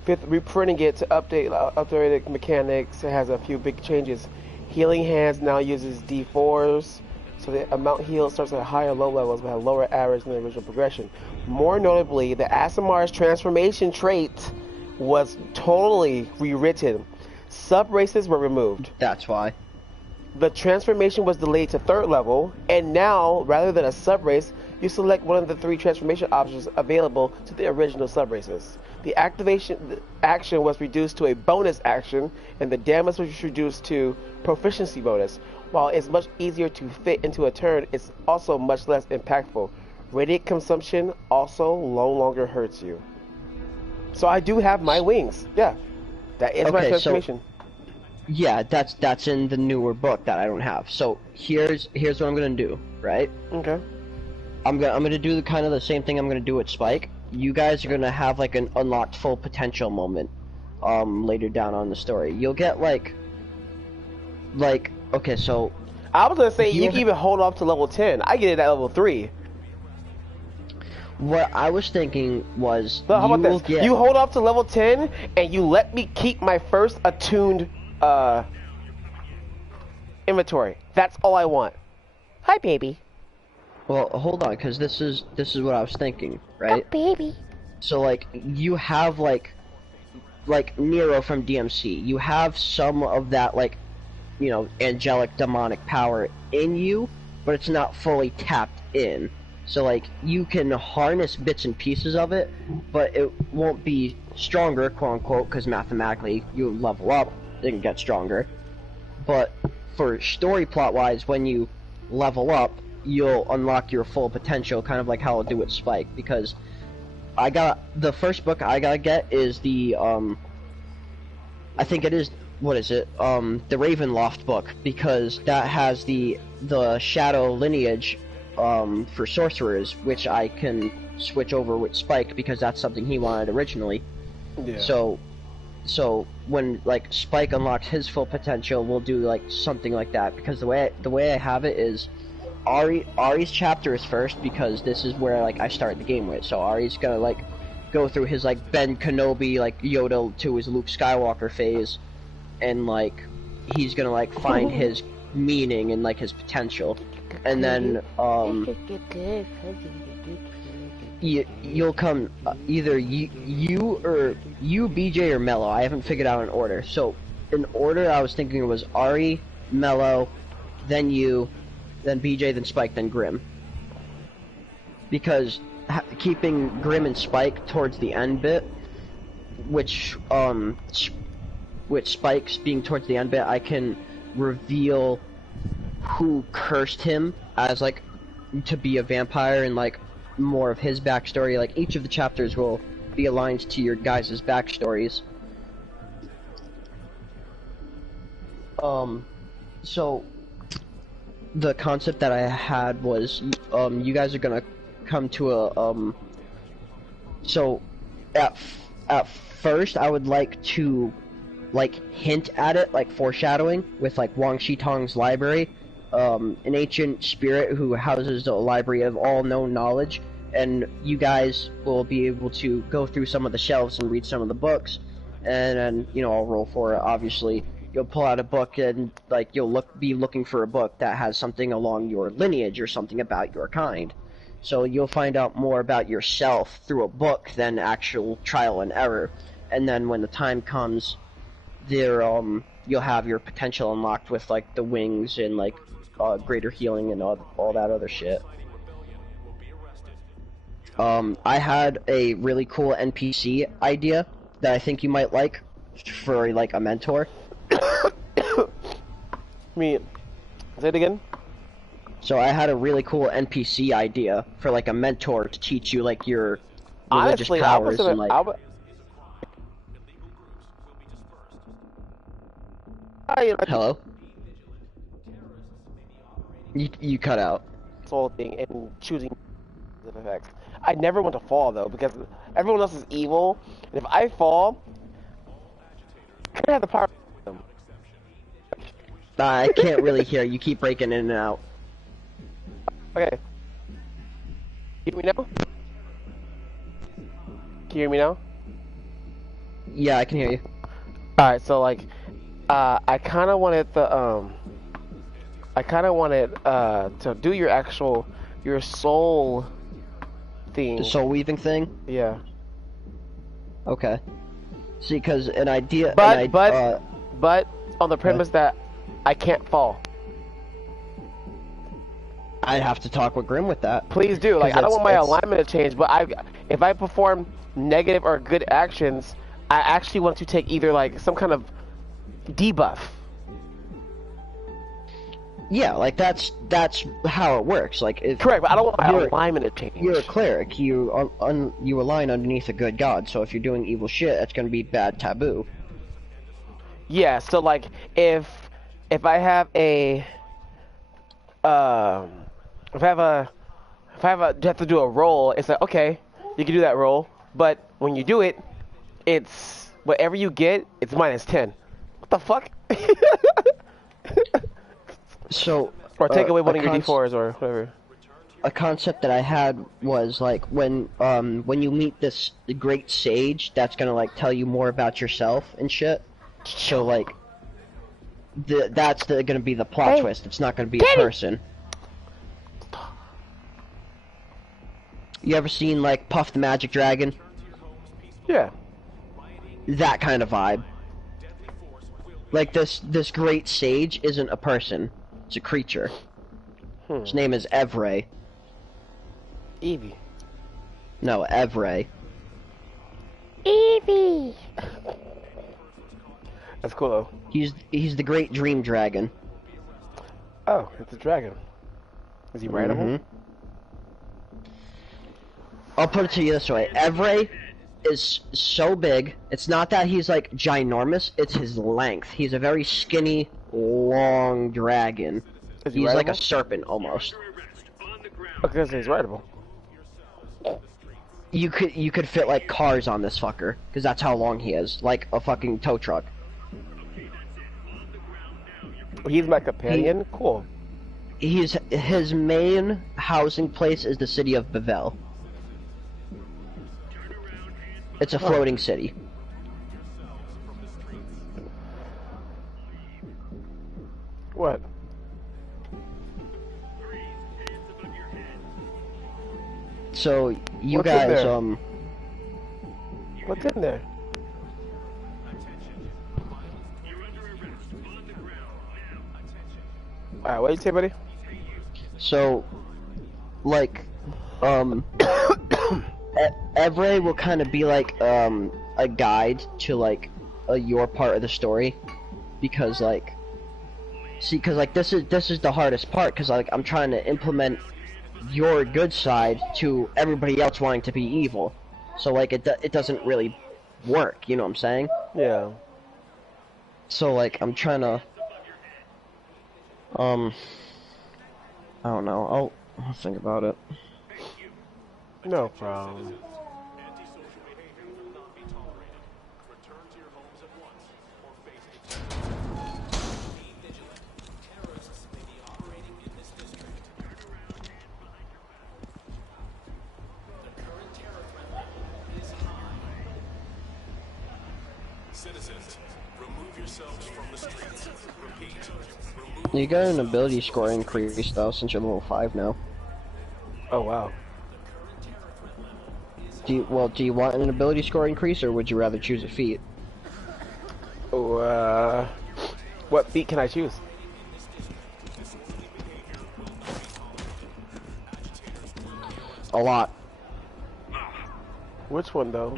5th, reprinting it to updated mechanics. It has a few big changes. Healing Hands now uses D4s, so the amount healed starts at higher low levels, but have lower average than the original progression. More notably, the ASMR's transformation trait was totally rewritten. Sub-races were removed. That's why. The transformation was delayed to 3rd level, and now, rather than a sub-race, you select one of the 3 transformation options available to the original sub-races. The action was reduced to a bonus action, and the damage was reduced to proficiency bonus. While it's much easier to fit into a turn, it's also much less impactful. Radiant consumption also no longer hurts you. So I do have my wings. Yeah, that is my transformation. Yeah, that's in the newer book that I don't have. So here's what I'm gonna do, right? Okay. I'm gonna do kind of the same thing I'm gonna do with Spike. You guys are gonna have an unlocked full potential moment, later down on the story. You'll get okay, so I was gonna say you can even hold off to level 10. I get it at level 3. what I was thinking was So how you about will this? get. You hold up to level 10 and you let me keep my first attuned inventory. That's all I want. Hi, baby. Well, hold on, because this is what I was thinking, right? Oh, baby. So like you have like Nero from DMC. You have some of that like, you know, angelic demonic power in you, but it's not fully tapped in. So like you can harness bits and pieces of it, but it won't be stronger, quote unquote, because mathematically you level up and get stronger. But for story plot wise, when you level up, you'll unlock your full potential, kind of like how I'll do with Spike, because I got the first book I gotta get is the I think it is, what is it, the Ravenloft book, because that has the shadow lineage for sorcerers, which I can switch over with Spike because that's something he wanted originally. Yeah. So when like Spike unlocks his full potential, we'll do like something like that, because the way I have it is Ari's chapter is first, because this is where like I start the game with. So Ari's gonna like go through his like Ben Kenobi, like Yoda to his Luke Skywalker phase, and like he's gonna like find his meaning and like his potential, and then you'll come either you or you, BJ, or Mello. I haven't figured out an order. So in order I was thinking it was Ari, Mello, then you, then BJ, then Spike, then Grim. Because keeping Grim and Spike towards the end bit, which Spike's being towards the end bit, I can reveal who cursed him as like to be a vampire, and like more of his backstory. Like each of the chapters will be aligned to your guys' backstories. So the concept that I had was, you guys are gonna come to a, so at first I would like to, like, hint at it, like foreshadowing, with like Wang Shitong's library, an ancient spirit who houses a library of all known knowledge, and you guys will be able to go through some of the shelves and read some of the books, and then, you know, I'll roll for it, obviously. You'll pull out a book and, like, you'll be looking for a book that has something along your lineage or something about your kind. So you'll find out more about yourself through a book than actual trial and error. And then when the time comes, there, you'll have your potential unlocked with, like, the wings and, like, greater healing and all that other shit. I had a really cool NPC idea that I think you might like for, like, a mentor. Me, say it again. So I had a really cool NPC idea for like a mentor to teach you like your religious Honestly, powers and like. Hello. You cut out. This whole thing and choosing the effects. I never want to fall though, because everyone else is evil, and if I fall, I don't have the power. I can't really hear. You keep breaking in and out. Okay. Can you hear me now? Can you hear me now? Yeah, I can hear you. Alright, so like, I kind of wanted the, to do your soul thing. The soul weaving thing? Yeah. Okay. See, because an idea... But, on the premise that I can't fall. I'd have to talk with Grim with that. Please do. Like, I don't want my alignment to change, but if I perform negative or good actions, I actually want to take either, like, some kind of debuff. Yeah, like, that's how it works. Like, correct, but I don't want my alignment to change. You're a cleric. You align underneath a good god, so if you're doing evil shit, that's gonna be bad taboo. Yeah, so, like, if I have a... if I have to do a roll, it's like, okay, you can do that roll, but when you do it, it's whatever you get, it's -10. What the fuck? So, or take away one of your D4s or whatever. a concept that I had was like when you meet this great sage that's gonna like tell you more about yourself and shit. So like that's gonna be the plot twist. It's not gonna be a person. You ever seen like Puff the Magic Dragon? Yeah. That kind of vibe. Like this great sage isn't a person. It's a creature. His name is Evray. Evie. No, Evray. Evie. That's cool though. He's the great dream dragon. Oh, it's a dragon. Is he rideable? I'll put it to you this way. Evray is so big. It's not that he's like ginormous, it's his length. He's a very skinny, long dragon. He's like a serpent almost. Okay, so he's rideable. You could fit like cars on this fucker, because that's how long he is, like a fucking tow truck. He's my companion? Cool. His main housing place is the city of Bevel. It's a floating city. What? So you What's guys, what's in there? Alright, what do you say, buddy? So, like, Evray will kind of be like, a guide to, like, your part of the story. Because, like, cause, like, this is the hardest part, because, like, I'm trying to implement your good side to everybody else wanting to be evil. So, like, it doesn't really work, you know what I'm saying? Yeah. So, like, I'm trying to, I don't know, I'll think about it. No problem. Citizens, remove yourselves from the streets. Repeat. You got an ability score increase though, since you're level 5 now. Oh wow. Do you want an ability score increase, or would you rather choose a feat? Oh, what feat can I choose? A lot. Which one though?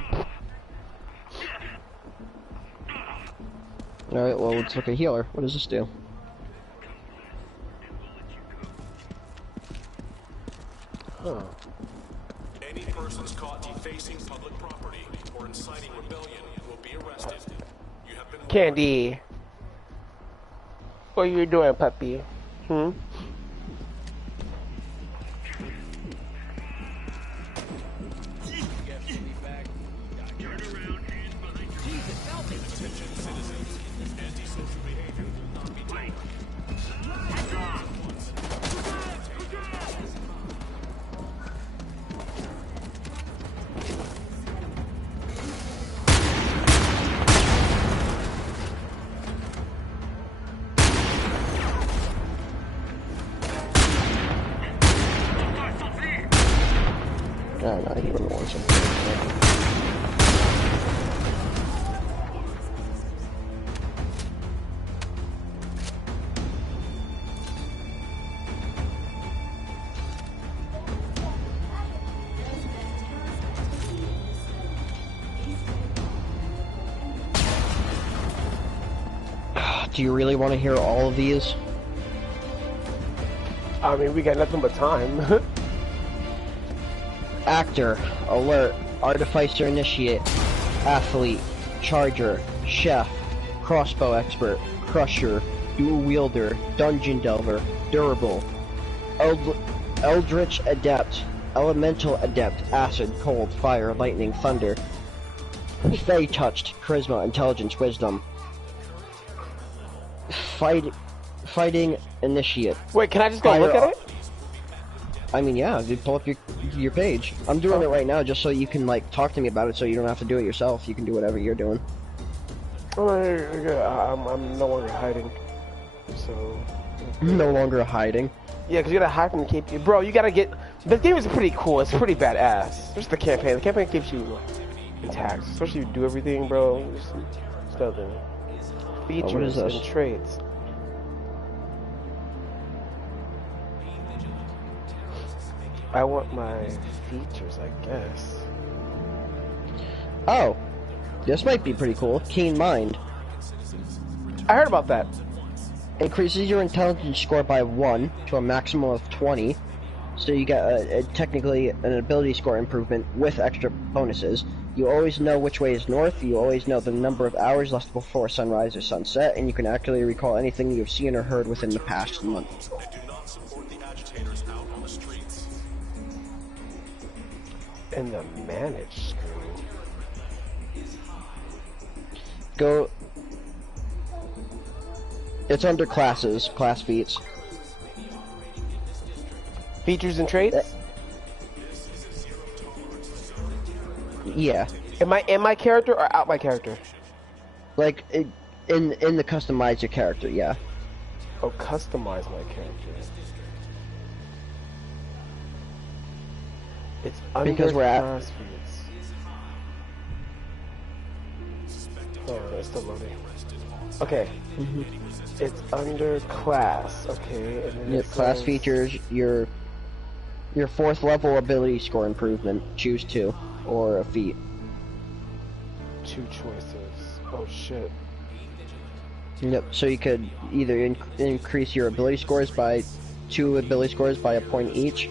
Alright, well, let's look at healer. What does this do? Huh. Any persons caught defacing public property or inciting rebellion will be arrested. You have been warned. Candy. What are you doing, puppy? Hmm? No, he wouldn't want something. Do you really want to hear all of these? I mean, we got nothing but time. Actor, alert, artificer initiate, athlete, charger, chef, crossbow expert, crusher, dual wielder, dungeon delver, durable, eldritch adept, elemental adept, acid, cold, fire, lightning, thunder, fey touched, charisma, intelligence, wisdom, fighting initiate. Wait, can I just go look at it? I mean, yeah, dude, pull up your page. I'm doing it right now just so you can, like, talk to me about it so you don't have to do it yourself. You can do whatever you're doing. Oh, I'm no longer hiding. So... No longer hiding? Yeah, because you gotta hide from the KPA. Bro, you gotta get... The game is pretty cool. It's pretty badass. Just the campaign. The campaign keeps you intact. Especially if you do everything, bro. Just nothing. Features and traits. I want my features, I guess. Oh, this might be pretty cool. Keen Mind. I heard about that. Increases your intelligence score by 1 to a maximum of 20. So you get technically an ability score improvement with extra bonuses. You always know which way is north, you always know the number of hours left before sunrise or sunset, and you can accurately recall anything you have seen or heard within the past month. And do not support the agitators out on the streets. In the manage screen. Go... It's under classes, class feats. Features and traits? Yeah. Am I in my character or out my character? Like, in the customize your character, yeah. Oh, customize my character. It's under because we're at... class feats. Oh, it's still loading. Okay. It's under class. Okay. And then Yep, class features, your 4th level ability score improvement. Choose 2. Or a feat. 2 choices. Oh shit. Yep, so you could either increase your ability scores by 2 ability scores by a point each,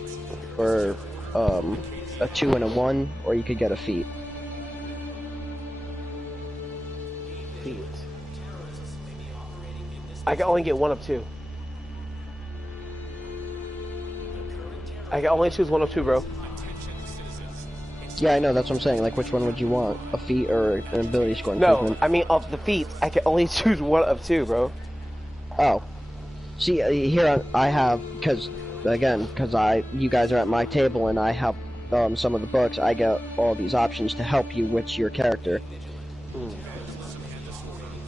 or a 2 and a 1, or you could get a feat. Feat. I can only get 1 of 2. I can only choose 1 of 2, bro. Yeah, I know, that's what I'm saying. Like, which one would you want? A feat or an ability score improvement? No, I mean, of the feats, I can only choose 1 of 2, bro. Oh. See, here I have, because you guys are at my table and I have some of the books, I get all these options to help you with your character.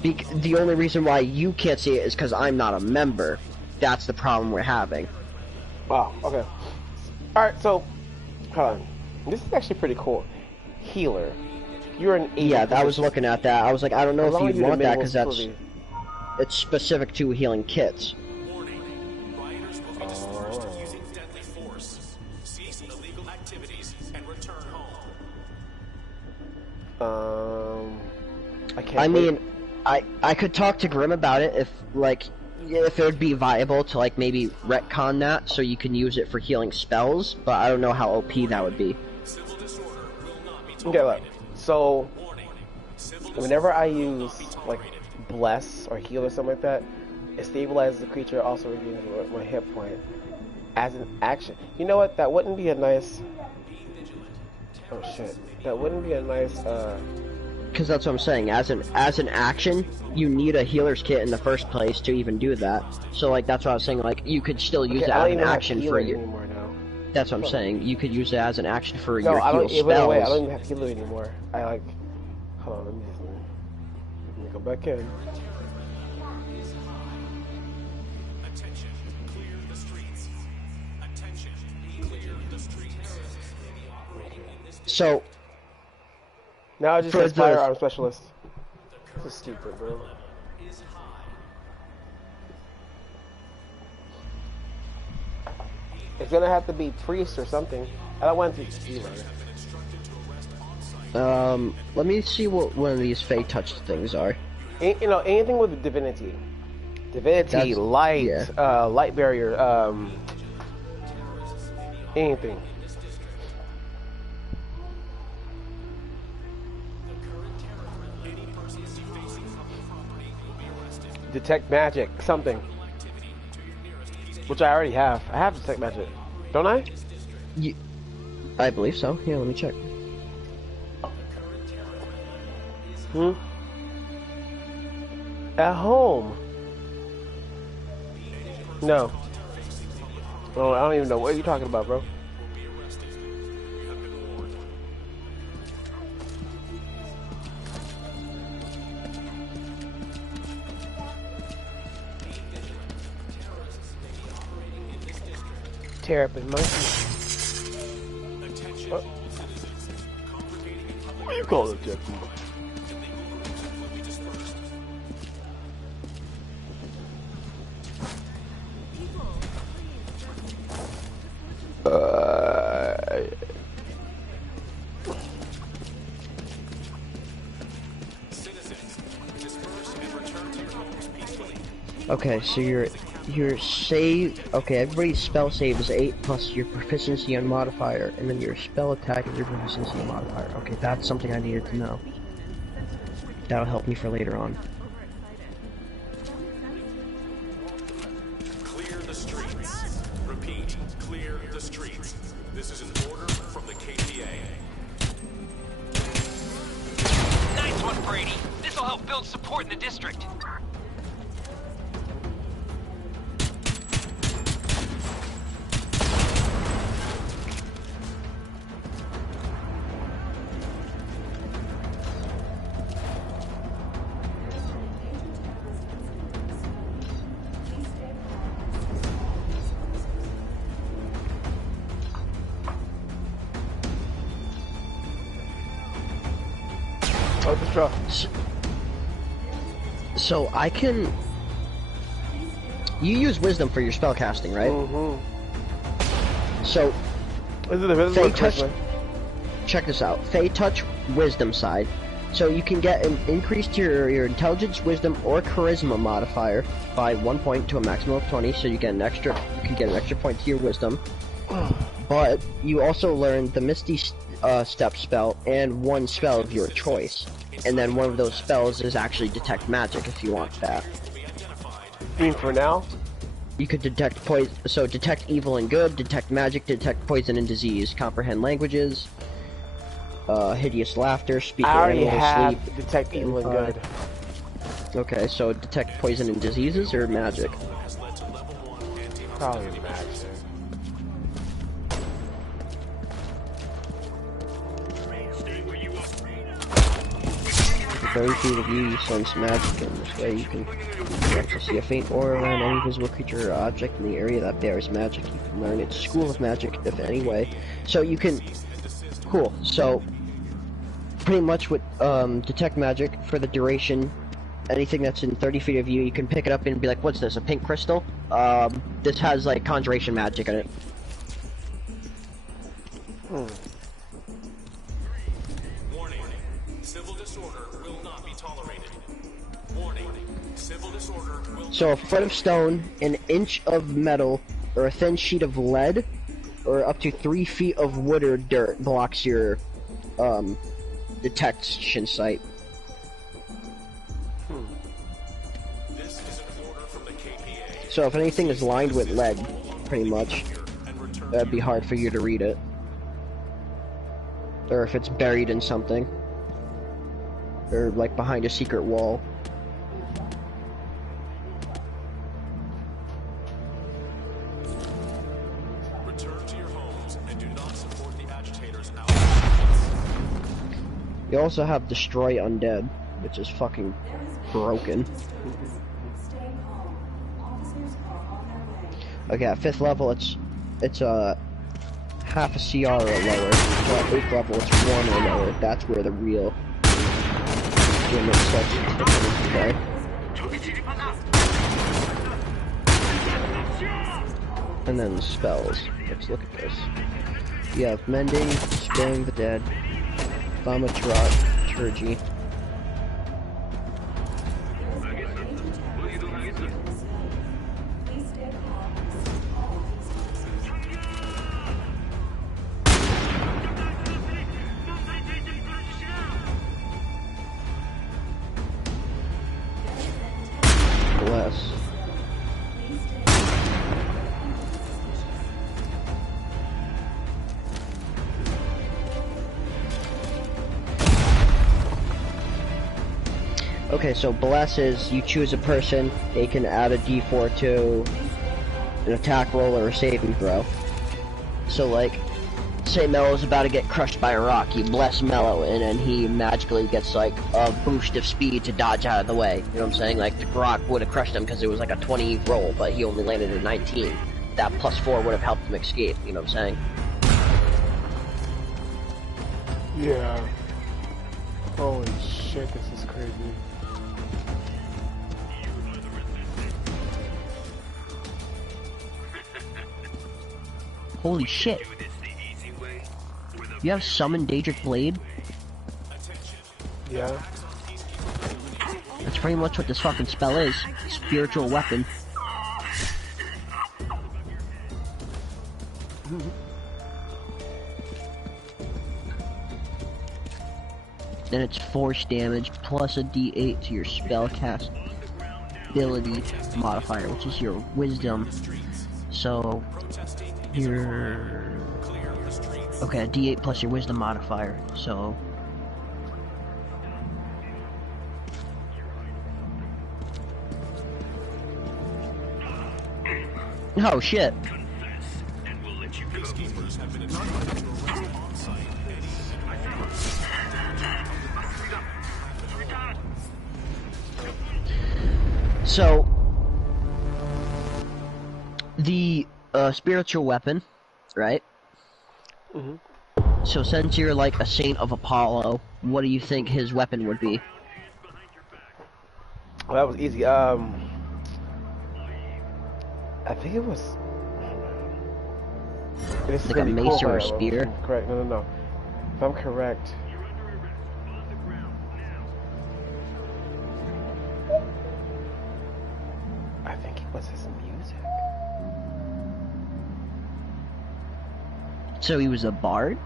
The only reason why you can't see it is because I'm not a member. That's the problem we're having. Wow, okay. Alright, so, hold on. This is actually pretty cool. Healer. You're an 80%. Yeah, I was looking at that. I was like, I don't know if you'd want that, because it's specific to healing kits. Warning. Rioters will be discouraged from using deadly force. Cease illegal activities and return home. I can't. I mean, I could talk to Grim about it if it would be viable to like maybe retcon that so you can use it for healing spells, but I don't know how OP that would be. Okay, look. So, whenever I use like bless or heal or something like that, it stabilizes the creature, also regains my hit point as an action. You know what? That wouldn't be a nice. Oh shit! That wouldn't be a nice. Because that's what I'm saying. As an action, you need a healer's kit in the first place to even do that. So like that's what I was saying. Like you could still use it as an action for your. That's what I'm saying. You could use it as an action for your heal spells. Wait, I don't even have to heal it anymore. I like. Hold on, let me go back in. Attention, clear the streets. Attention, clear the streets. So. Now it just says firearm specialist. This is stupid, bro. It's gonna have to be priest or something. I don't want to be healer. Let me see what one of these Fey touch things are. You know, anything with divinity. Divinity, light, yeah. Light barrier, anything. Detect magic, something. Which I already have. I have detect magic. Don't I? I believe so. Here, let me check. At home. No. Oh, I don't even know what you're talking about, bro. will be arrested. You have been warned. Terrapin monkey. Attention, What? all citizens. Congregating in public What do you call it, places. Jeff? Illegal groups will be dispersed. Citizens, disperse and return to your homes peacefully. Okay, so your save. Okay, everybody's spell save is 8 plus your proficiency and modifier, and then your spell attack is your proficiency and modifier. Okay, that's something I needed to know. That'll help me for later on. Clear the streets. Repeat, clear the streets. This is an order from the KPA. Nice one, Brady. This'll help build support in the district. Oh, the straw. So I can. You use wisdom for your spell casting, right? Mm-hmm. So Is it a Fey touch. Check this out. Fey touch wisdom side. So you can get an increase to your intelligence, wisdom, or charisma modifier by 1 point to a maximum of 20. So you get an extra. You can get an extra point to your wisdom. But you also learn the Misty Step spell and one spell of your choice. And then one of those spells is actually detect magic if you want that. You mean for now? You could detect poison, so detect evil and good, detect magic, detect poison and disease, comprehend languages, hideous laughter, speak I at already animals, have sleep. detect evil and good. Okay, so detect poison and diseases or magic? Probably magic. 30 feet of you sense magic, and this way you can actually see a faint aura around any visible creature or object in the area that bears magic. You can learn its school of magic, if any way. So you can... Cool. So, pretty much with detect magic for the duration, anything that's in 30 feet of you, you can pick it up and be like, what's this, a pink crystal? This has, like, conjuration magic in it. Warning. Civil disorder will not be tolerated. Warning. Civil disorder will So a foot of stone, an inch of metal, or a thin sheet of lead, or up to 3 feet of wood or dirt blocks your detection site. This is an order from the KPA. So if anything is lined with lead, pretty much, that'd be hard for you to read it. Or if it's buried in something. Or like behind a secret wall. Return to your homes and do not support the agitators out. You also have Destroy Undead, which is fucking broken. Okay, at 5th level it's half a CR or lower. So at 8th level it's 1 or lower. That's where the real damage starts to play. And then spells. Let's look at this. You have Mending, Sparing the Dead, Thaumaturgy. Bless. Okay, so bless is you choose a person, they can add a d4 to an attack roll or a saving throw. So like, say Mello's about to get crushed by a rock, you bless Mello, and then he magically gets like a boost of speed to dodge out of the way. You know what I'm saying? Like the rock would have crushed him because it was like a 20 roll, but he only landed at 19. That +4 would have helped him escape. You know what I'm saying? Yeah. Holy shit, this is crazy. Holy shit. You have summoned Daedric Blade? Yeah. That's pretty much what this fucking spell is. Spiritual weapon. Then it's force damage plus a d8 to your spellcast ability modifier, which is your wisdom. So your okay, a d8 plus your wisdom modifier. So oh shit. So, the spiritual weapon, right? Mm-hmm. So since you're like a saint of Apollo, what do you think his weapon would be? Well, that was easy. I think it was... This like a mace or a spear? Correct, no. If I'm correct... I think it was his music. So he was a bard?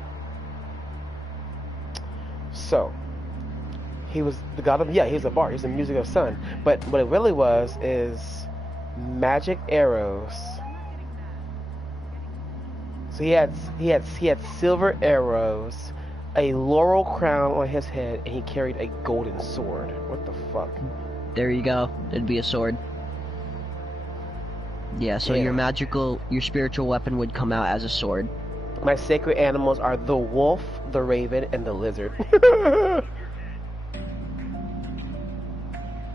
So, he was the god of, yeah, he was a bard, he was the music of sun. But what it really was is magic arrows. So he had silver arrows, a laurel crown on his head, and he carried a golden sword. What the fuck? There you go. It'd be a sword. Yeah, so Yeah. your spiritual weapon would come out as a sword. My sacred animals are the wolf, the raven, and the lizard.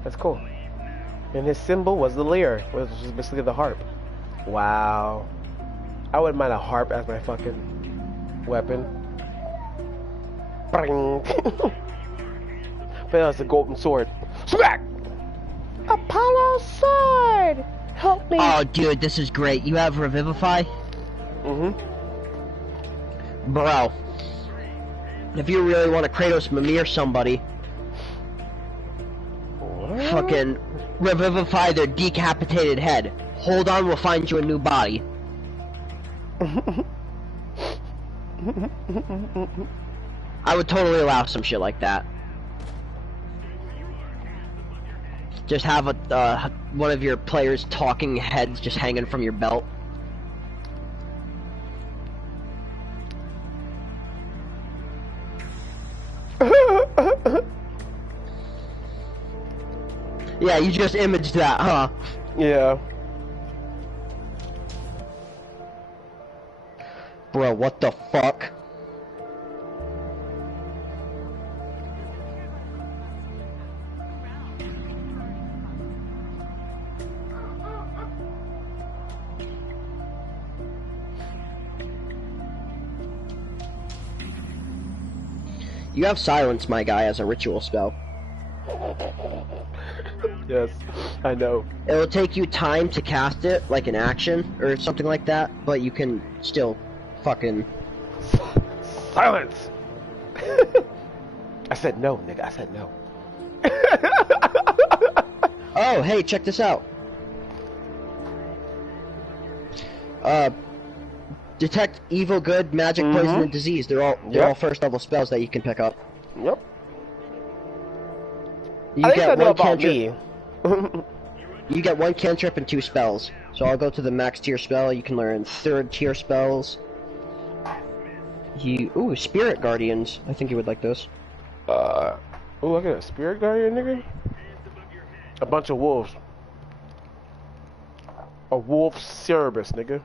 That's cool. And his symbol was the lyre, which was basically the harp. Wow. I wouldn't mind a harp as my fucking weapon. Bring. But that's a golden sword. Smack! Apollo's sword! Help me! Oh, dude, this is great. You have Revivify? Mm-hmm. Bro. If you really want to Kratos Mimir somebody, fucking Revivify their decapitated head. Hold on, we'll find you a new body. I would totally allow some shit like that. Just have a one of your players' talking heads just hanging from your belt. Yeah, you just imaged that, huh? Yeah. Bro, what the fuck? You have silence, my guy, as a ritual spell. Yes, I know. It will take you time to cast it, like an action, or something like that, but you can still fucking... Silence! I said no, nigga, I said no. Oh, hey, check this out. Detect evil, good, magic, poison, and disease. They're all first level spells that you can pick up. Yep. You I think get I know one about cantrip. me. You get one cantrip and 2 spells. So I'll go to the max tier spell. You can learn 3rd tier spells. Ooh, Spirit Guardians. I think you would like those. Ooh, look at a Spirit Guardian, nigga. A bunch of wolves. A wolf Cerberus, nigga.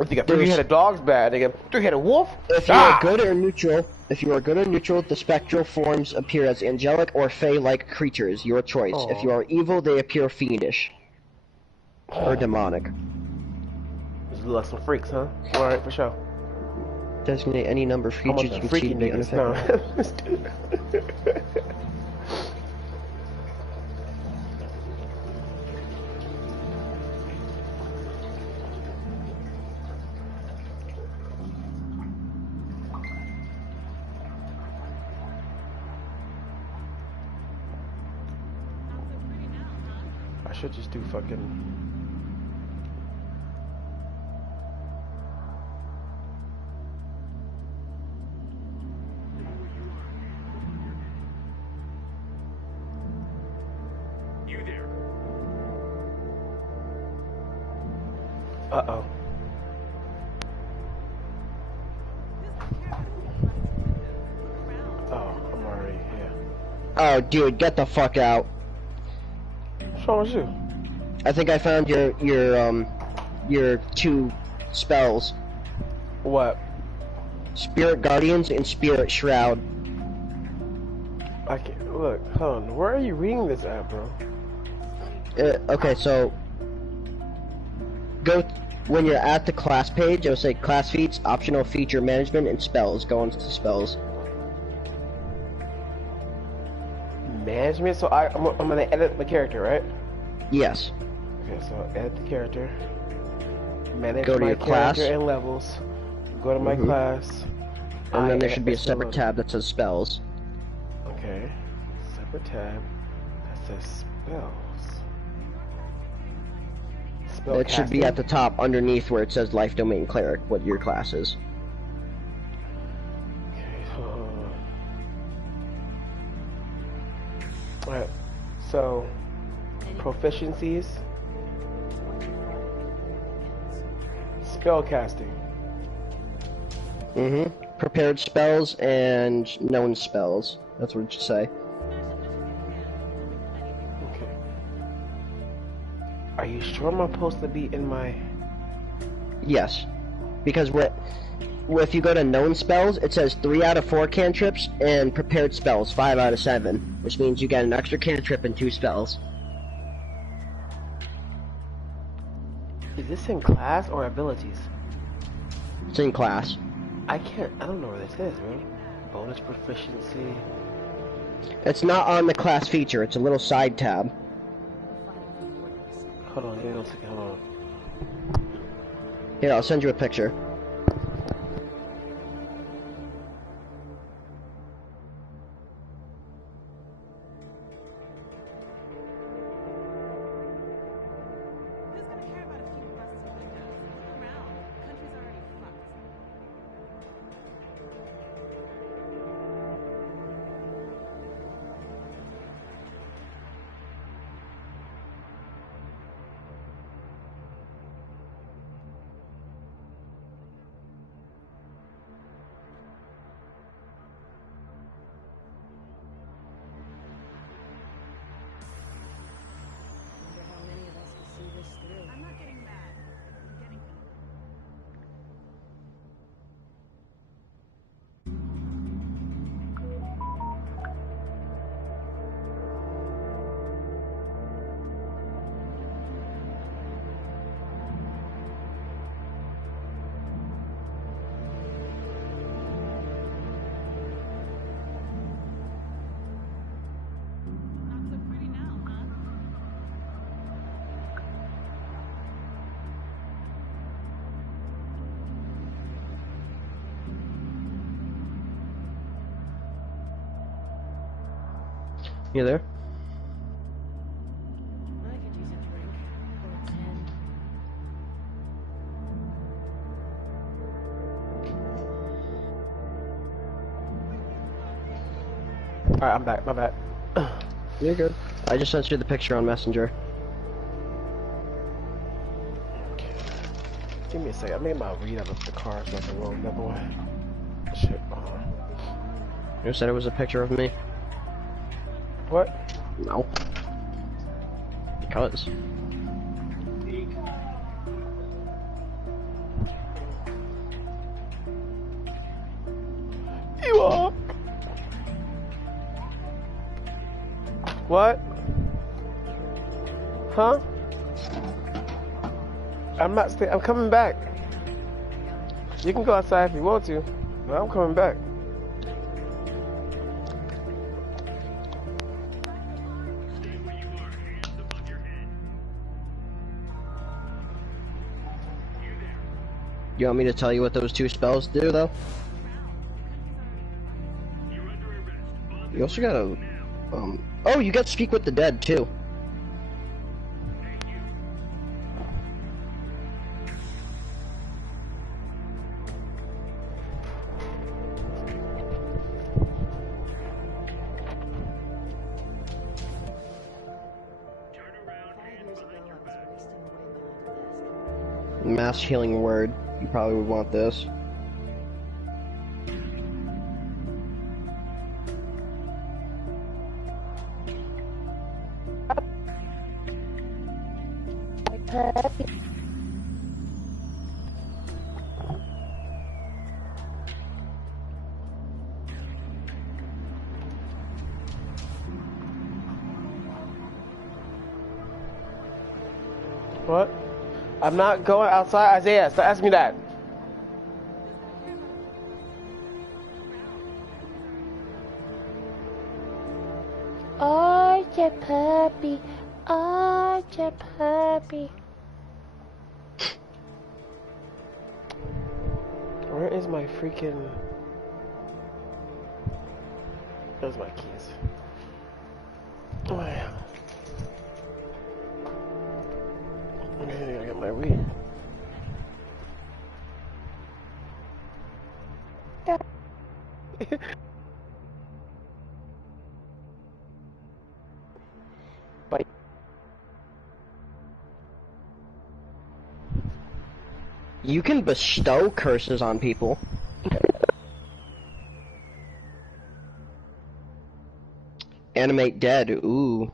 If you got 3-headed dogs, bad, nigga. 3-headed wolf? If you are good or neutral, the spectral forms appear as angelic or fey-like creatures. Your choice. Oh. If you are evil, they appear fiendish or demonic. There's like some freaks, huh? Alright, for sure. Designate any number of features you can see to be unaffected. I should just do fucking... You there. Uh-oh. Oh, I'm already here. Oh, dude, get the fuck out. What's wrong with you? I think I found your 2 spells. What? Spirit Guardians and Spirit Shroud. I can't... Look, hold on. Where are you reading this at, bro? Okay, so... Go... When you're at the class page, it'll say Class Feats, Optional Feature Management, and Spells. Go into spells. Management? So I'm gonna edit the character, right? Yes. Okay, so edit the character. Manage Go to my your class. character and levels. Go to my class. And then there should be a separate tab that says Spells. Okay. Separate tab that says spells. It should be at the top underneath where it says Life Domain Cleric, what your class is. Okay, hold on. Alright, so proficiencies. Spellcasting. Prepared spells and known spells. That's what it should say. Are you sure I'm supposed to be in my... Yes. Because if you go to known spells, it says 3 out of 4 cantrips, and prepared spells, 5 out of 7. Which means you get an extra cantrip and 2 spells. Is this in class or abilities? It's in class. I don't know where this is, man. Bonus proficiency. It's not on the class feature, it's a little side tab. Hold on, give me 1 second, hold on. Here, I'll send you a picture. You there? I could use a drink. Or 10. Alright, I'm back, my bad. You're good. I just sent you the picture on Messenger. Give me a second. I made my read out of the car so I can roll another one. Shit. You said it was a picture of me. What? No. because. You are. What? Huh? I'm not staying. I'm coming back. You can go outside if you want to, but I'm coming back. You want me to tell you what those 2 spells do, though? You also gotta, oh, you got Speak with the Dead, too. Mass Healing Word. You probably would want this. What? I'm not going outside. Isaiah, stop asking me that. Archer puppy, Archer puppy. Where is my freaking... There's my keys. Oh, yeah. Okay, I got my weed. Bye. You can bestow curses on people. Animate dead, ooh.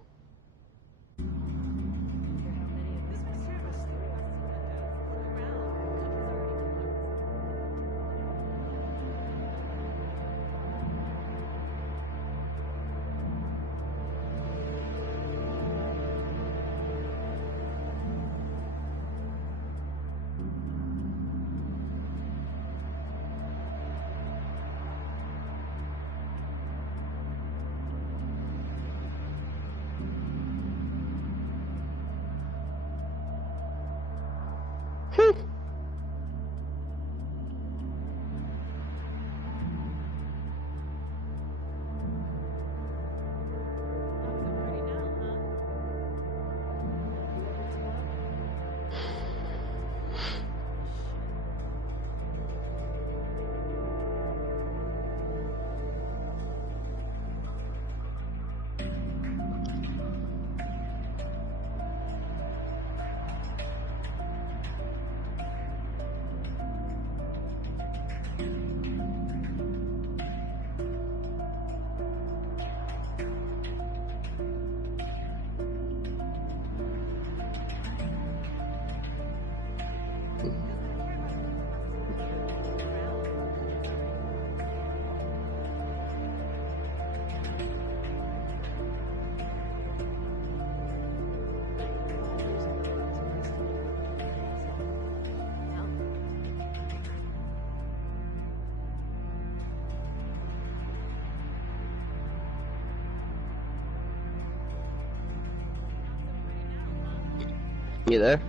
You there?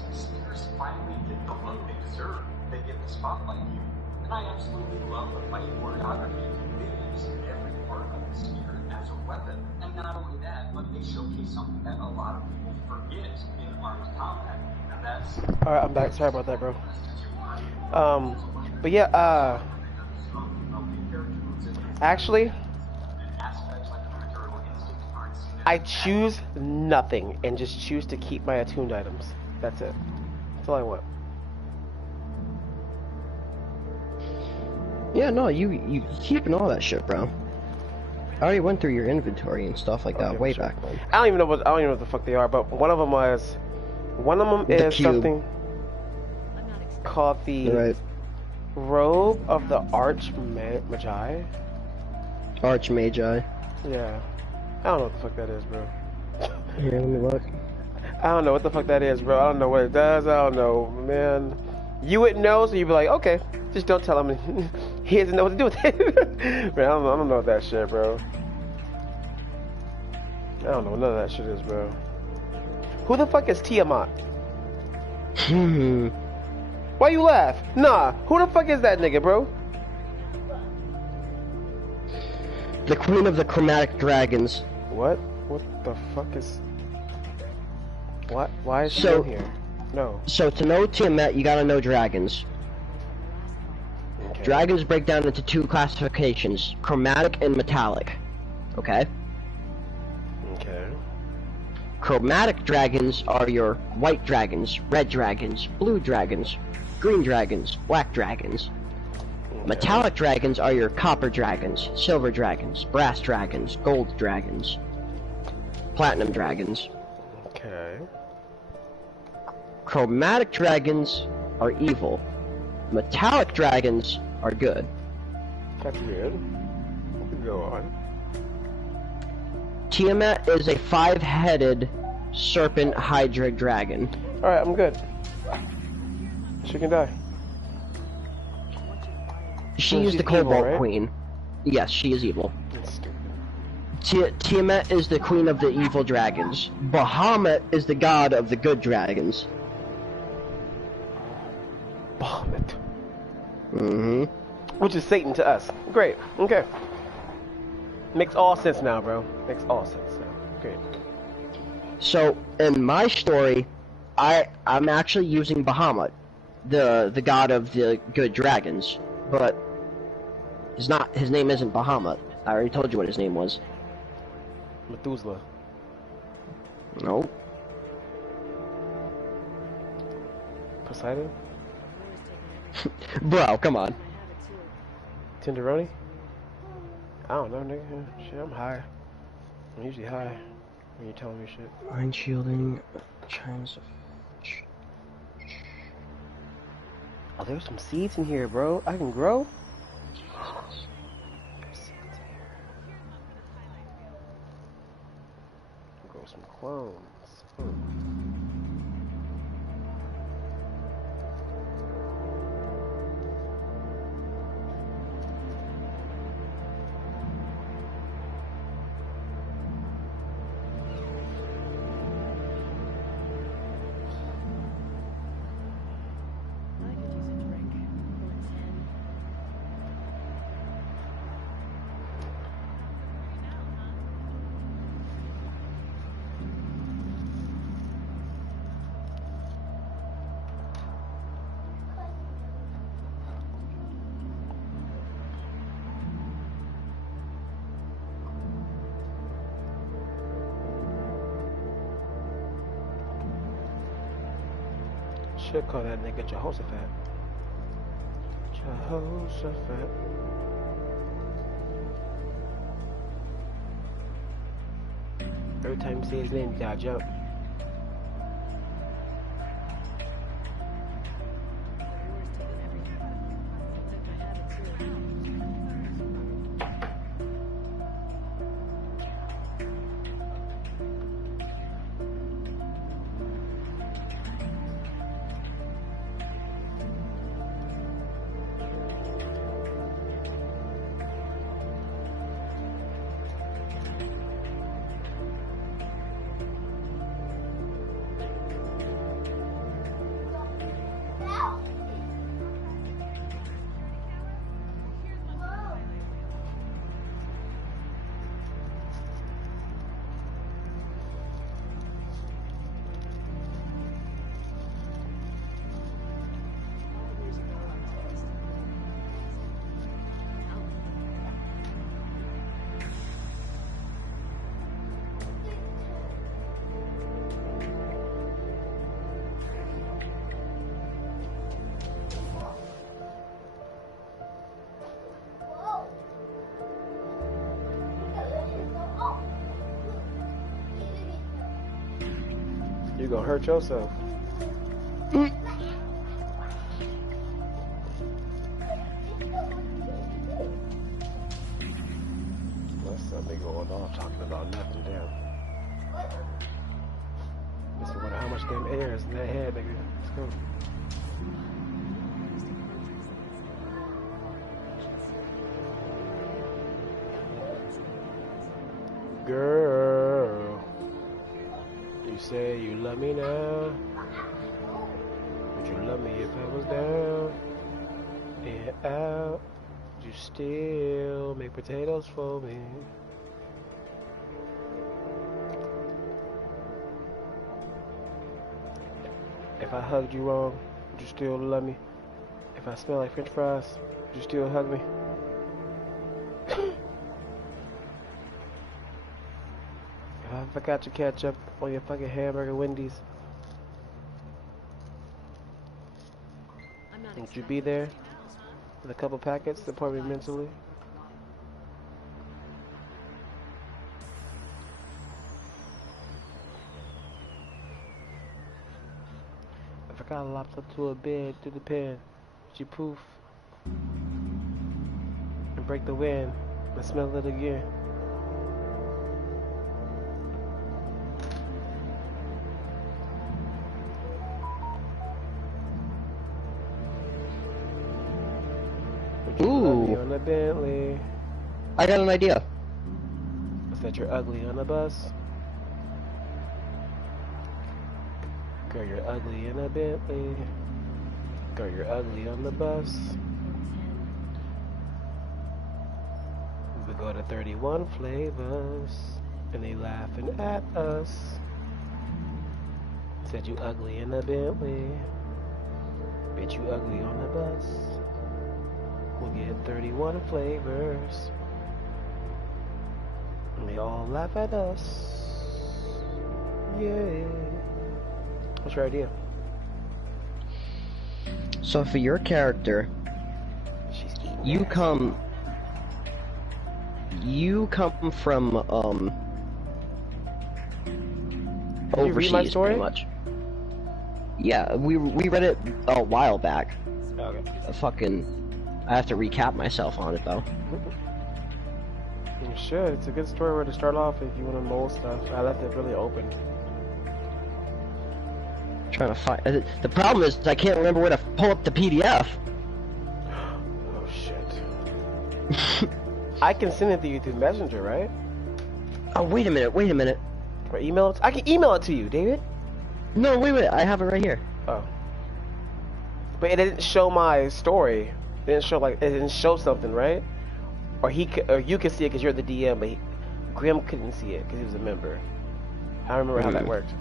because speakers finally get the love they deserve. They get the spotlight here. And I absolutely love the fight choreography. They use every part of the speaker as a weapon. And not only that, but they showcase something that a lot of people forget in armed combat. And that's... Alright, I'm back. Sorry about that, bro. But yeah, actually, I choose nothing and just choose to keep my attuned items. That's it. That's all I want. Yeah, no, you keeping all that shit, bro. I already went through your inventory and stuff like that way back then. I don't even know what the fuck they are, but one of them is something called the Robe of the Archmagi. Archmagi. Yeah. I don't know what the fuck that is, bro. Here, let me look. I don't know what the fuck that is, bro. I don't know what it does. I don't know, man. You wouldn't know, so you'd be like, okay, just don't tell him. He doesn't know what to do with it. Man, I don't know what that shit, bro. I don't know what none of that shit is, bro. Who the fuck is Tiamat? Why you laugh? Nah, who the fuck is that nigga, bro? The Queen of the Chromatic Dragons. What? What the fuck is... What? Why is she in here? No. So to know Tiamat, you gotta know dragons. Okay. Dragons break down into two classifications, chromatic and metallic. Okay? Okay. Chromatic dragons are your white dragons, red dragons, blue dragons, green dragons, black dragons. Okay. Metallic dragons are your copper dragons, silver dragons, brass dragons, gold dragons, platinum dragons. Okay. Chromatic dragons are evil. Metallic dragons are good. That's good. Go on. Tiamat is a 5-headed serpent hydra dragon. Alright, I'm good. She can die. She is the Cobalt Queen. Yes, she is evil. Tiamat is the queen of the evil dragons. Bahamut is the god of the good dragons. Bahamut. Mm-hmm. Which is Satan to us. Great. Okay. Makes all sense now, bro. Makes all sense now. Great. So, in my story, I'm actually using Bahamut, the god of the good dragons, but his name isn't Bahamut. I already told you what his name was. Methuselah. No. Poseidon? Bro, come on. Tenderoni? I don't know, nigga. Shit, I'm high. I'm usually high when you're telling me shit. Mind shielding, chimes. Oh, there's some seeds in here, bro. I can grow? Grow some clones. Should call that nigga Jehoshaphat. Jehoshaphat. Every time you say his name, you gotta jump. You gonna hurt yourself. What's something going on talking about nothing, damn. Just wonder how much damn air is in that head, nigga. Let's go. Girl, you say you love me now. Would you love me if I was down and out? Would you still make potatoes for me? If I hugged you wrong, would you still love me? If I smell like French fries, would you still hug me? If I forgot to catch up on your fucking hamburger Wendy's, would you be there with a couple packets to support me mentally? If I got locked up to a bed through the pen, would you poof and break the wind and smell it again? Ooh. On the Bentley. I got an idea. Is that you're ugly on the bus? Girl, you're ugly in a Bentley. Girl, you're ugly on the bus. We go to 31 flavors, and they laughing at us. Said you ugly in a Bentley. Bitch, you ugly on the bus. We'll get 31 flavors, and they all laugh at us. Yeah. What's your idea? So for your character, you come from Did you read my overseas, story? pretty much. Yeah, we read it a while back. Okay. I have to recap myself on it though. You should. It's a good story where to start off if you want to mold stuff. I left it really open. Trying to find. The problem is I can't remember where to pull up the PDF. Oh shit. I can send it to you through Messenger, right? Oh wait a minute. Or email it? I can email it to you, David. No, wait. I have it right here. Oh. But it didn't show my story. It didn't show something, right? Or you could see it because you're the DM, but Grim couldn't see it because he was a member. I remember how that worked.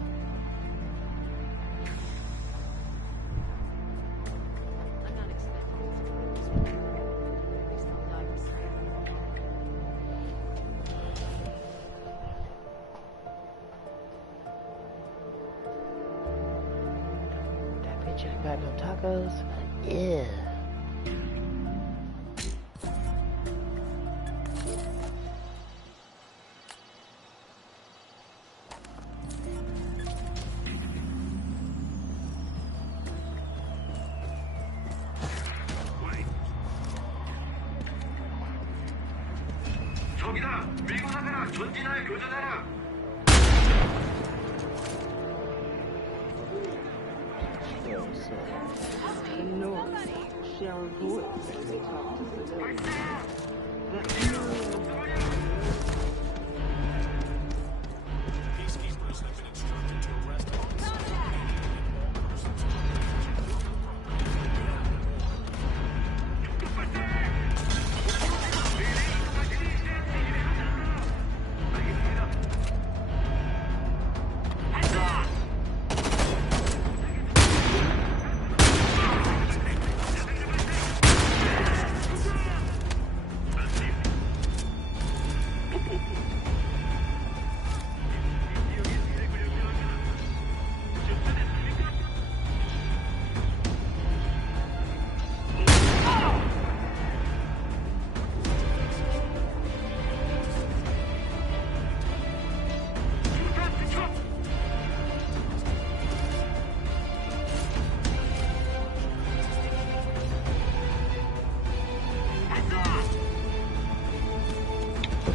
That bitch ain't got no tacos. Yeah. 저기다! 밀고 나가라! 전진하여 교전하라! The North shall avoid the talk to civilians. That Peacekeepers have been instructed to arrest all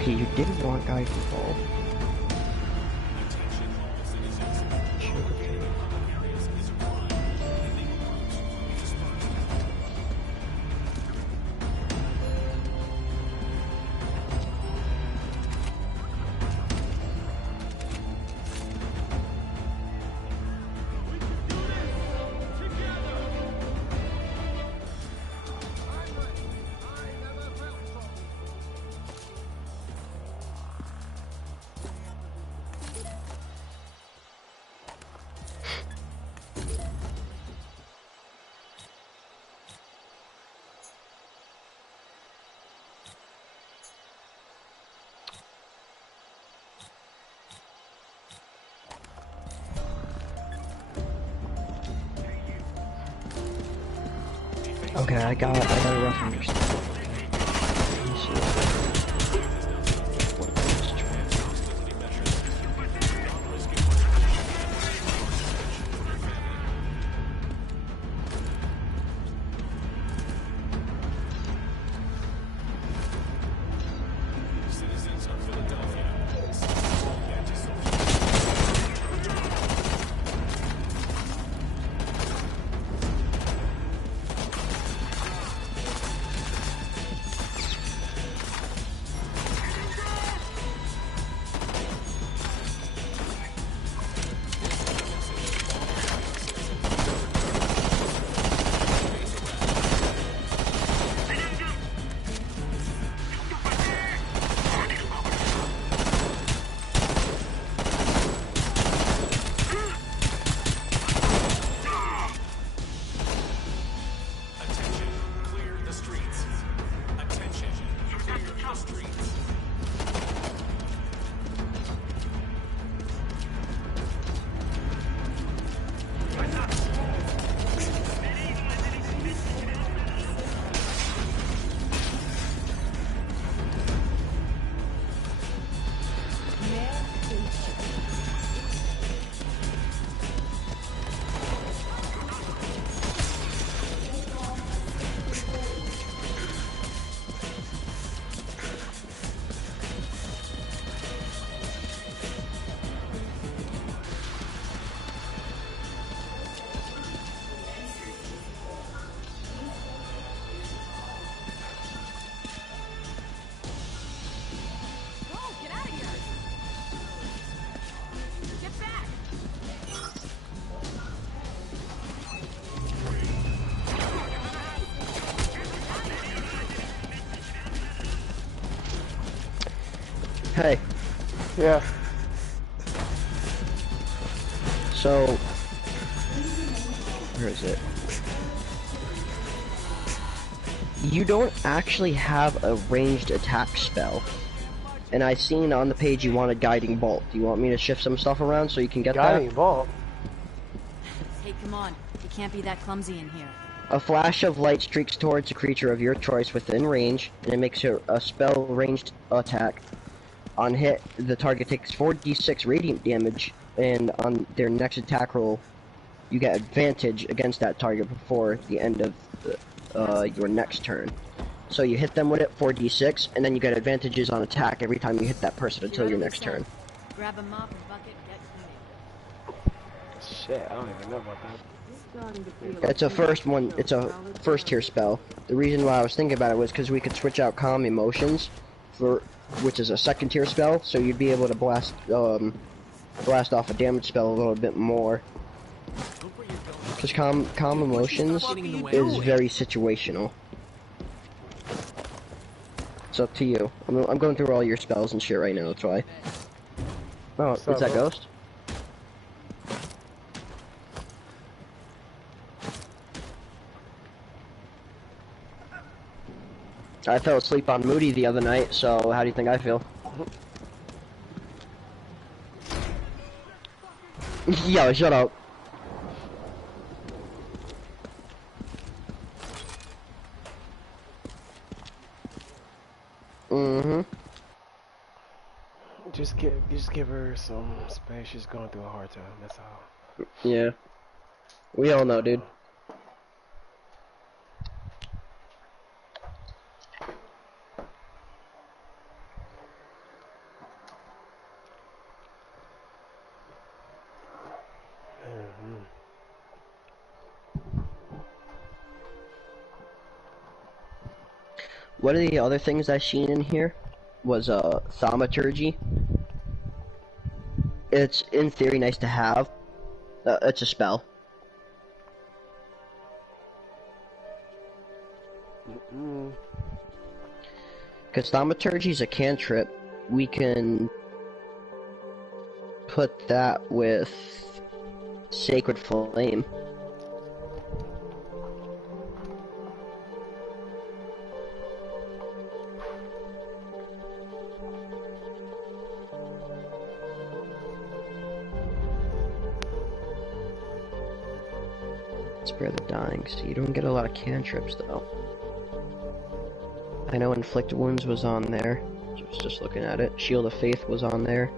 Okay, you didn't want guiding bolt. Okay, I got a rough understanding. Let me see. What is Citizens of Philadelphia. Hey. Yeah. So, where is it? You don't actually have a ranged attack spell. And I seen on the page you wanted Guiding Bolt. Do you want me to shift some stuff around so you can get Guiding Bolt? Hey, come on. You can't be that clumsy in here. A flash of light streaks towards a creature of your choice within range, and it makes a spell ranged attack. On hit, the target takes 4d6 radiant damage, and on their next attack roll, you get advantage against that target before the end of your next turn. So you hit them with it, 4d6, and then you get advantages on attack every time you hit that person until your next turn. Grab a mop and bucket and get cleaning. Shit, I don't even know about that. It's a first tier spell. The reason why I was thinking about it was because we could switch out Calm Emotions, which is a second tier spell, so you'd be able to blast off a damage spell a little bit more. Because Calm Emotions is very situational. It's up to you. I'm going through all your spells and shit right now, that's why. Oh, is that Ghost? I fell asleep on Moody the other night, so how do you think I feel? Yo, shut up. Mm-hmm. Just give her some space. She's going through a hard time, that's all. Yeah. We all know, dude. One of the other things I seen in here was thaumaturgy. It's in theory nice to have. It's a spell. Because thaumaturgy is a cantrip. We can put that with Sacred Flame. Spare the Dying, so you don't get a lot of cantrips though. I know Inflict Wounds was on there. Just looking at it. Shield of Faith was on there.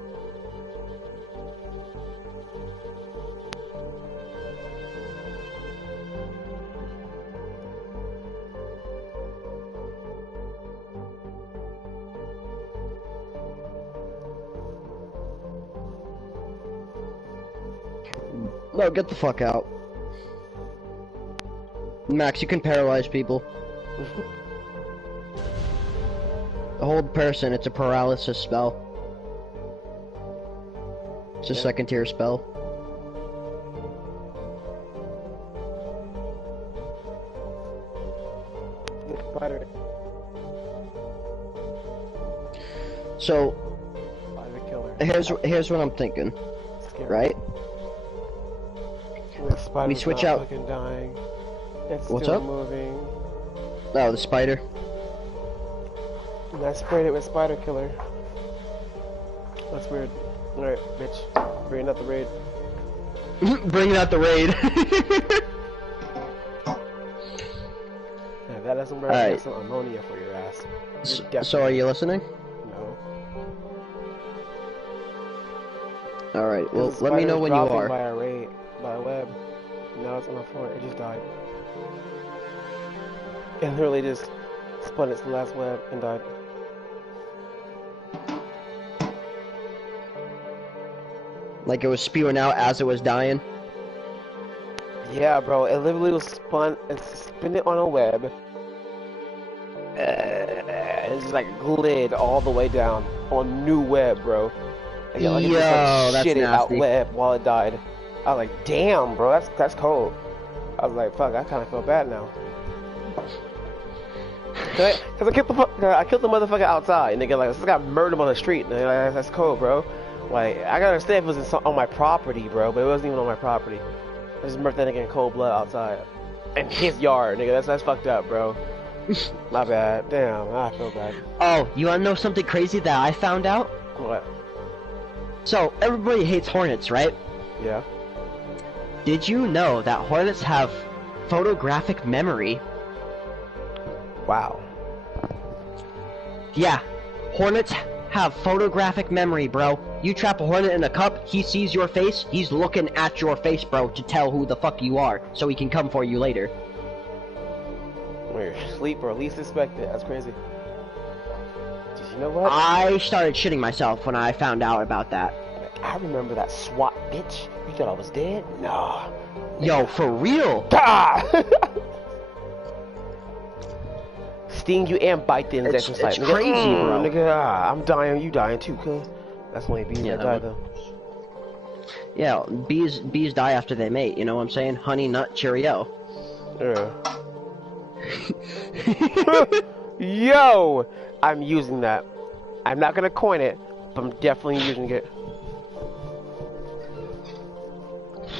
No, get the fuck out. Max, you can paralyze people. Hold person, it's a paralysis spell. It's a second tier spell. Spider. So, here's what I'm thinking, right? We switch out. Fucking dying. It's What's still up? moving. Oh, the spider. And I sprayed it with Spider Killer. That's weird. Alright, bitch. Bring out the raid. Bringing out the raid. Yeah, that doesn't work. Alright. That's some ammonia for your ass. So are you listening? No. Alright, well, This let me know when you spider's dropping are. By a raid, by a web. Now it's on the floor. It just died. It literally just spun its last web and died. Like it was spewing out as it was dying? Yeah, bro. It literally was spun and spin it on a web. It's just like glid all the way down on new web, bro. And, like, it just, like, that's shit it out nasty. web while it died. I was like, damn, bro, that's cold. I was like, fuck, I kind of feel bad now. Cause I killed the motherfucker outside, and they like, this guy murdered him on the street. And like, that's cold, bro. Like, I gotta understand if it was on my property, bro, but it wasn't even on my property. I just murdered that nigga in cold blood outside, in his yard, nigga. That's fucked up, bro. My bad. Damn, I feel bad. Oh, you wanna know something crazy that I found out? What? So, everybody hates hornets, right? Yeah. Did you know that hornets have photographic memory? Wow. Yeah, hornets have photographic memory, bro. You trap a hornet in a cup, he sees your face, he's looking at your face, bro, to tell who the fuck you are, so he can come for you later. When you're asleep or least suspected. That's crazy. Did you know what? I started shitting myself when I found out about that. I remember that SWAT bitch. You thought I was dead? Nah. Yo, for real? Ah! Sting you and bite the injection site. It's crazy, bro. Nigga, I'm dying, you dying too, cuz. That's only bees that die, though. Yeah, bees die after they mate, you know what I'm saying? Honey, nut, cheerio. Yeah. Yo! I'm using that. I'm not gonna coin it, but I'm definitely using it.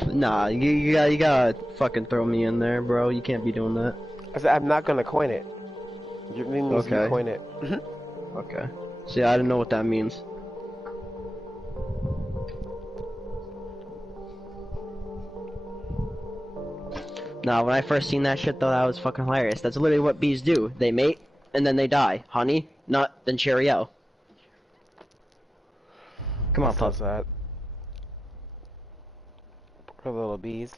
Nah, you gotta fucking throw me in there, bro. You can't be doing that. I said, I'm not gonna coin it. You means you coin it. Okay. See, I didn't know what that means. Nah, when I first seen that shit though, that was fucking hilarious. That's literally what bees do. They mate, and then they die. Honey, nut, then cheerio. Come on, pup. That. Poor little bees.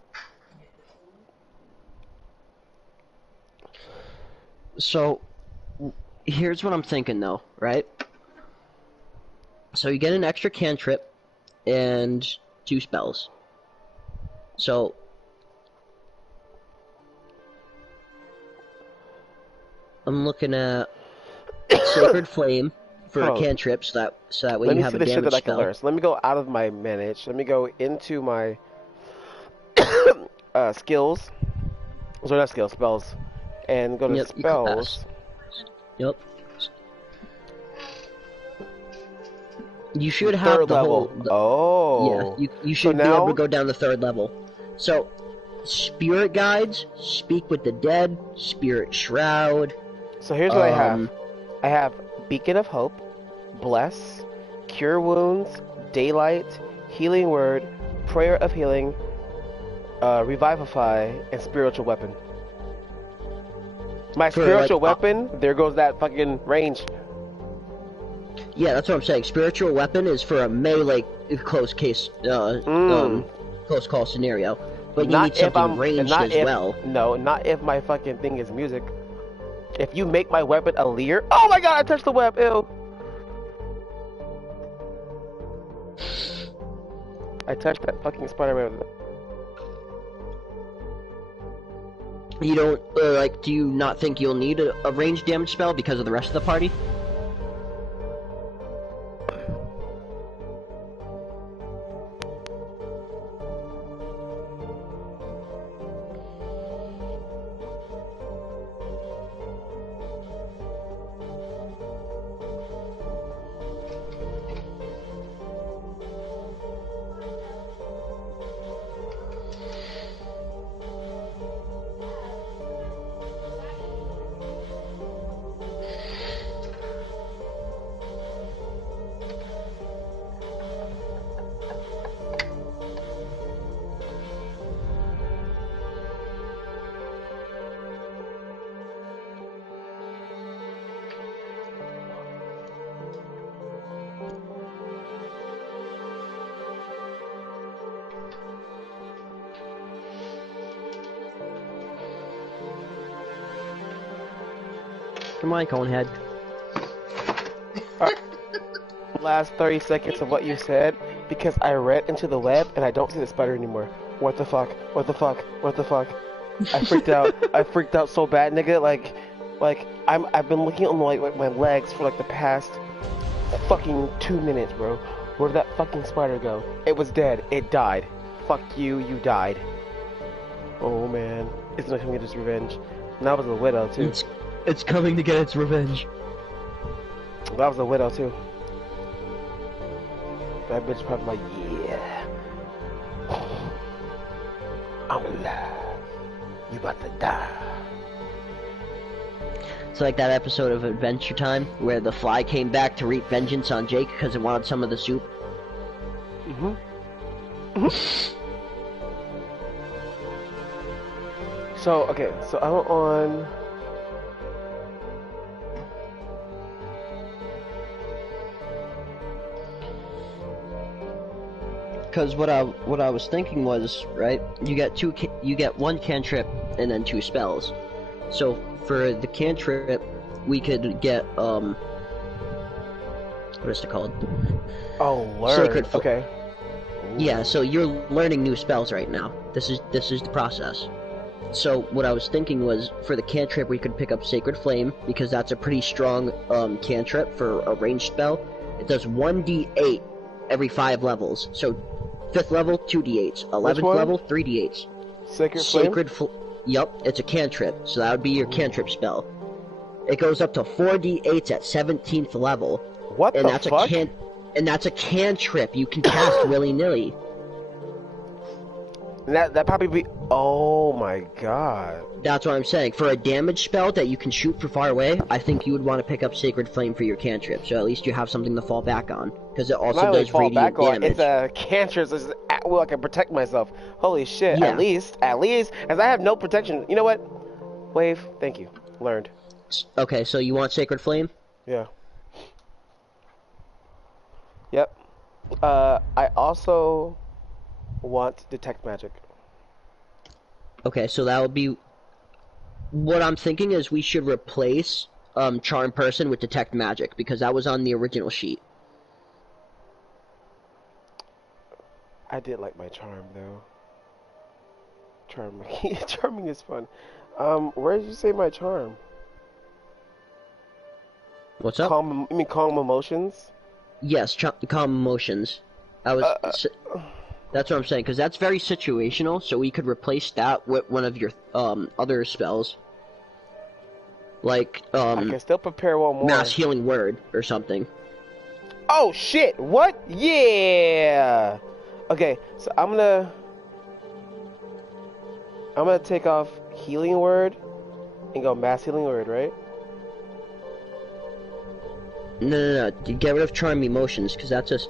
So, here's what I'm thinking though, right? So you get an extra cantrip and 2 spells. So I'm looking at Sacred Flame for Hold a on. cantrip, so that way Let you me have see a the shit damage that I can spell. learn. So let me go out of my manage. Let me go into my skills. So not skills, spells. And go to Yep, you can pass. spells. Yep. You should have Third the level. whole. Oh. Yeah, you So should be able now- to go down to 3rd level. So, Spirit Guides, Speak with the Dead, Spirit Shroud. So here's what I have. I have Beacon of Hope, Bless, Cure Wounds, Daylight, Healing Word, Prayer of Healing, Revivify, and Spiritual Weapon. My For, spiritual like, weapon, there goes that fucking range. Yeah, that's what I'm saying. Spiritual Weapon is for a melee close call scenario. But you need something ranged as well. No, not if my fucking thing is music. If you make my weapon a leer, oh my god, I touched the web, ew. I touched that fucking Spider-Man. You don't, do you not think you'll need a ranged damage spell because of the rest of the party? Come on, Conehead. Last 30 seconds of what you said, because I read into the web and I don't see the spider anymore. What the fuck? What the fuck? What the fuck? I freaked out. I freaked out so bad, nigga. I've been looking on like my legs for like the past fucking 2 minutes, bro. Where did that fucking spider go? It was dead. It died. Fuck you. You died. Oh man, it's gonna come get its revenge. And that was a widow too. It's coming to get its revenge. That was a widow too. That bitch probably like, yeah, I'm alive. You about to die. It's like that episode of Adventure Time where the fly came back to wreak vengeance on Jake because it wanted some of the soup. So, okay, so I'm on... Because what I was thinking was, right, you get one cantrip and then 2 spells. So for the cantrip, we could get what is it called? Oh, learn. Sacred okay. Yeah, so you're learning new spells right now. This is the process. So what I was thinking was, for the cantrip, we could pick up Sacred Flame because that's a pretty strong cantrip for a ranged spell. It does 1d8 every 5 levels. So 5th level, 2d8s. 11th level, 3d8s. Sacred Flame? Yup, it's a cantrip, so that would be your cantrip spell. It goes up to 4d8s at 17th level. What and the that's fuck? And that's a cantrip you can cast willy-nilly. That probably be... Oh my god. That's what I'm saying. For a damage spell that you can shoot from far away, I think you would want to pick up Sacred Flame for your cantrip, so at least you have something to fall back on. Because it also Not does fall radiant back on, damage. it's a cantrip, so it's at will I can protect myself. Holy shit, Yeah. at least, as I have no protection. You know what? Wave, thank you. Learned. Okay, so you want Sacred Flame? Yeah. Yep. I also want Detect Magic. Okay, so that would be... What I'm thinking is we should replace Charm Person with Detect Magic, because that was on the original sheet. I did like my charm though. Charming is fun. Where did you say my charm? What's up? You mean calm emotions? Yes, calm emotions. I was. That's what I'm saying, because that's very situational. So we could replace that with one of your other spells, like I can still prepare one more. mass healing word or something. Oh shit! What? Yeah. Okay, so I'm gonna take off healing word and go mass healing word, right? No. You get rid of charm emotions, because that's a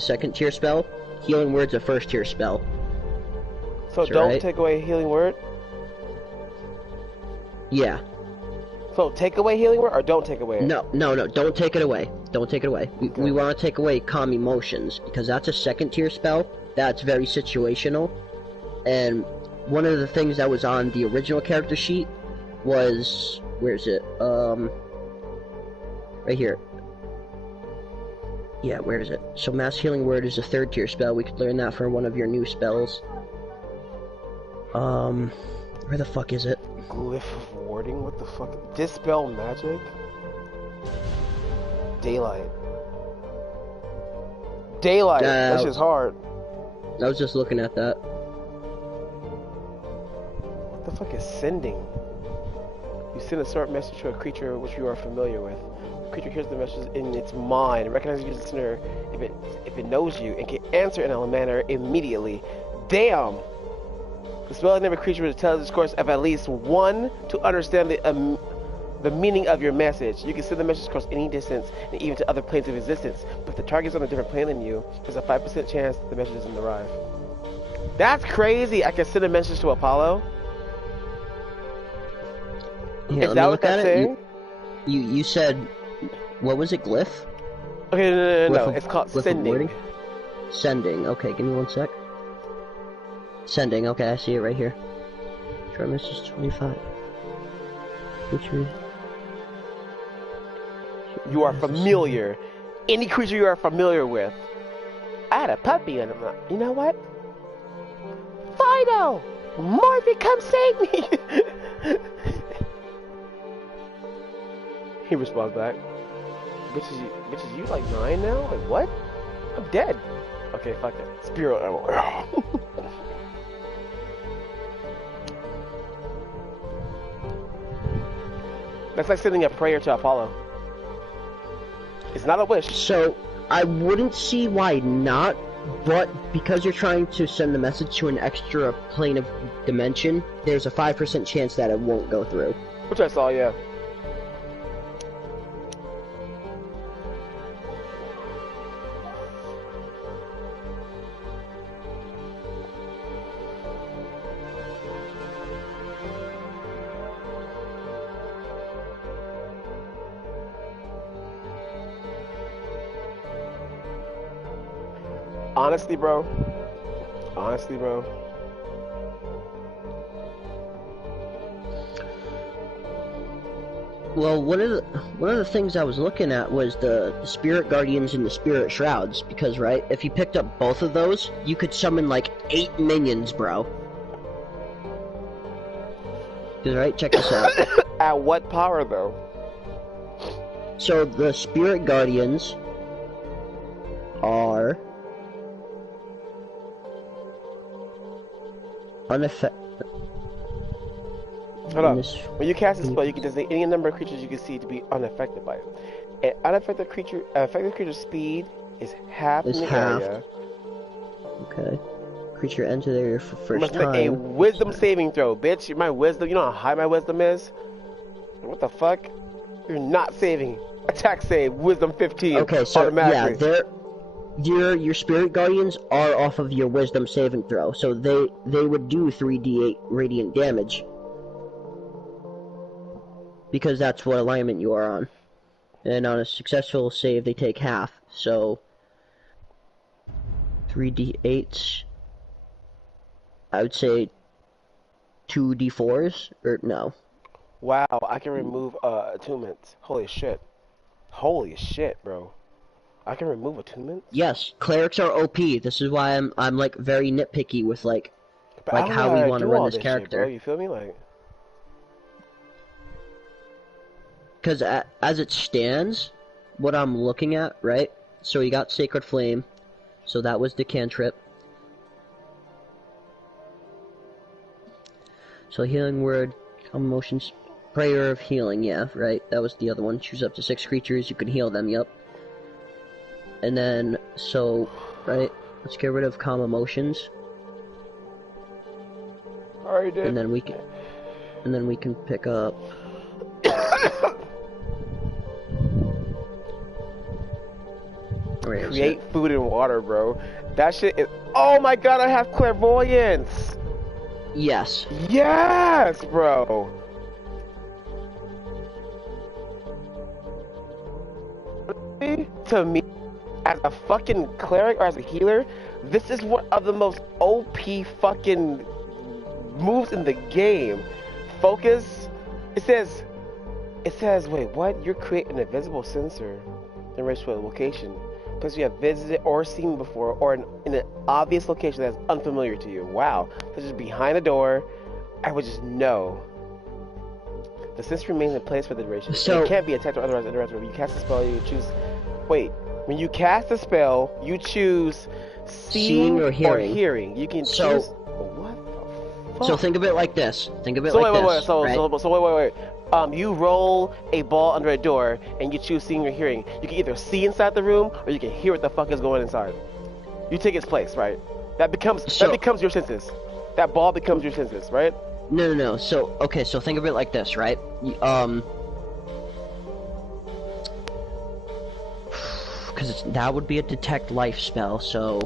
second tier spell. Healing word's a first tier spell. So don't take away healing word? Yeah. So take away healing word or don't take away it? No, don't take it away. Don't take it away. We want to take away calm emotions, because that's a second tier spell. That's very situational. And one of the things that was on the original character sheet was, where is it? Right here. Yeah, where is it? So mass healing word is a third tier spell. We could learn that for one of your new spells. Where the fuck is it? Glyph of warding? What the fuck? Dispel magic? Daylight. That's just hard. I was just looking at that. What the fuck is sending? You send a short message to a creature which you are familiar with. The creature hears the message in its mind, recognizes you as a listener if it knows you, and can answer in a manner immediately. Damn! The spell name of a creature with intelligence scores of at least 1 to understand the meaning of your message. You can send the message across any distance and even to other planes of existence. But if the target's on a different plane than you, there's a 5% chance the message doesn't arrive. That's crazy! I can send a message to Apollo? Yeah, is that what that's saying? You said, what was it, glyph? Okay, no. It's called sending. Sending. Okay, give me 1 sec. Sending. Okay, I see it right here. Try message 25. You are familiar. Any creature you are familiar with. I had a puppy and I'm like, you know what? Fido! Morphe, come save me! He responds back. Bitches, you like 9 now? Like what? I'm dead. Okay, fuck it. Spirit animal. That's like sending a prayer to Apollo. It's not a wish. So, I wouldn't see why not, but because you're trying to send the message to an extra plane of dimension, there's a 5% chance that it won't go through. Which I saw, yeah. Honestly, bro. Well, one of the things I was looking at was the Spirit Guardians and the Spirit Shrouds, because, right, if you picked up both of those, you could summon, like, 8 minions, bro. Because, right, check this out. At what power, though? So, the Spirit Guardians are unaffected. Hold on. When you cast a spell, you can designate any number of creatures you can see to be unaffected by it. An affected creature's speed is half in the area. Okay. Creature enters the area for first must time. make a wisdom saving throw, bitch. My wisdom, you know how high my wisdom is? What the fuck? You're not saving. Attack save, wisdom 15. Okay, so automatically. Yeah, your Spirit Guardians are off of your wisdom saving throw, so they would do 3d8 radiant damage. Because that's what alignment you are on. And on a successful save, they take half. So, 3d8s, I would say 2d4s, or no. Wow, I can remove attunements. Holy shit. Holy shit, bro. I can remove attunements? Yes, clerics are OP. This is why I'm like very nitpicky with like how we want to run this character. Shit, bro. You feel me? Like, because as it stands, what I'm looking at, right? So you got Sacred Flame, so that was the cantrip. So Healing Word, Calm Emotions, Prayer of Healing, yeah, right? That was the other one. Choose up to 6 creatures, you can heal them, yep. And then, so, right, let's get rid of Calm Emotions. Alright, dude. And then we can pick up... Create food and water, bro. That shit is... Oh my god, I have clairvoyance! Yes. Yes, bro! To me, as a fucking cleric or as a healer, this is one of the most OP fucking moves in the game. Focus. It says, wait, what? You're creating an invisible sensor in relation to a location. Because you have visited or seen before, or in an obvious location that's unfamiliar to you. Wow. This is behind a door. I would just know. The sensor remains in place for the duration. So it can't be attacked or otherwise interrupted. When you cast a spell, you choose... Wait. When you cast a spell, you choose seeing or hearing. You can choose... What the fuck? So think of it like this. Think of it like this. Wait. You roll a ball under a door, and you choose seeing or hearing. You can either see inside the room, or you can hear what the fuck is going inside. You take its place, right? That becomes your senses. That ball becomes your senses, right? No. So, okay, so think of it like this, right? Because that would be a detect life spell, so...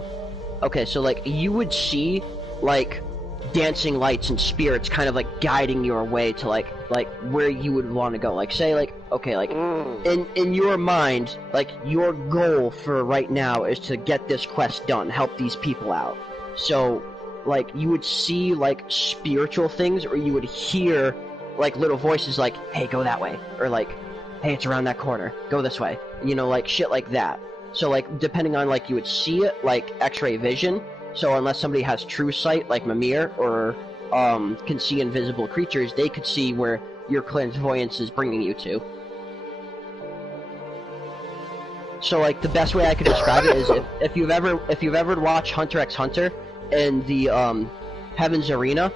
Okay, so, like, you would see, like, dancing lights and spirits kind of, like, guiding your way to, like where you would want to go. Like, say, like, okay, like, in your mind, like, your goal for right now is to get this quest done, help these people out. So, like, you would see, like, spiritual things, or you would hear, like, little voices like, hey, go that way, or like, hey, it's around that corner, go this way, you know, like, shit like that. So, like, depending on, like, you would see it, like, x-ray vision, so unless somebody has true sight, like Mimir, or, can see invisible creatures, they could see where your clairvoyance is bringing you to. So, like, the best way I could describe it is if you've ever watched Hunter x Hunter in the Heaven's Arena,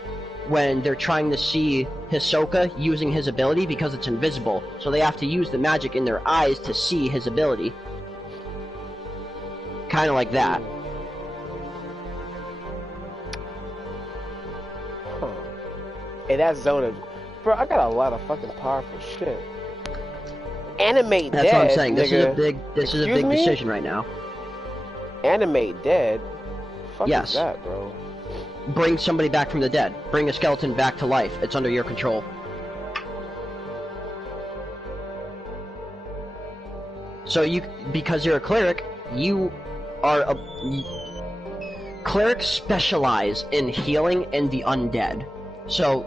when they're trying to see Hisoka using his ability because it's invisible, so they have to use the magic in their eyes to see his ability. Kind of like that. Huh. Hey, that's Zona. Bro, I got a lot of fucking powerful shit. Animate That's dead, what I'm saying. Nigga. This is a big decision right now. Animate dead? Fuck Yes. is that, bro? Bring somebody back from the dead. Bring a skeleton back to life. It's under your control. So because you're a cleric, you are clerics specialize in healing and the undead. So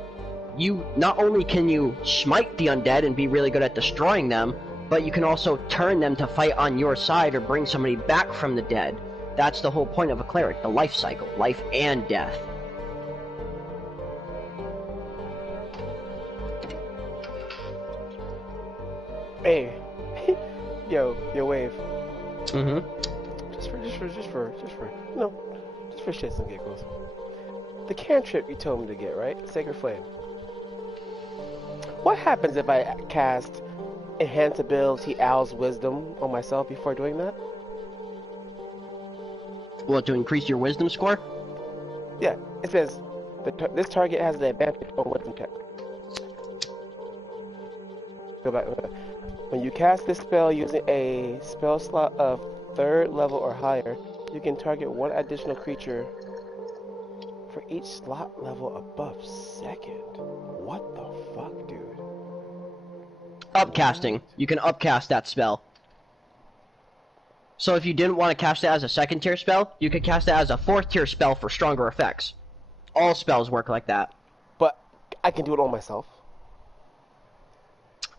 you not only can you smite the undead and be really good at destroying them, but you can also turn them to fight on your side or bring somebody back from the dead. That's the whole point of a cleric, the life cycle, life and death. Hey, yo, Wave. Mm-hmm. Just for shits and giggles. The cantrip you told me to get, right? Sacred Flame. What happens if I cast Enhance Ability Owl's Wisdom on myself before doing that? What, to increase your wisdom score? Yeah, it says this target has the advantage on wisdom check. Go back. When you cast this spell using a spell slot of 3rd level or higher, you can target one additional creature for each slot level above 2nd. What the fuck, dude? Upcasting. You can upcast that spell. So if you didn't want to cast it as a 2nd tier spell, you could cast it as a 4th tier spell for stronger effects. All spells work like that. But I can do it on myself.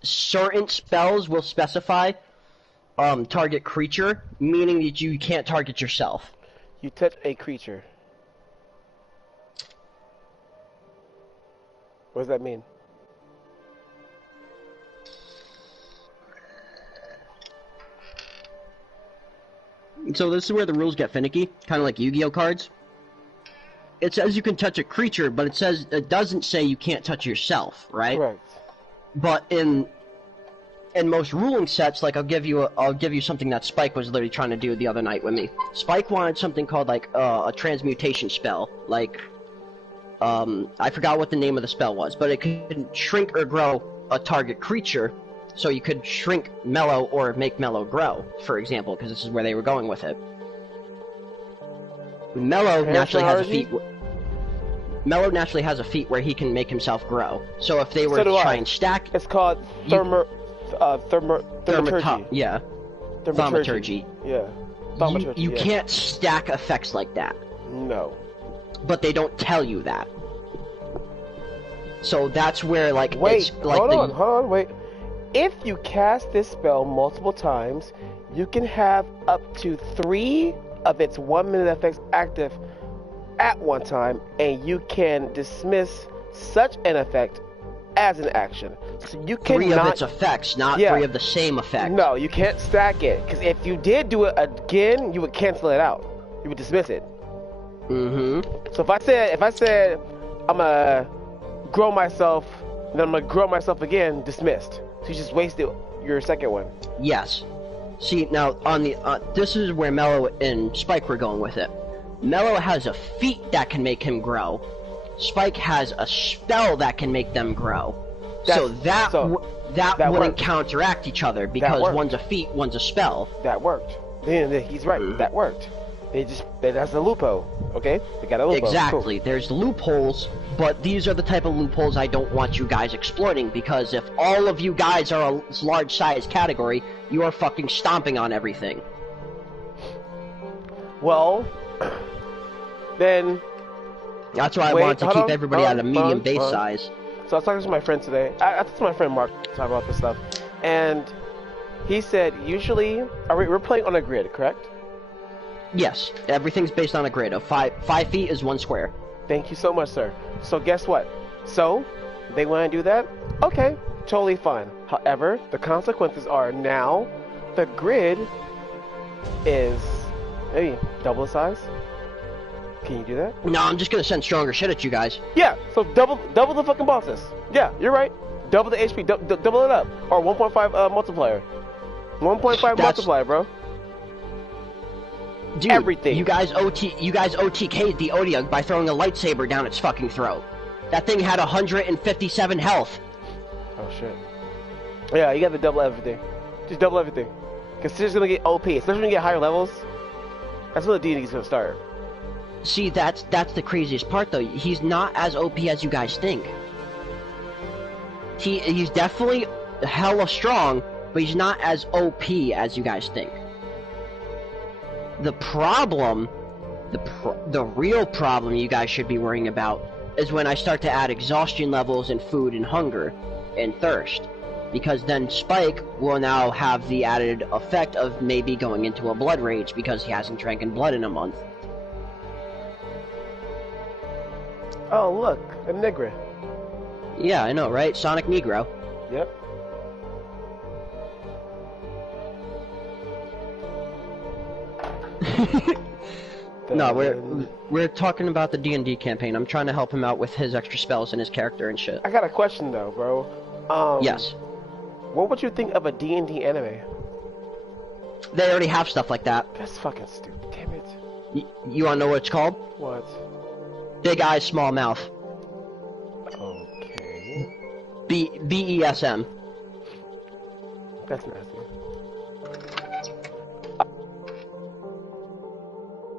Certain spells will specify target creature, meaning that you can't target yourself. You touch a creature. What does that mean? So this is where the rules get finicky, kind of like Yu-Gi-Oh cards. It says you can touch a creature, but it doesn't say you can't touch yourself, right? Correct. But in most ruling sets, like I'll give you something that Spike was literally trying to do the other night with me. Spike wanted something called like a transmutation spell, like I forgot what the name of the spell was, but it could shrink or grow a target creature, so you could shrink Mello or make Mello grow, for example, because this is where they were going with it. Mello naturally has a feat. Mello naturally has a feat where he can make himself grow. So if they were to try and stack, it's called thaumaturgy. Yeah. Thaumaturgy. Yeah. Thaumaturgy. You can't stack effects like that. No. But they don't tell you that. So that's where like wait, it's like hold on, wait. If you cast this spell multiple times, you can have up to 3 of its 1-minute effects active at one time, and you can dismiss such an effect as an action. So you can 3 of its effects, not 3 of the same effect. No, you can't stack it, because if you did do it again, you would cancel it out. You would dismiss it. So if I said I'm gonna grow myself, and then I'm gonna grow myself again, dismissed. So you just wasted your second one. Yes. See, now on the this is where Mello and Spike were going with it. Mello has a feat that can make him grow. Spike has a spell that can make them grow. So that wouldn't counteract each other because one's a feat, one's a spell. That worked. He's right. That worked. That's a loophole. Okay, they got a loophole. Exactly. Cool. There's loopholes, but these are the type of loopholes I don't want you guys exploiting, because if all of you guys are a large size category, you are fucking stomping on everything. Well, then that's why I wanted to keep everybody at a medium base size. So I was talking to my friend today. I talked to my friend Mark talking about this stuff, and he said usually we're playing on a grid, correct? Yes, everything's based on a grid of 5 feet is 1 square. Thank you so much, sir. So guess what? So they want to do that? Okay, totally fine. However, the consequences are now the grid is maybe double the size. Can you do that? No, I'm just gonna send stronger shit at you guys. Yeah, so double the fucking bosses. Yeah, you're right. Double the HP, double it up, or 1.5 multiplier. 1.5 multiplier, bro. Dude, everything. You guys OTK'd the Odiug by throwing a lightsaber down its fucking throat. That thing had 157 health. Oh shit. Yeah, you got to double everything. Just double everything. Cause it's just gonna get OP, especially when you get higher levels. That's when the D&D is gonna start. See, that's the craziest part though. He's not as OP as you guys think. He's definitely hella strong, but he's not as OP as you guys think. The problem, the real problem you guys should be worrying about is when I start to add exhaustion levels and food and hunger and thirst. Because then Spike will now have the added effect of maybe going into a blood rage because he hasn't drank blood in a month. Oh look, a Negra. Yeah, I know, right? Sonic Negro. Yep. No, we're talking about the D&D campaign. I'm trying to help him out with his extra spells and his character and shit. I got a question though, bro. Yes. What would you think of a D&D anime? They already have stuff like that. That's fucking stupid. Damn it. You wanna know what it's called? What? Big eyes, small mouth. Okay. BESM. That's nasty.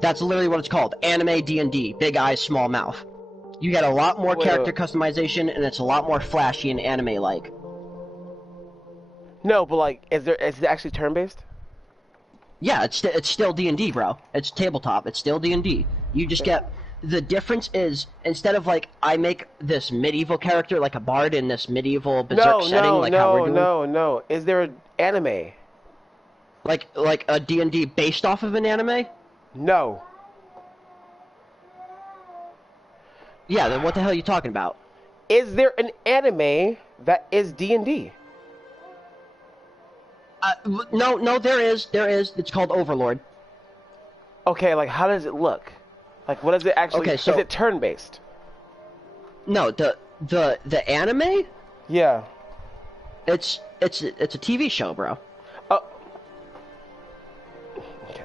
That's literally what it's called. Anime D&D. Big eyes, small mouth. You get a lot more character customization, and it's a lot more flashy and anime-like. No, but like, is it actually turn-based? Yeah, it's still D&D, bro. It's tabletop. It's still D&D. You just get... The difference is, instead of like, I make this medieval character like a bard in this medieval berserk setting, like how we're doing. No. Is there an anime? Like a D&D based off of an anime? No. Yeah, then what the hell are you talking about? Is there an anime that is D&D? No, there is. It's called Overlord. Okay, like how does it look? Like what does it actually? Okay, so is it turn-based? No, the anime. Yeah. It's a TV show, bro. Oh. Okay.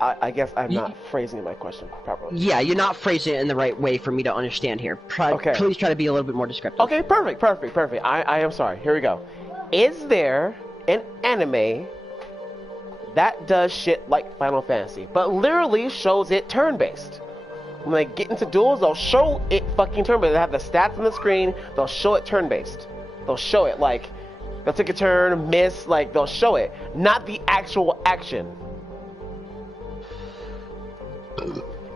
I guess I'm not phrasing my question properly. Yeah, you're not phrasing it in the right way for me to understand here. Okay. Please try to be a little bit more descriptive. Okay, perfect. I am sorry. Here we go. Is there an anime that does shit like Final Fantasy, but literally shows it turn-based? When they get into duels, they'll show it fucking turn-based. They have the stats on the screen. They'll show it turn-based. They'll show it like they'll take a turn, miss. Like they'll show it, not the actual action.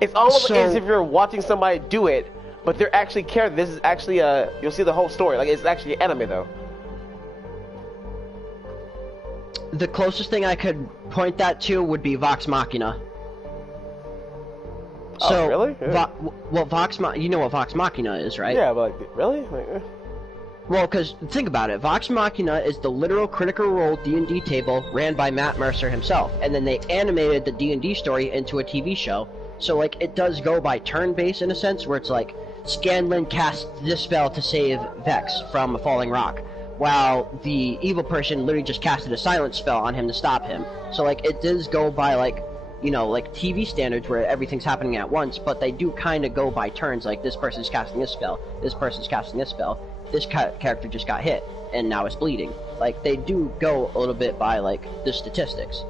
It's almost as if you're watching somebody do it, but they're actually caring. This is actually you'll see the whole story. Like it's actually an anime though. The closest thing I could point that to would be Vox Machina. So, really? Yeah. You know what Vox Machina is, right? Yeah, but like, really? Like, Well, because think about it. Vox Machina is the literal Critical Role D&D table ran by Matt Mercer himself, and then they animated the D&D story into a TV show. So, like, it does go by turn-based in a sense, where it's like, Scanlan casts this spell to save Vex from a falling rock, while the evil person literally just casted a silence spell on him to stop him. So, like, it does go by, like, you know, like TV standards where everything's happening at once, but they do kind of go by turns, like this person's casting this spell, this person's casting this spell, this character just got hit, and now it's bleeding. Like, they do go a little bit by, like, the statistics.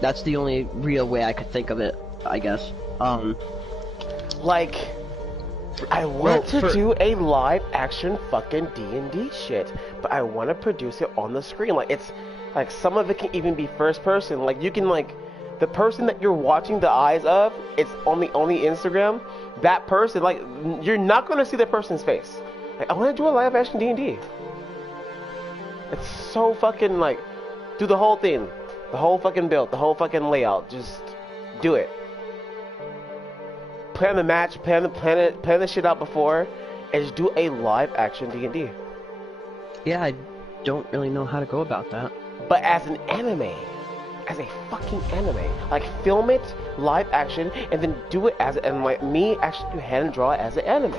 That's the only real way I could think of it, I guess. Like, I want to do a live action fucking D&D shit, but I want to produce it on the screen. Like, it's, like, some of it can even be first person. Like, you can, like, the person that you're watching the eyes of, it's on the Instagram, that person, like, you're not going to see that person's face. Like, I want to do a live action D&D. It's so fucking, like, do the whole thing. The whole fucking build, the whole fucking layout. Just do it. Plan the match, plan the shit out before, and just do a live action D&D. Yeah, I don't really know how to go about that. But as an anime, as a fucking anime, like film it live action and then do it as and like me actually do hand draw it as an anime.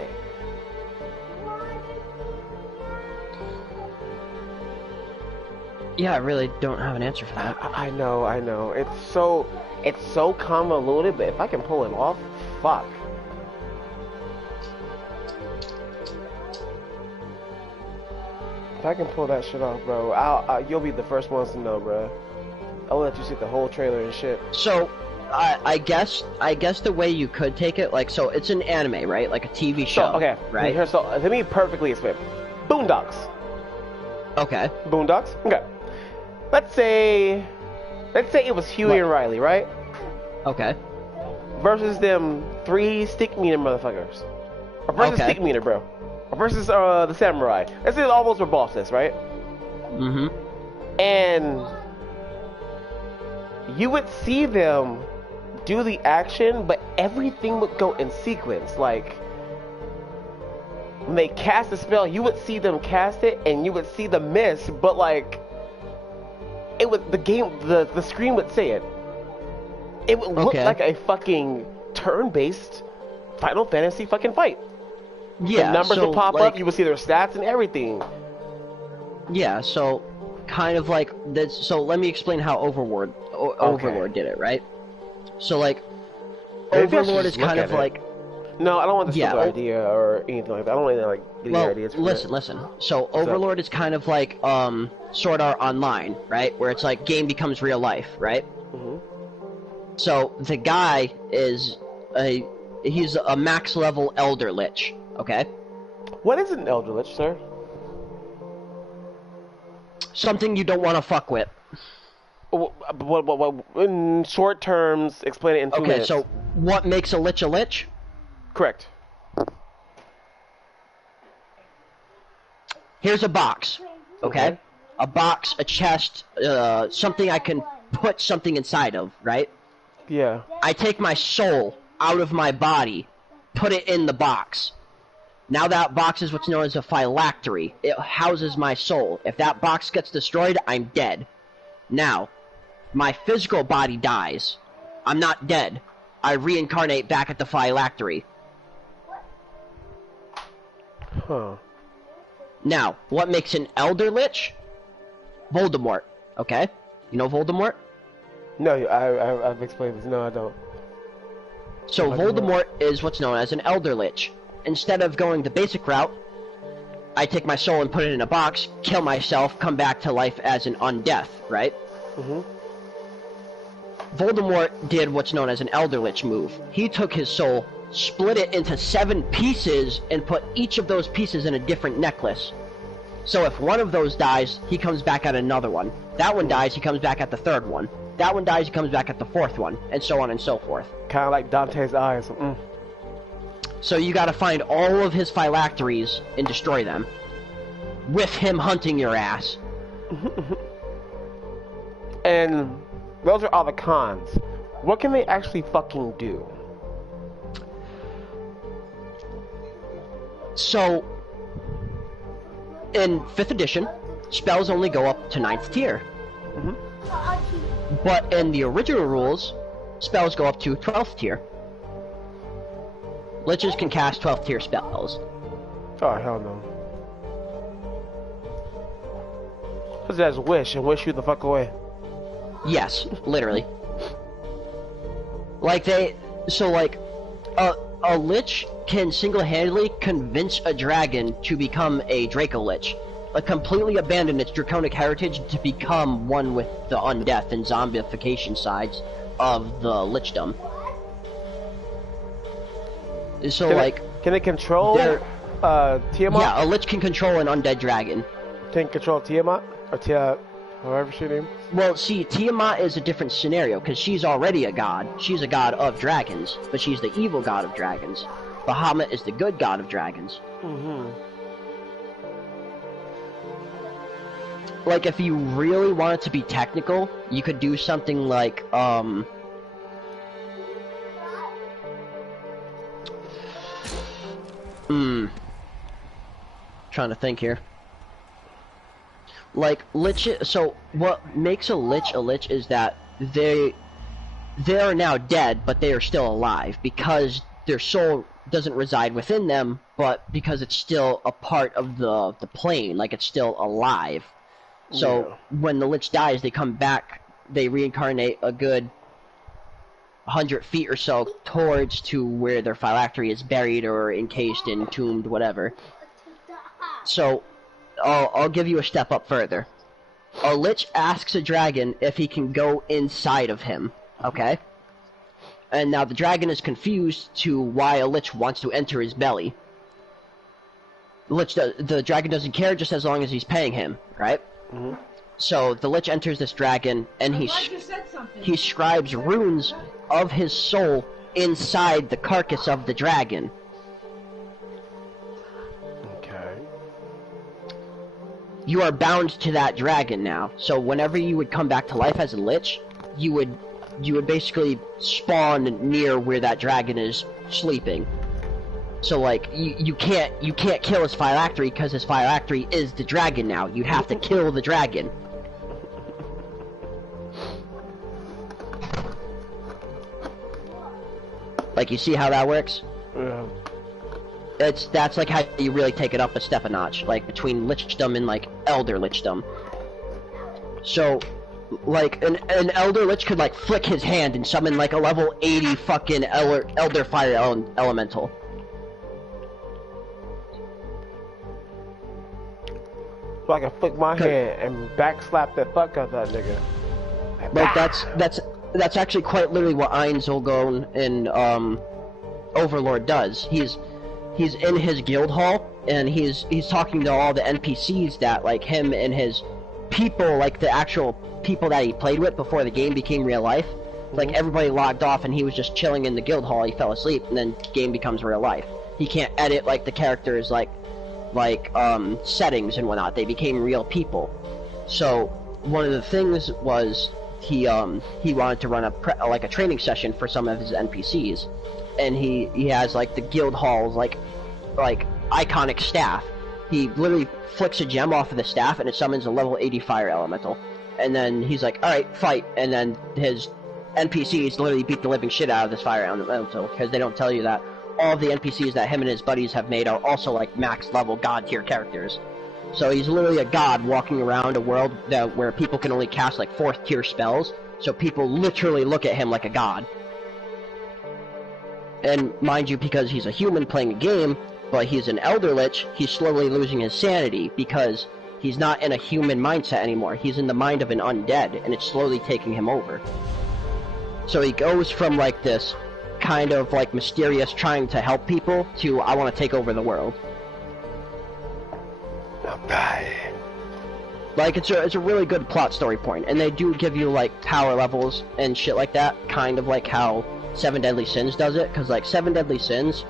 Yeah, I really don't have an answer for that. I know. It's so convoluted, but if I can pull it off, fuck. If I can pull that shit off, bro, you'll be the first ones to know, bro. I'll let you see the whole trailer and shit. So, I guess the way you could take it, like, so it's an anime, right? Like a TV show. So, okay, right? Here, so let me perfectly explain. Boondocks. Okay. Boondocks. Okay. Let's say it was Huey and Riley, right? Okay. Versus them 3 stick meter motherfuckers. Or versus stick meter, bro. Or versus the samurai. Let's say all those were bosses, right? Mm-hmm. And you would see them do the action, but everything would go in sequence. Like, when they cast a spell, you would see them cast it, and you would see the miss, but like, it would, the screen would say it. It would look like a fucking turn-based Final Fantasy fucking fight. Yeah, the numbers so, would pop like, up, you would see their stats and everything. Yeah, so kind of like this. So let me explain how Overlord did it, right? So like, Maybe Overlord is kind of like. No, I don't want to steal the idea or anything like that. I don't want to like get your ideas from listen. So Overlord is kind of like Sword Art Online, right? Where it's like game becomes real life, right? Mm-hmm. So the guy is he's a max level Elder Lich, okay? What is an Elder Lich, sir? Something you don't want to fuck with. What, in short terms, explain it in 2 minutes. Okay, so what makes a Lich a Lich? Correct. Here's a box, okay? A box, a chest, something I can put something inside of, right? Yeah. I take my soul out of my body, put it in the box. Now that box is what's known as a phylactery. It houses my soul. If that box gets destroyed, I'm dead. Now, my physical body dies. I'm not dead. I reincarnate back at the phylactery. Huh. Now, what makes an Elder Lich? Voldemort, okay? You know Voldemort? No, I've explained this. No, I don't. So Voldemort is what's known as an Elder Lich. Instead of going the basic route, I take my soul and put it in a box, kill myself, come back to life as an undeath, right? Mm-hmm. Voldemort did what's known as an Elder Lich move. He took his soul, split it into 7 pieces, and put each of those pieces in a different necklace. So if one of those dies, he comes back at another one. That one dies, he comes back at the 3rd one. That one dies, he comes back at the 4th one, and so on and so forth. Kind of like Dante's eyes. Mm. So you gotta find all of his phylacteries and destroy them. With him hunting your ass. And those are all the cons. What can they actually fucking do? So, in 5th edition, spells only go up to 9th tier. Mm-hmm. But in the original rules, spells go up to 12th tier. Liches can cast 12th tier spells. Oh, hell no. Cause that's wish and wish you the fuck away. Yes, literally. Like a Lich can single-handedly convince a dragon to become a Draco Lich. Like, completely abandon its draconic heritage to become one with the undeath and zombification sides of the Lichdom. So, can it control Tiamat? Yeah, a Lich can control an undead dragon. Can it control Tiamat? Or however she named. Well, see, Tiamat is a different scenario, because she's already a god. She's a god of dragons, but she's the evil god of dragons. Bahamut is the good god of dragons. Mm-hmm. Like, if you really wanted to be technical, you could do something like, trying to think here. Like, so what makes a lich is that they are now dead, but they are still alive, because their soul doesn't reside within them, but because it's still a part of the plane, like it's still alive. So when the lich dies, they come back, they reincarnate a good 100 feet or so towards to where their phylactery is buried or encased, entombed, whatever. So I'll give you a step up further. A lich asks a dragon if he can go inside of him, okay? And now the dragon is confused to why a lich wants to enter his belly. The dragon doesn't care just as long as he's paying him, right? Mm-hmm. So the lich enters this dragon, and he scribes runes of his soul inside the carcass of the dragon. Okay. You are bound to that dragon now. So whenever you would come back to life as a lich, you would basically spawn near where that dragon is sleeping. So like you can't kill his phylactery because his phylactery is the dragon now. You have to kill the dragon. Like, you see how that works? Yeah. That's like how you really take it up a step a notch, like between Lichdom and like Elder Lichdom. So, like an Elder Lich could like flick his hand and summon like a level 80 fucking Elder Fire Elemental. So I can flick my hand and backslap the fuck out of that nigga. Like that's actually quite literally what Einzolgon and Overlord does. He's in his guild hall and he's talking to all the NPCs that like him and his people, like the actual people that he played with before the game became real life. Like everybody logged off and he was just chilling in the guild hall. He fell asleep and then the game becomes real life. He can't edit like the characters like settings and whatnot. They became real people. So one of the things was he wanted to run a training session for some of his NPCs, and he has like the guild hall's like iconic staff. He literally flicks a gem off of the staff and it summons a level 80 fire elemental, and then he's like, all right, fight, and then his NPCs literally beat the living shit out of this fire elemental, because they don't tell you that all of the NPCs that him and his buddies have made are also like max level god tier characters. So he's literally a god walking around a world where people can only cast like 4th tier spells, so people literally look at him like a god. And mind you, because he's a human playing a game, but he's an Elder Lich, he's slowly losing his sanity, because he's not in a human mindset anymore. He's in the mind of an undead, and it's slowly taking him over. So he goes from like this kind of like mysterious trying to help people to I want to take over the world. Okay. Like it's a really good plot story point, and they do give you like power levels and shit like that, kind of like how 7 Deadly Sins does it, because like 7 Deadly Sins,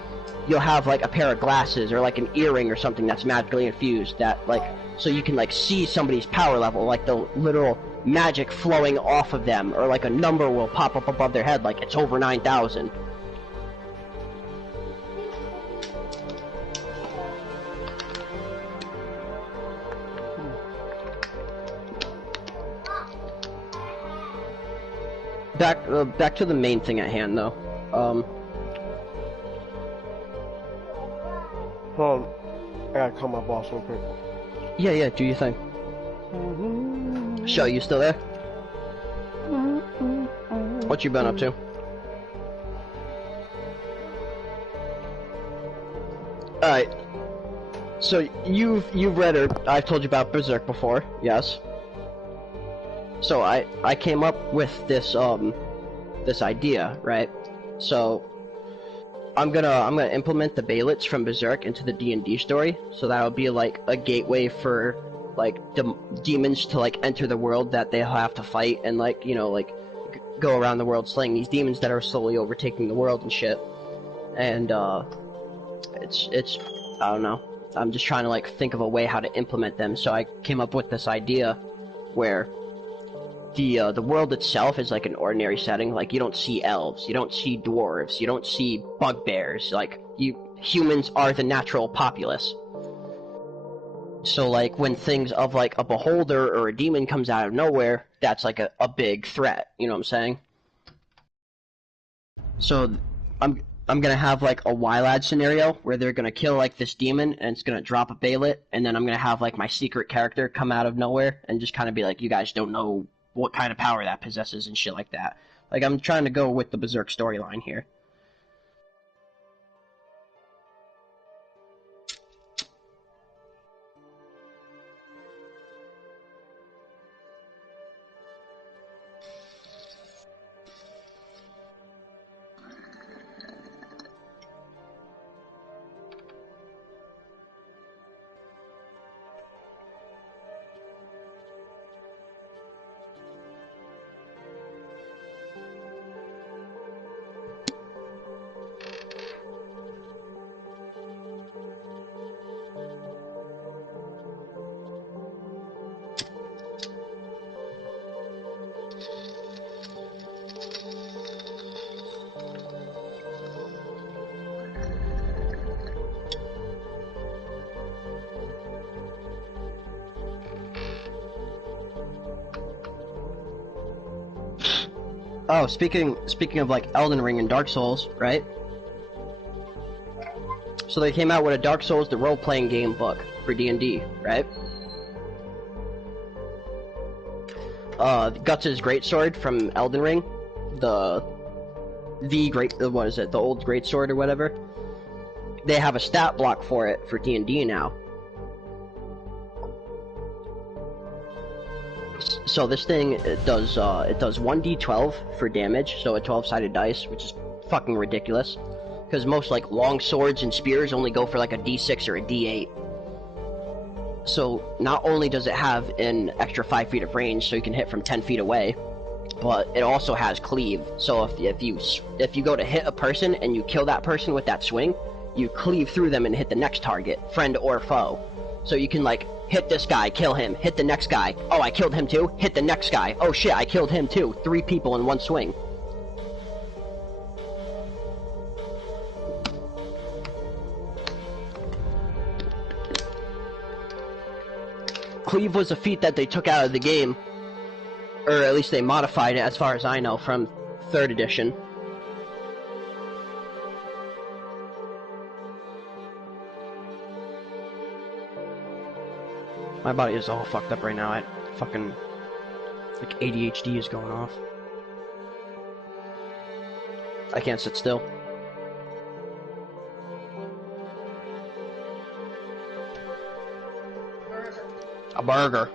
you'll have like a pair of glasses or like an earring or something that's magically infused that like so you can like see somebody's power level, like the literal magic flowing off of them, or like a number will pop up above their head like it's over 9,000. Back to the main thing at hand though. Hold on. I gotta call my boss real quick. Yeah, do your thing. Show, you still there? What you been up to? Alright. So you've read or I've told you about Berserk before, yes? So I came up with this this idea, right? So I'm gonna implement the Baelitz from Berserk into the D&D story, so that'll be like a gateway for like demons to like enter the world that they'll have to fight, and like, you know, like go around the world slaying these demons that are slowly overtaking the world and shit. And it's I don't know. I'm just trying to like think of a way how to implement them. So I came up with this idea where the world itself is like an ordinary setting. Like you don't see elves, you don't see dwarves, you don't see bugbears. Like humans are the natural populace. So like when things of like a beholder or a demon comes out of nowhere, that's like a big threat. You know what I'm saying? So I'm gonna have like a YLAD scenario where they're gonna kill like this demon and it's gonna drop a Baelitz, and then I'm gonna have like my secret character come out of nowhere and just kind of be like, you guys don't know what kind of power that possesses and shit like that. Like I'm trying to go with the Berserk storyline here. Oh, speaking of like Elden Ring and Dark Souls, right? So they came out with a Dark Souls, the role-playing game book for D&D, right? Guts' greatsword from Elden Ring, the what is it? The old greatsword or whatever. They have a stat block for it for D&D now. So this thing, it does 1d12 for damage, so a 12-sided dice, which is fucking ridiculous. Because most like long swords and spears only go for like a d6 or a d8. So not only does it have an extra 5 feet of range, so you can hit from 10 feet away, but it also has cleave. So if you go to hit a person and you kill that person with that swing, you cleave through them and hit the next target, friend or foe. So you can like hit this guy, kill him, hit the next guy. Oh, I killed him too. Hit the next guy. Oh shit, I killed him too. 3 people in one swing. Cleave was a feat that they took out of the game, or at least they modified it, as far as I know, from 3rd edition. My body is all fucked up right now. I fucking like ADHD is going off. I can't sit still. A burger.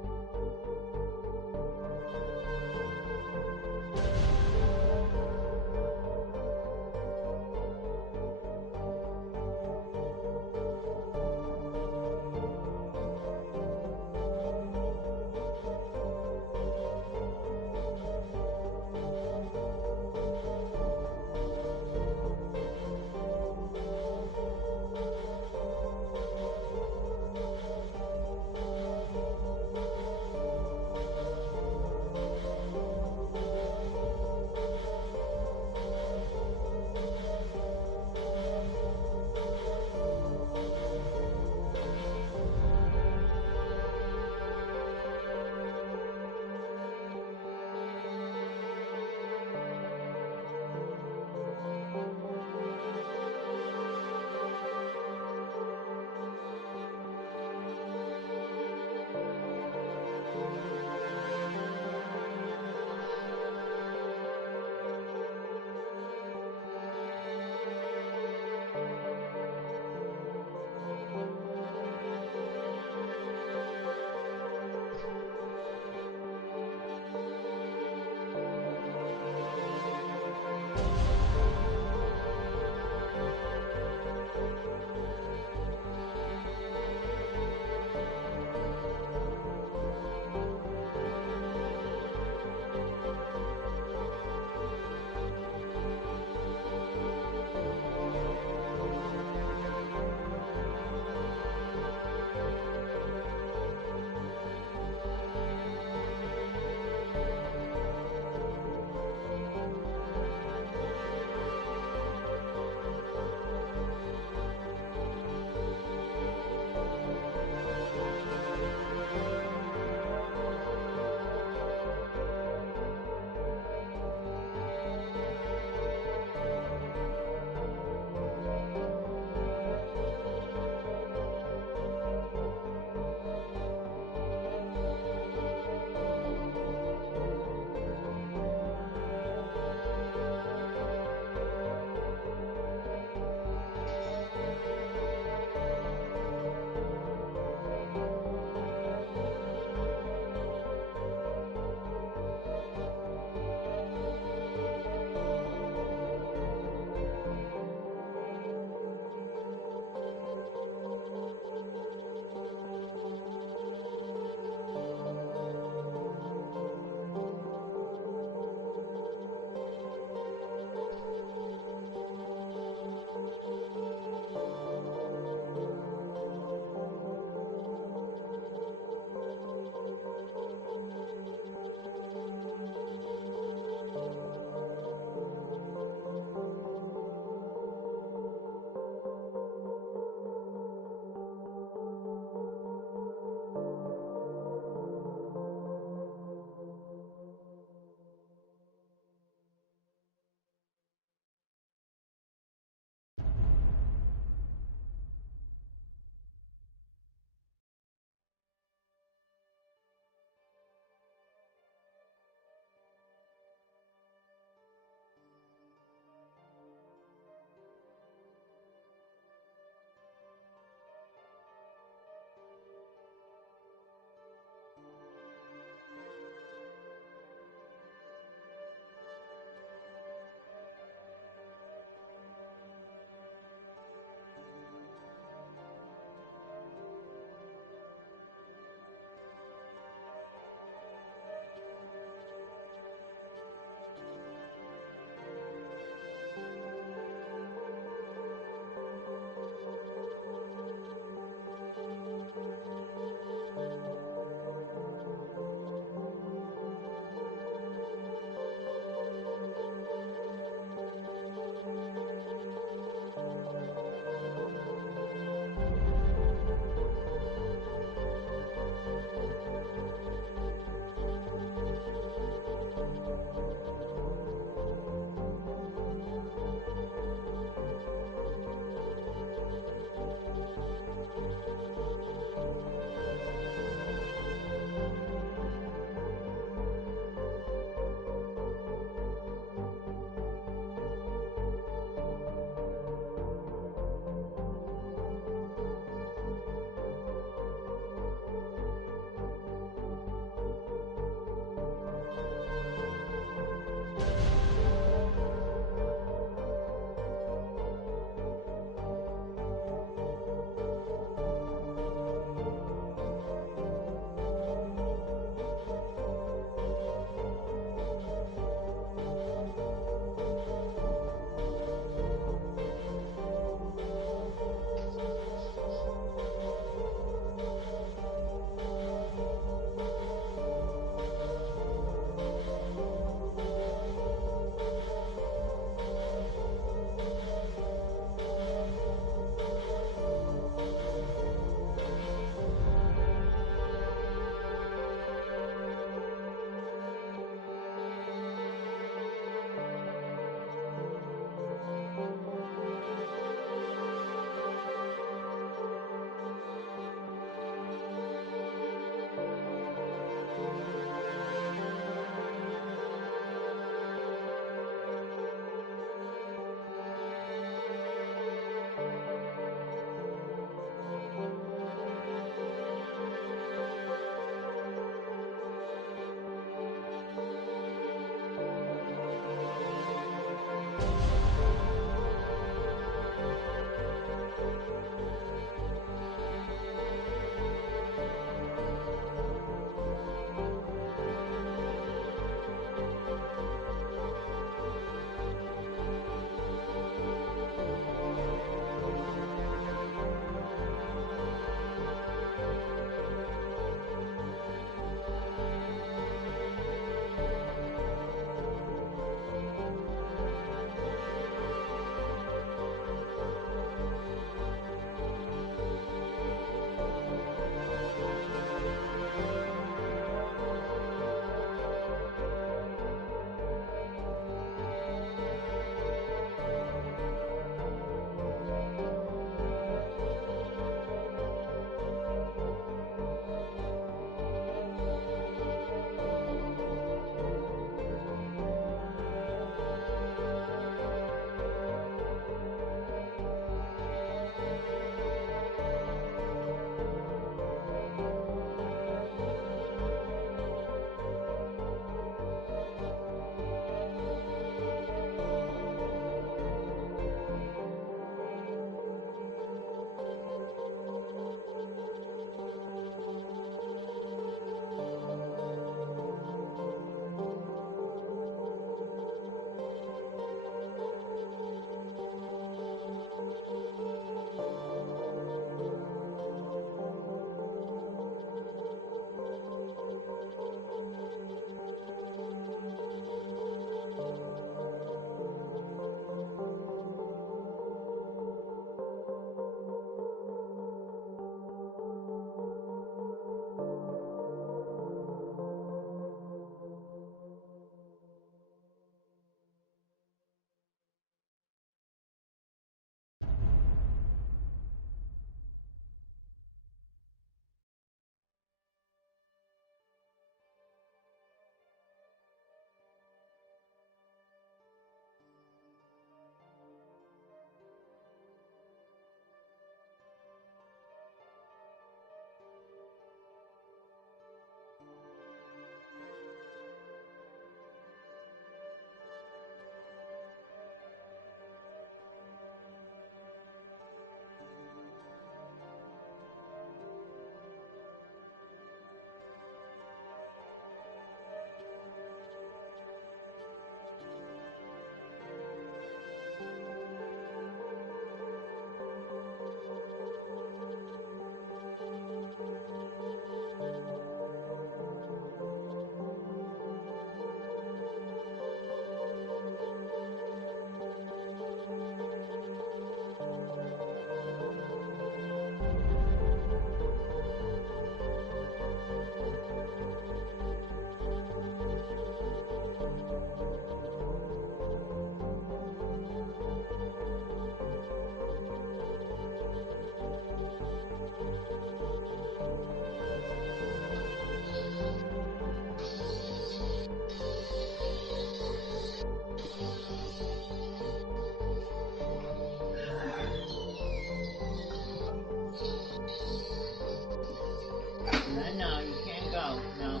No, you can't go. No.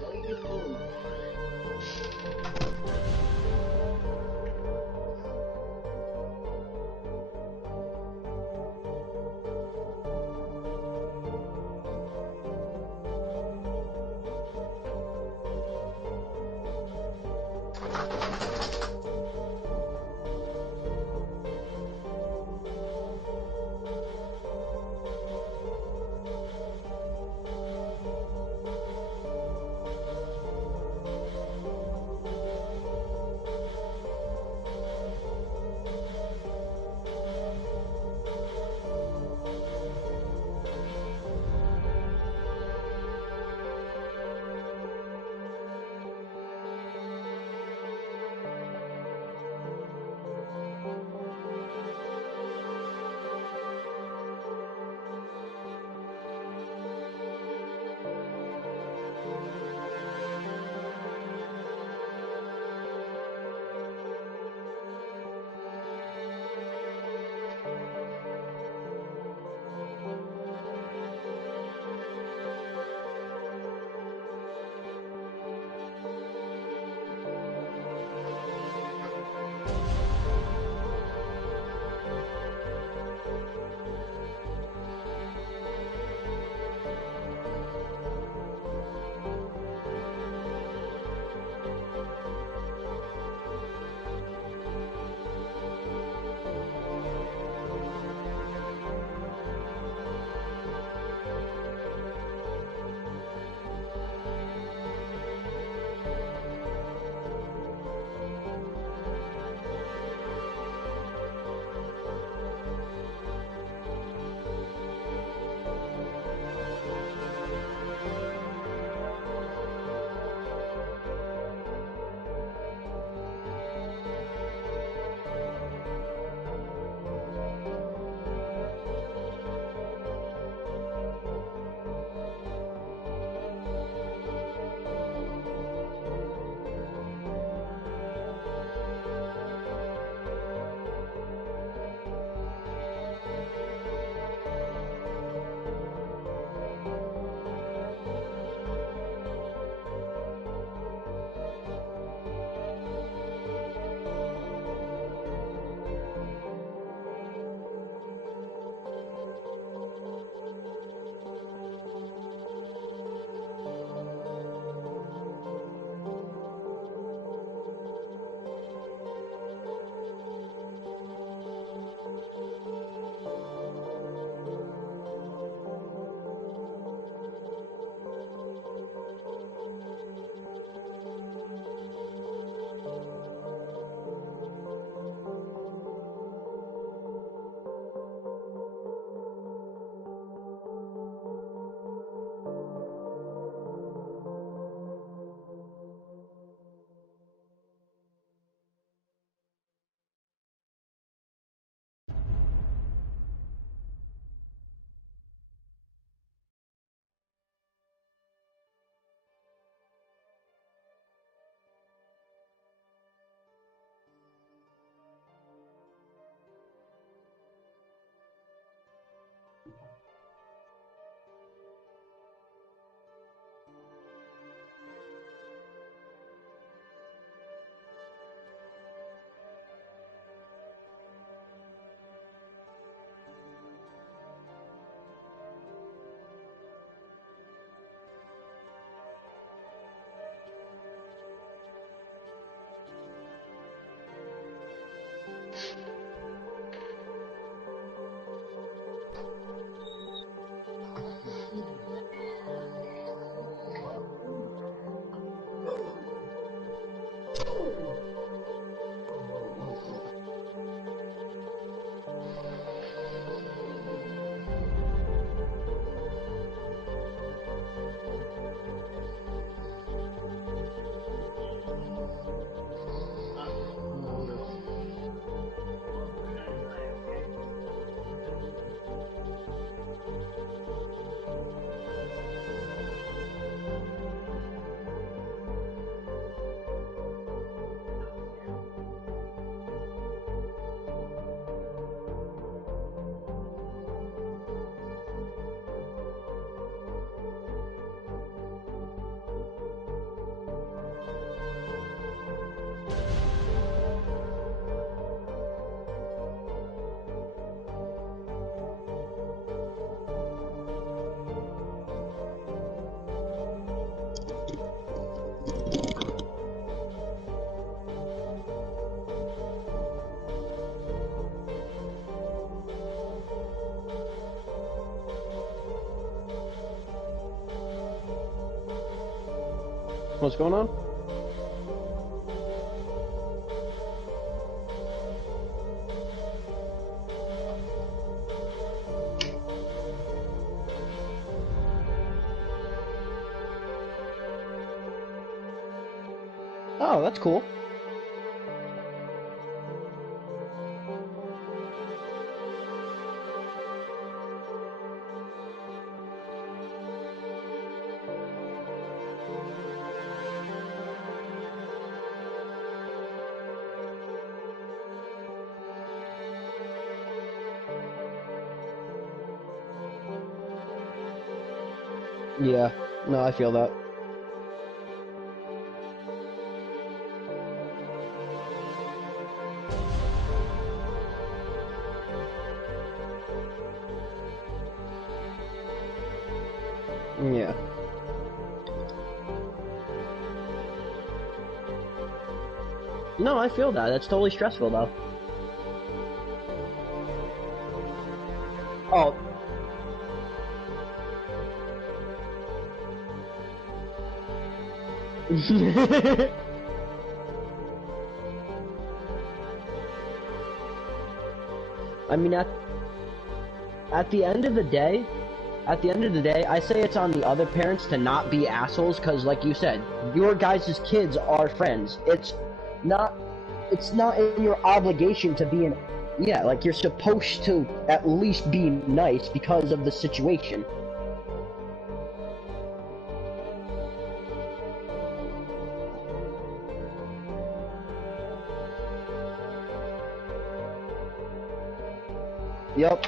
Go eat your food. What's going on? Oh, that's cool. Yeah, no, I feel that. Yeah. No, I feel that. That's totally stressful, though. Oh. I mean, at the end of the day, I say it's on the other parents to not be assholes, because like you said, your guys' kids are friends. It's not in your obligation to be yeah, like you're supposed to at least be nice because of the situation. Yep.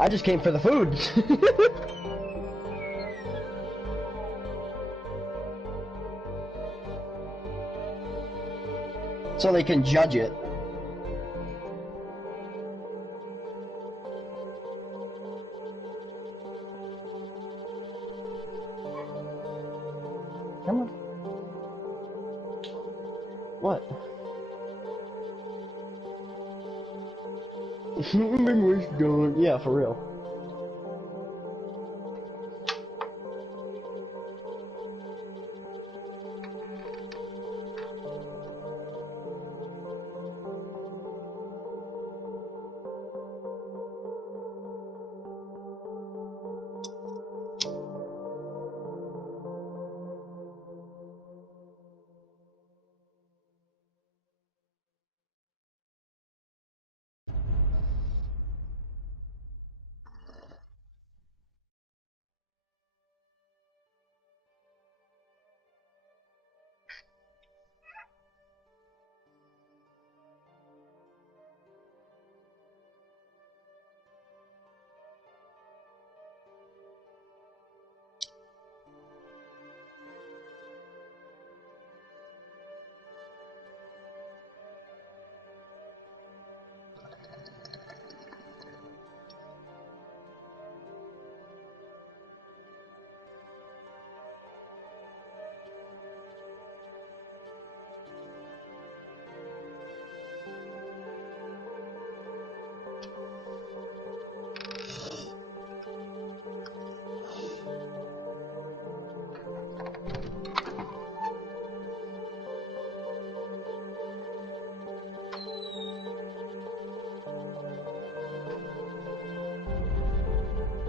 I just came for the food. So they can judge it. Come on. What? Memory's gone. Yeah, for real.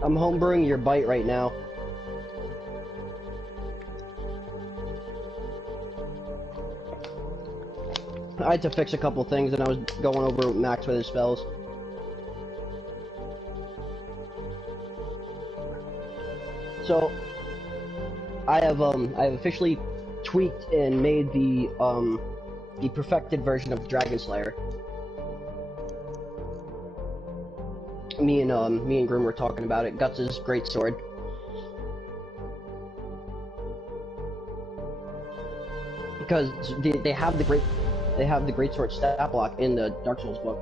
I'm homebrewing your bite right now. I had to fix a couple things and I was going over Max with his spells. So I have officially tweaked and made the perfected version of Dragon Slayer. Me and Grim were talking about it. Guts' great sword. Because they have the great sword stat block in the Dark Souls book.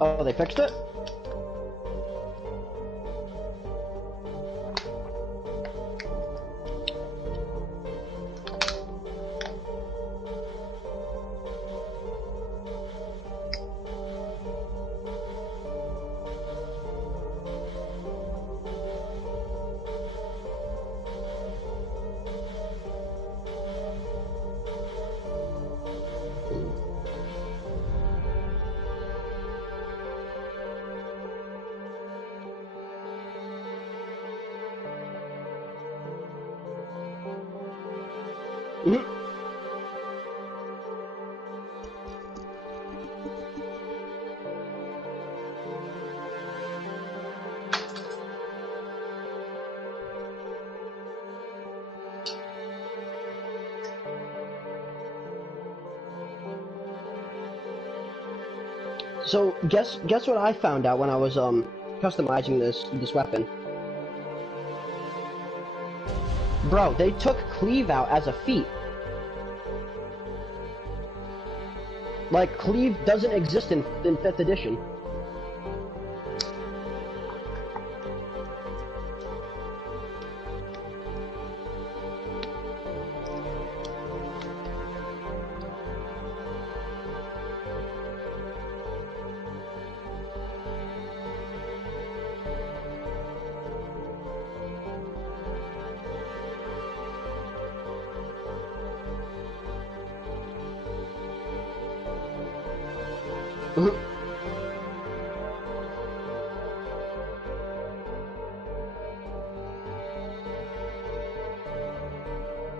Oh, they fixed it? Mhm. So guess what I found out when I was customizing this weapon. Bro, they took cleave out as a feat. Like, cleave doesn't exist in 5th edition.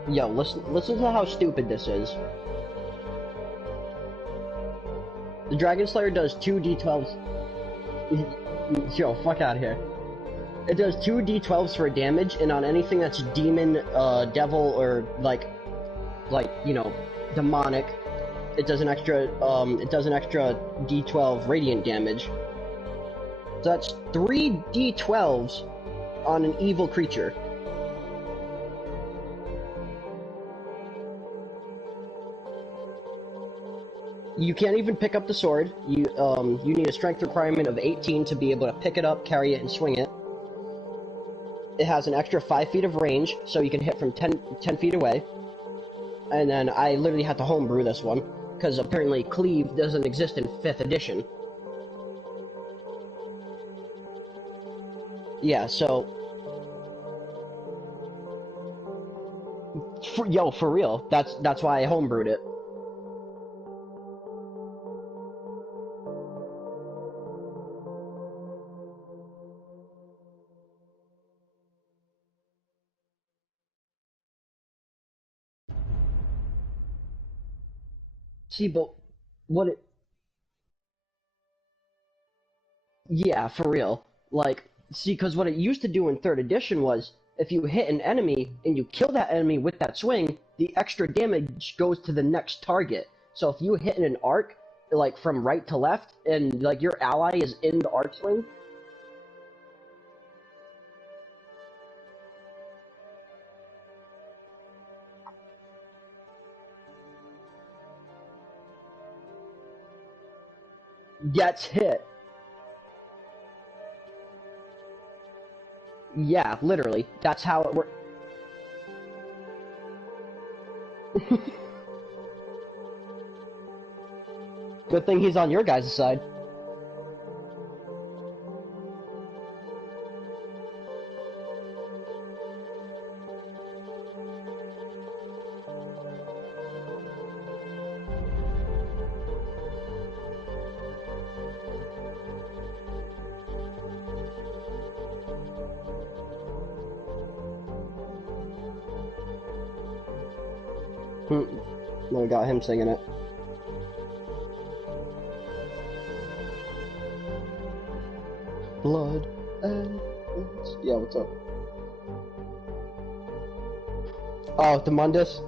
Yo, listen to how stupid this is. The Dragon Slayer does 2 d12s. Yo, fuck out of here. It does 2 d12s for damage, and on anything that's demon, devil, or like, you know, demonic, it does an extra d12 radiant damage. So that's 3 d12s on an evil creature. You can't even pick up the sword. You need a strength requirement of 18 to be able to pick it up, carry it, and swing it. It has an extra 5 feet of range, so you can hit from 10 feet away. And then I literally had to homebrew this one, because apparently cleave doesn't exist in 5th edition. Yeah, so... For real, that's why I homebrewed it. See, but what it... Yeah, for real. Like, see, because what it used to do in 3rd edition was, if you hit an enemy and you kill that enemy with that swing, the extra damage goes to the next target. So if you hit in an arc, like from right to left, and like your ally is in the arc swing, gets hit. Yeah, literally. That's how it works. Good thing he's on your guys' side. No, I got him singing it. Blood and... Yeah, what's up? Oh, the Mundus?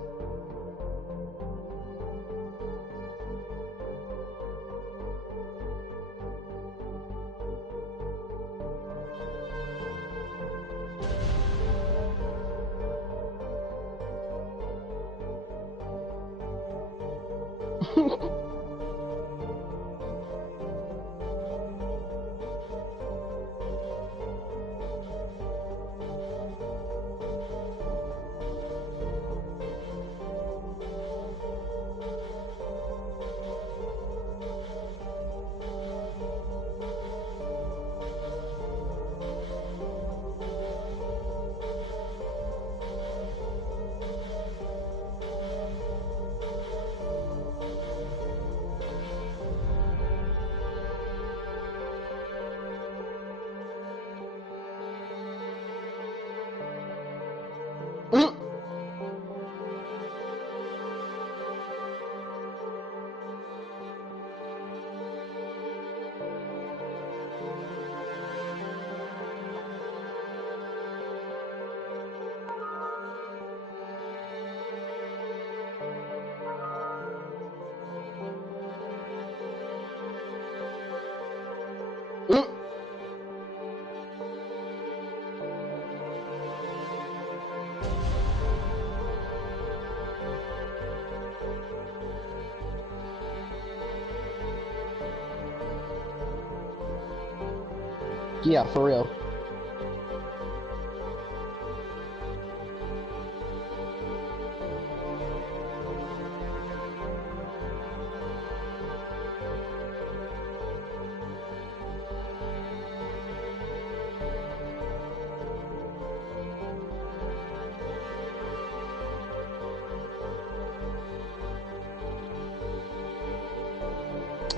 Yeah, for real.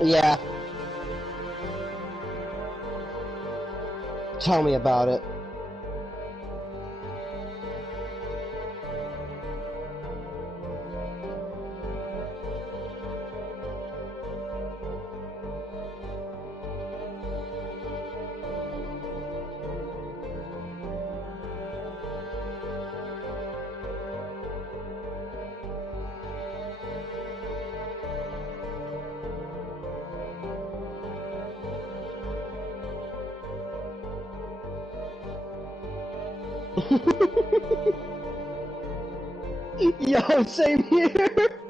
Yeah. Tell me about it. Yo, same here.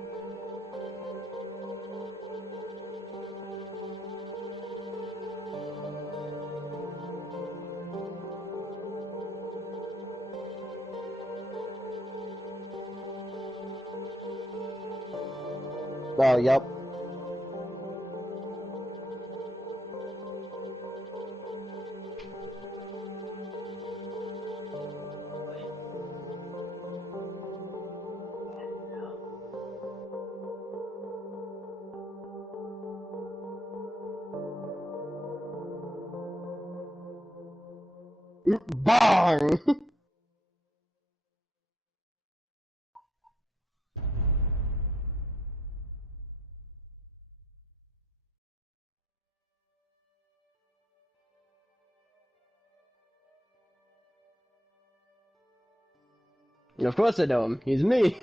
Oh, yep. Bang! Of course I know him. He's me.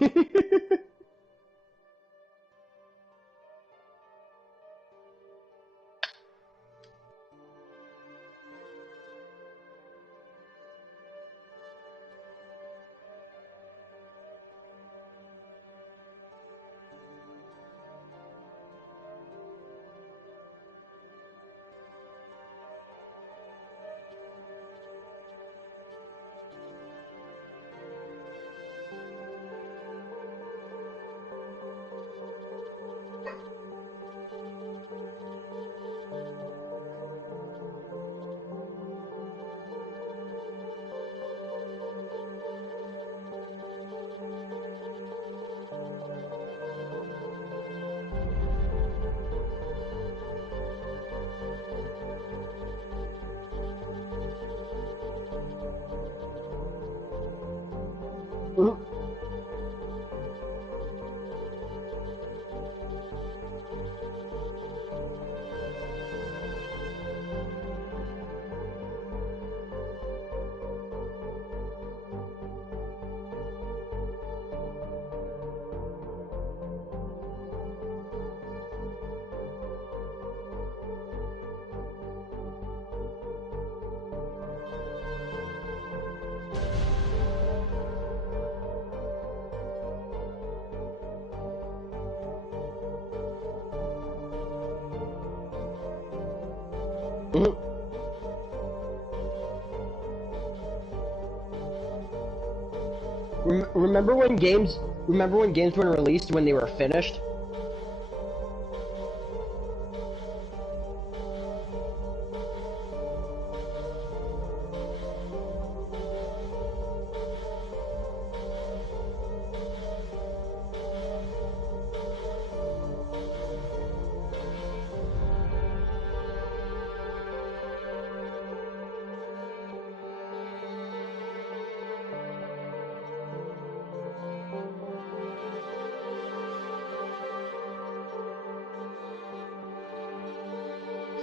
Remember when games were released when they were finished?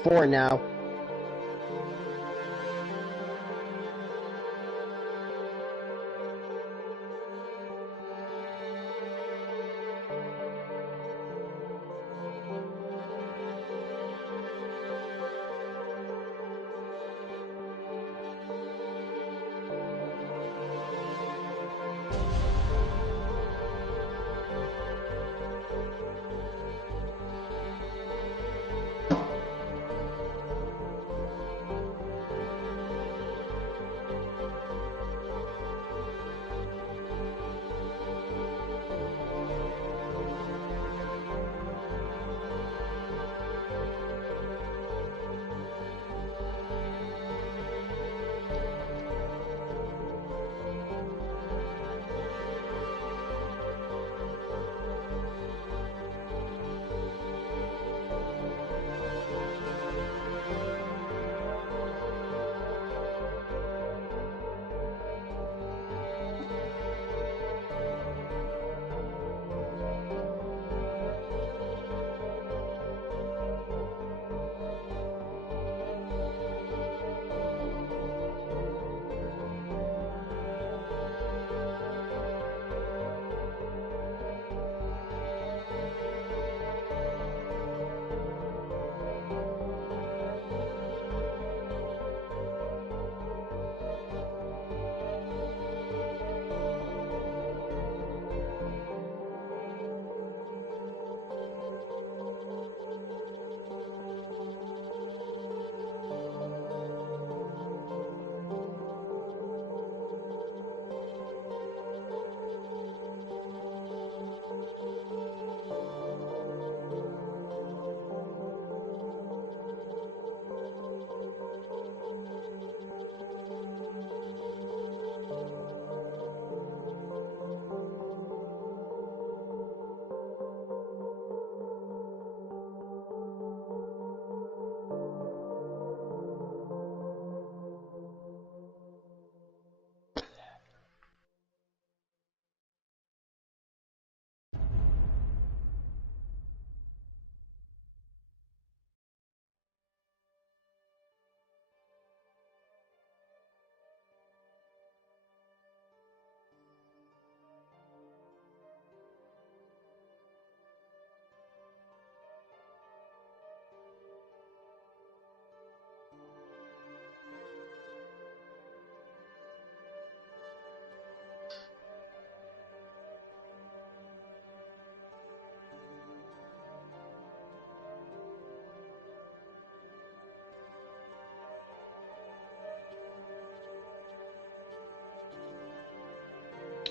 For now.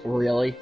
Really?